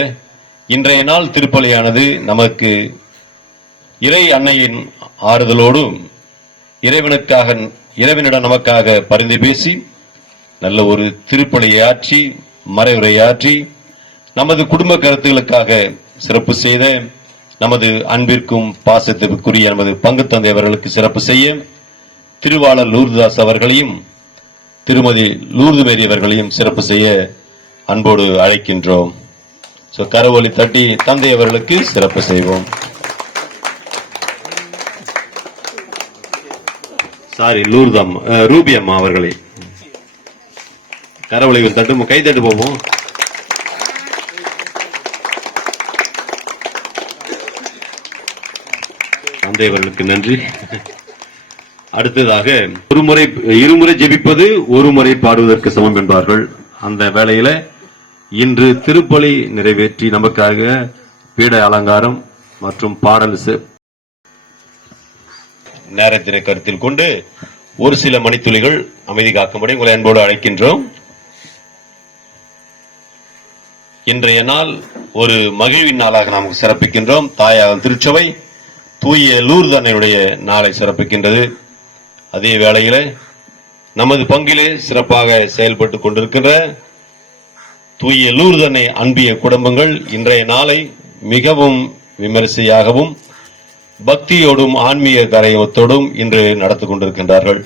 இன்றைய நாள் திருப்பலியானது நமக்கு இறை அன்னையின் ஆறுதலோடும் இறைவனிடம் நமக்காக பரிந்து பேசி நல்ல ஒரு திருப்பலியாற்றி மறைவுரையாற்றி நமது குடும்ப கருத்துகளுக்காக சிறப்பு செய்த நமது அன்பிற்கும் பாசத்திற்குரிய நமது பங்கு தந்தை அவர்களுக்கு சிறப்பு செய்ய திருவாளர் லூர்தாஸ் அவர்களையும் திருமதி லூர்து மேரி அவர்களையும் சிறப்பு செய்ய அன்போடு அழைக்கின்றோம். கரவொலி தட்டி தந்தை அவர்களுக்கு சிறப்பு செய்வோம். ரூபி அம்மா அவர்களை கரவொலி தட்டு கை தட்டு போவோம். தந்தை அவர்களுக்கு நன்றி. அடுத்ததாக இருமுறை ஜெபிப்பது ஒரு முறை பாடுவதற்கு சமம் என்பார்கள். அந்த வேளையில இன்று திருப்பலி நிறைவேற்றி நமக்காக பீட அலங்காரம் மற்றும் பாடல் நேரத்தினை கருத்தில் கொண்டு ஒரு சில மணித்துளிகள் அமைதி காக்கும்படி உங்களை அன்போடு அழைக்கின்றோம். இன்றைய நாள் ஒரு மகிழ்வின் நாளாக நாம் சிறப்பிக்கின்றோம். தாயார் திருச்சபை தூய லூர்து அன்னையுடைய நாளை சிறப்பிக்கின்றது. அதே வேளையில நமது பங்கிலே சிறப்பாக செயல்பட்டுக் கொண்டிருக்கின்ற தூய லூர்து அன்னை அன்பிய குடும்பங்கள் இன்றைய நாளை மிகவும் விமரிசையாகவும் பக்தியோடும் ஆன்மீக கரையத்தோடும் இன்று நடத்தி கொண்டிருக்கின்றார்கள்.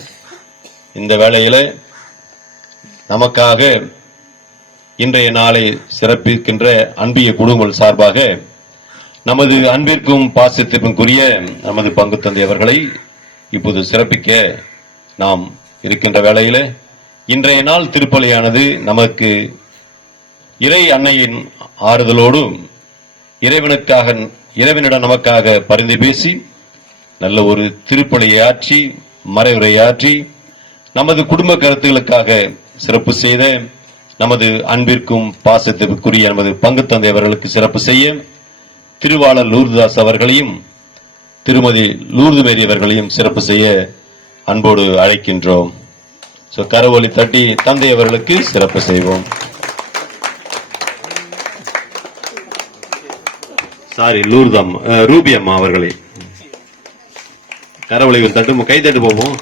இந்த வேளையில நமக்காக இன்றைய நாளை சிறப்பிக்கின்ற அன்பிய குடும்பங்கள் சார்பாக நமது அன்பிற்கும் பாசத்திற்குரிய நமது பங்கு தந்தை அவர்களை இப்போது சிறப்பிக்க நாம் இருக்கின்ற வேளையில இன்றைய நாள் திருப்பலியானது நமக்கு இறை அன்னையின் ஆறுதலோடும் இறைவனிடம் நமக்காக பரிந்து பேசி நல்ல ஒரு திருப்பலியை ஆற்றி மறைவுரையாற்றி நமது குடும்ப கருத்துகளுக்காக சிறப்பு செய்த நமது அன்பிற்கும் பாசத்திற்குரிய நமது பங்கு தந்தை அவர்களுக்கு சிறப்பு செய்ய திருவாளர் லூர்தாஸ் அவர்களையும் திருமதி லூர்து மேரி அவர்களையும் சிறப்பு செய்ய அன்போடு அழைக்கின்றோம். கரவொலி தட்டி தந்தை அவர்களுக்கு சிறப்பு செய்வோம். ரூபி அம்மா அவர்களை கரவொலி தட்டு கை தட்டு போவோம்.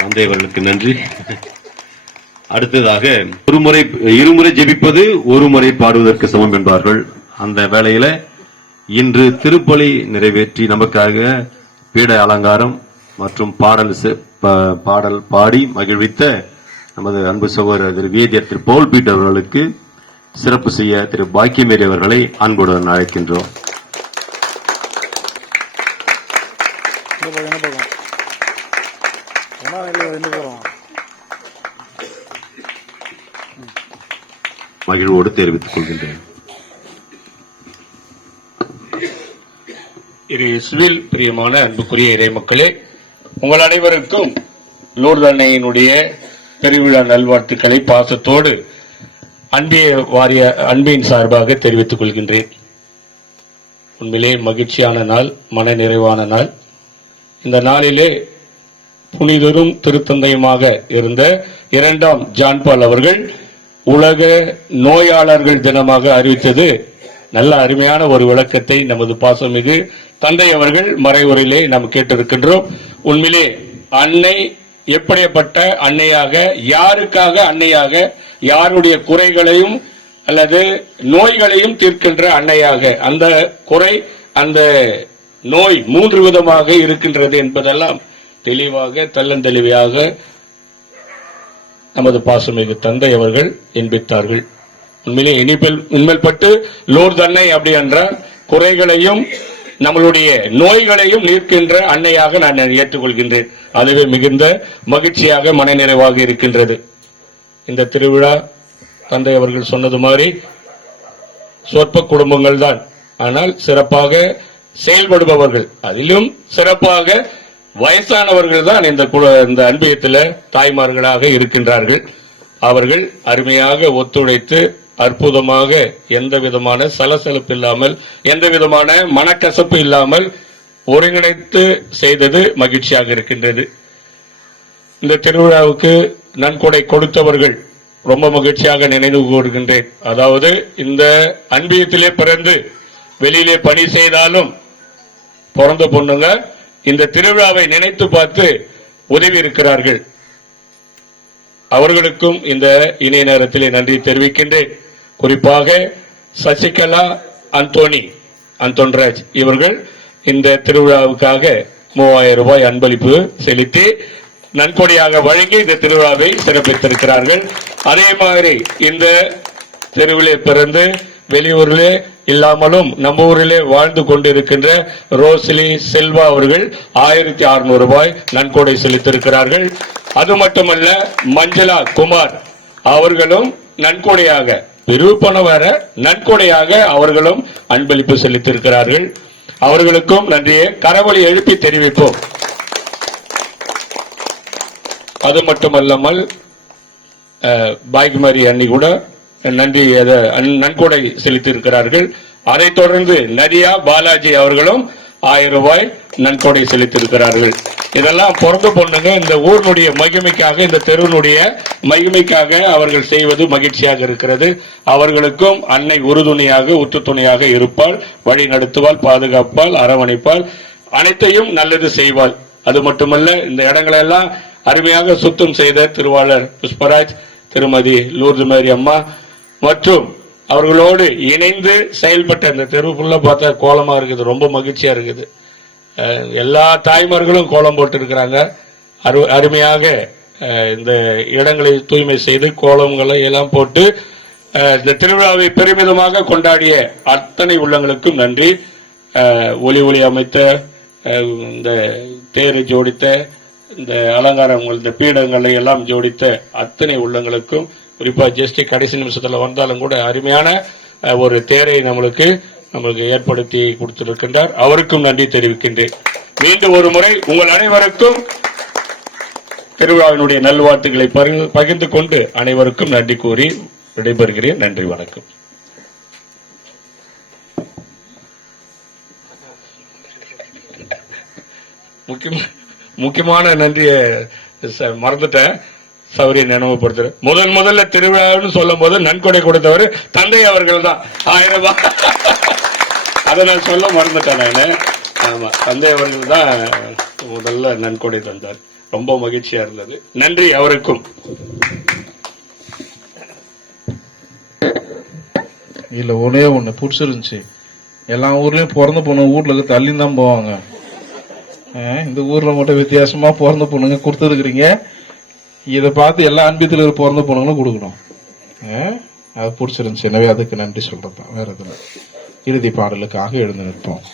தந்தை அவர்களுக்கு நன்றி. அடுத்ததாக இருமுறை ஜெபிப்பது ஒரு முறை பாடுவதற்கு சமம் என்பார்கள். அந்த வேளையில இன்று திருப்பலி நிறைவேற்றி நமக்காக பீட அலங்காரம் மற்றும் பாடல் பாடி மகிழ்வித்த நமது அன்பு சகோதரர் திரு வேதியர் திரு பவுல் பீட்டர் அவர்களுக்கு சிறப்பு செய்ய திரு பாக்கியமேரி அவர்களை அன்புடன் அழைக்கின்றோம். மகிழ்வோடு தெரிவித்துக் கொள்கின்றேன். இயேசுவில் பிரியமான அன்புக்குரிய இறை மக்களே, உங்கள் அனைவருக்கும் லூர்து அன்னையினுடைய பெருவிழா நல்வாழ்த்துக்களை பாசத்தோடு அன்பின் சார்பாக தெரிவித்துக் கொள்கின்றேன். உண்மையிலே மகிழ்ச்சியான நாள், மன நிறைவான நாள். இந்த நாளிலே புனிதரும் திருத்தந்தையுமாக இருந்த 2ஆம் ஜான் பால் அவர்கள் உலக நோயாளர்கள் தினமாக அறிவித்தது நல்ல அருமையான ஒரு விளக்கத்தை நமது பாசமிகு தந்தை அவர்கள் மறைவுரையிலே நாம் கேட்டிருக்கின்றோம். உண்மையிலே அன்னை எப்படிப்பட்ட அன்னையாக, யாருக்காக அன்னையாக, யாருடைய குறைகளையும் அல்லது நோய்களையும் தீர்க்கின்ற அன்னையாக, அந்த குறை அந்த நோய் 3 விதமாக இருக்கின்றது என்பதெல்லாம் தெளிவாக தெள்ளந்தெளிவாக நமது பாசமிகு தந்தை அவர்கள் என்பித்தார்கள். உண்மையிலே உண்மைப்பட்டு லூர்து அன்னை அப்படி என்ற குறைகளையும் நம்மளுடைய நோய்களையும் நீர்க்கின்ற அன்னையாக நான் ஏற்றுக்கொள்கின்றேன். அதுவே மிகுந்த மகிழ்ச்சியாக மனநிறைவாக இருக்கின்றது. இந்த திருவிழா தந்தை அவர்கள் சொன்னது மாதிரி சொற்ப குடும்பங்கள் தான், ஆனால் சிறப்பாக செயல்படுபவர்கள், அதிலும் சிறப்பாக வயசானவர்கள் தான் இந்த அன்பியத்தில் தாய்மார்களாக இருக்கின்றார்கள். அவர்கள் அருமையாக ஒத்துழைத்து அற்புதமாக எந்த விதமான சலசலப்பு இல்லாமல், எந்த விதமான மனக்கசப்பு இல்லாமல் ஒருங்கிணைத்து செய்தது மகிழ்ச்சியாக இருக்கின்றது. இந்த திருவிழாவுக்கு நன்கொடை கொடுத்தவர்கள் ரொம்ப மகிழ்ச்சியாக நினைவு கூறுகின்றேன். அதாவது இந்த அன்பியத்திலே பிறந்து வெளியிலே பணி செய்தாலும் பிறந்த பொண்ணுங்க இந்த திருவிழாவை நினைத்து பார்த்து உதவி இருக்கிறார்கள். அவர்களுக்கும் இந்த இணைய நேரத்திலே நன்றி தெரிவிக்கின்றேன். குறிப்பாக சசிகலா அந்தோன்ராஜ் இவர்கள் இந்த திருவிழாவுக்காக 3000 ரூபாய் அன்பளிப்பு செலுத்தி நன்கொடையாக வழங்கி இந்த திருவிழாவை சிறப்பித்திருக்கிறார்கள். அதே மாதிரி இந்த தெருவிலே பிறந்து வெளியூரிலே இல்லாமலும் நம்ம ஊரிலே வாழ்ந்து கொண்டிருக்கின்ற ரோஸ்லி செல்வா அவர்கள் 1600 ரூபாய் நன்கொடை செலுத்தியிருக்கிறார்கள். அது மட்டுமல்ல, மஞ்சளா குமார் அவர்களும் நன்கொடையாக, விருப்பன வேற, நன்கொடையாக அவர்களும் அன்பளிப்பு செலுத்தியிருக்கிறார்கள். அவர்களுக்கும் நன்றியை கரவொலி எழுப்பி தெரிவிப்போம். அது மட்டுமல்லாமல் பாய்குமாரி அண்ணி கூட நன்கொடை செலுத்தியிருக்கிறார்கள். அதைத் தொடர்ந்து நதியா பாலாஜி அவர்களும் 1000 ரூபாய் நன்கொடை செலுத்தியிருக்கிறார்கள். இதெல்லாம் பிறந்த பொண்ணுங்க இந்த ஊரினுடைய மகிமைக்காக, இந்த தெருவினுடைய மகிமைக்காக அவர்கள் செய்வது மகிழ்ச்சியாக இருக்கிறது. அவர்களுக்கும் அன்னை உறுதுணையாக, உற்றுத்துணையாக இருப்பாள், வழி நடத்துவாள், பாதுகாப்பாள், அரவணைப்பாள், அனைத்தையும் நல்லது செய்வாள். அது மட்டுமல்ல, இந்த இடங்களை எல்லாம் அருமையாக சுத்தம் செய்த திருவாளர் புஷ்பராஜ், திருமதி லூர்து மேரி அம்மா மற்றும் அவர்களோடு இணைந்து செயல்பட்ட இந்த தெரு ஃபுல்லா பார்த்தா கோலமா இருக்குது. ரொம்ப மகிழ்ச்சியா இருக்குது. எல்லா தாய்மார்களும் கோலம் போட்டு இருக்கிறாங்க. அருமையாக இந்த இடங்களை தூய்மை செய்து கோலங்களை எல்லாம் போட்டு இந்த திருவிழாவை பெருமிதமாக கொண்டாடிய அத்தனை உள்ளங்களுக்கும் நன்றி. ஒளி அமைத்த, இந்த தேரை ஜோடித்த, இந்த அலங்காரங்கள், இந்த பீடங்களை எல்லாம் ஜோடித்த அத்தனை உள்ளங்களுக்கும், குறிப்பா ஜெஸ்டி கடைசி நிமிஷத்துல வந்தாலும் கூட அருமையான ஒரு தேரை நம்மளுக்கு ஏற்படுத்தி கொடுத்திருக்கின்றார். அவருக்கும் நன்றி தெரிவிக்கின்றேன். மீண்டும் ஒரு முறை உங்கள் அனைவருக்கும் திருவிழாவினுடைய நல்வாழ்த்துக்களை பகிர்ந்து கொண்டு அனைவருக்கும் நன்றி கூறி விடைபெறுகிறேன். நன்றி, வணக்கம். முக்கியமான நன்றியை மறந்துட்டேன், சௌரிய நினைவுபடுத்துறேன். முதல்ல திருவிழான்னு சொல்லும் போது நன்கொடை கொடுத்தவர் தந்தை அவர்கள் தான். 1000 ரூபாய் அதை நான் சொல்ல மறந்துட்டேன் நானு. ஆமா, தந்தை அவர்கள் தான் முதல்ல நன்கொடை தந்தார். ரொம்ப மகிழ்ச்சியா இருந்தது. நன்றி அவருக்கும். இல்ல, ஒரே ஒண்ணு பிடிச்சிருந்துச்சு. எல்லா ஊர்லயும் பிறந்த பொண்ணு வீட்டுல தள்ளி தான் போவாங்க. இந்த ஊர்ல மட்டும் வித்தியாசமா பிறந்த பொண்ணுங்க கொடுத்துருக்கிறீங்க. இதை பார்த்து எல்லா அன்பியத்தில் பிறந்த பொண்ணுங்களும் கொடுக்கணும். அது பிடிச்சிருந்துச்சு. எனவே அதுக்கு நன்றி சொல்றதுதான், வேற எதுல. இறுதி பாடலுக்காக எழுந்து நிற்போம்.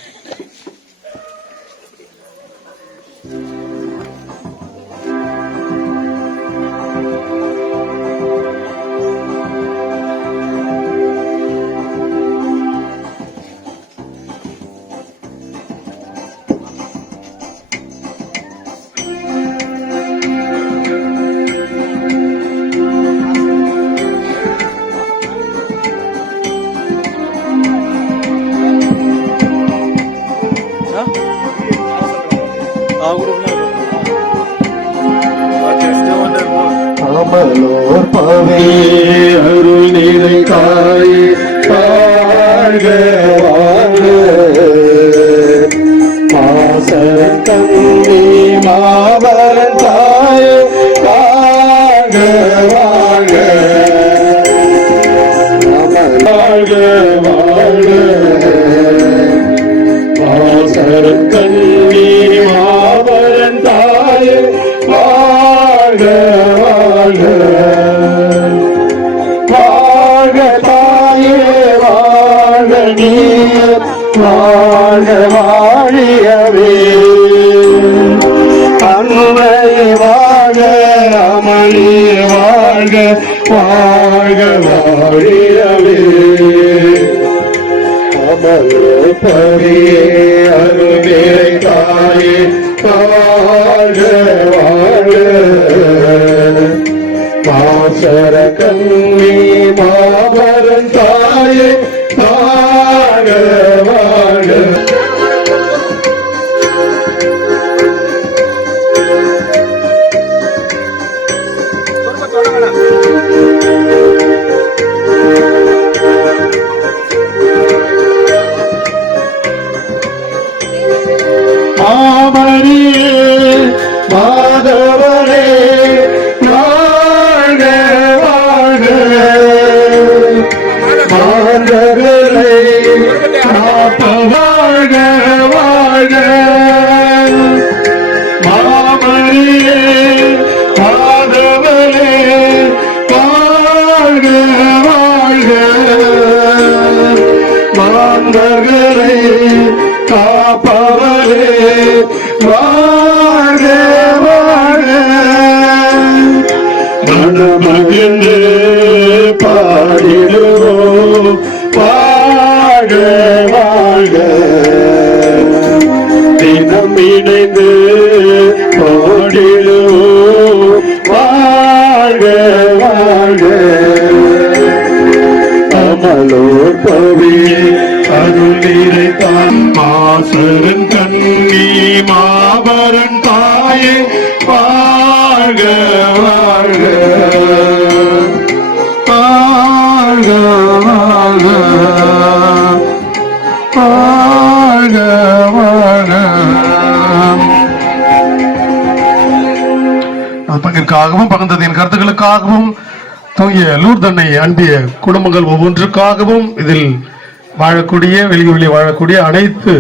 அமலோர் பாவே அருள் நிலை தாயே வாழ்க வாழ்க. மாசரன் தம்பி மாபரன் தாயே வாழ்க வாழ்க. வாழ்க வாழ்க. மாசரன் தம்பி மாபரன் தாயே வாழ்க வாழ்க. வாழ்க தாயே வாழ்க நீயே வாழ்க வாழியவே. அன்னை வாழ்க அமளி வாழ்க வாழ்க வாழியவே. அமல பரியே அருளே தாயே வாழ்க வாழ்க. மாசர கண்ணி மாபரன் தாயே வாழ்க வாழ்க. மாமணியே மாதவரே வாழ்க மகிழ்ந்து பாடிடுவோம் வாழ்க வாழ்க தினம் இணைந்து பாடிடுவோம் வாழ்க வாழ்க அமலோர் பவியே அருள் நிறைத்தான் மாசரன் கண்ணி மாபரன் தாயே வாழ்க வாழ்க வாழ்க வாழ்க வாழ்க வாழ்க. பங்கிற்காகவும் பகிர்ந்ததின் கருத்துக்களுக்காகவும் தூய லூர்தன்னை அன்பிய குடும்பங்கள் ஒவ்வொன்றுக்காகவும் இதில் வாழக்கூடிய வெளியே வாழக்கூடிய அனைத்து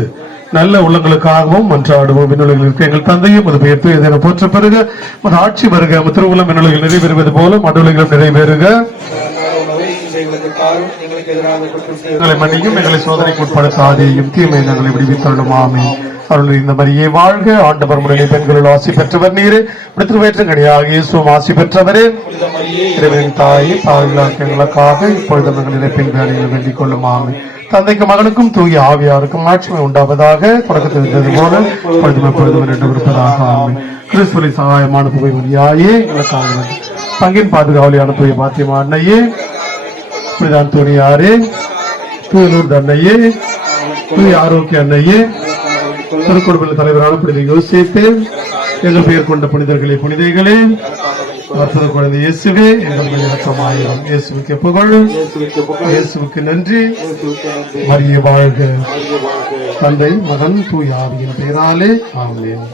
நல்ல உள்ளங்களுக்காகவும் மன்றாடுவோம். விண்ணுலகில் இருக்க எங்கள் தந்தையும் அது பெயர் என போற்ற பெறுக, அது ஆட்சி வருக, திருவுளம் விண்ணுலகில் நிறைவேறுவது போல மண்ணுலகிலும் நிறைவேறுக. எங்களை மன்னியும், எங்களை சோதனைக்கு உட்படுத்தாதேயும், தீமை எங்களை விடுவித்தள்ளும். ஆமென். அருள் இந்த மரியே வாழ்க, ஆண்டவர் முறையை பெண்களில் ஆசி பெற்றவர் நீரே, திருவேற்று கனியாக இயேசுவும் ஆசி பெற்றவரே. இறைவனின் தாயே, பாதுகாக்க எங்களுக்காக இப்பொழுது எங்கள் இறப்பின் வேலையில் வேண்டிக் கொள்ளும். ஆமென். தந்தைக்கு மகனுக்கும் தூய ஆவியாருக்கும் ஆட்சிமை உண்டாவதாக, தொடக்கத்தில் இருந்தது போல பொழுதும் என்று இருப்பதாக. ஆமென். கிறிஸ்துவை சகாயமான புகை மொழியாயே எங்களுக்காக பங்கின் பாதுகாவலியான தூய பாத்தியமா அன்னையே, புனிதான் துணியாரே, தூயலூர் அன்னையே, தூய ஆரோக்கிய அன்னையே, திருக்குடும்ப தலைவரான புனித யோசேப்பே, எங்கள் பெயர் கொண்ட புனிதர்களே புனிதைகளே, அற்புத குழந்தை இயேசுவே, எங்கள் மேல் இரக்கமாயிரும். இயேசுவுக்கு புகழ், இயேசுவுக்கு நன்றி. மரியே வாழ்க. தந்தை மகன் தூய ஆவியின் பெயராலே ஆமென்.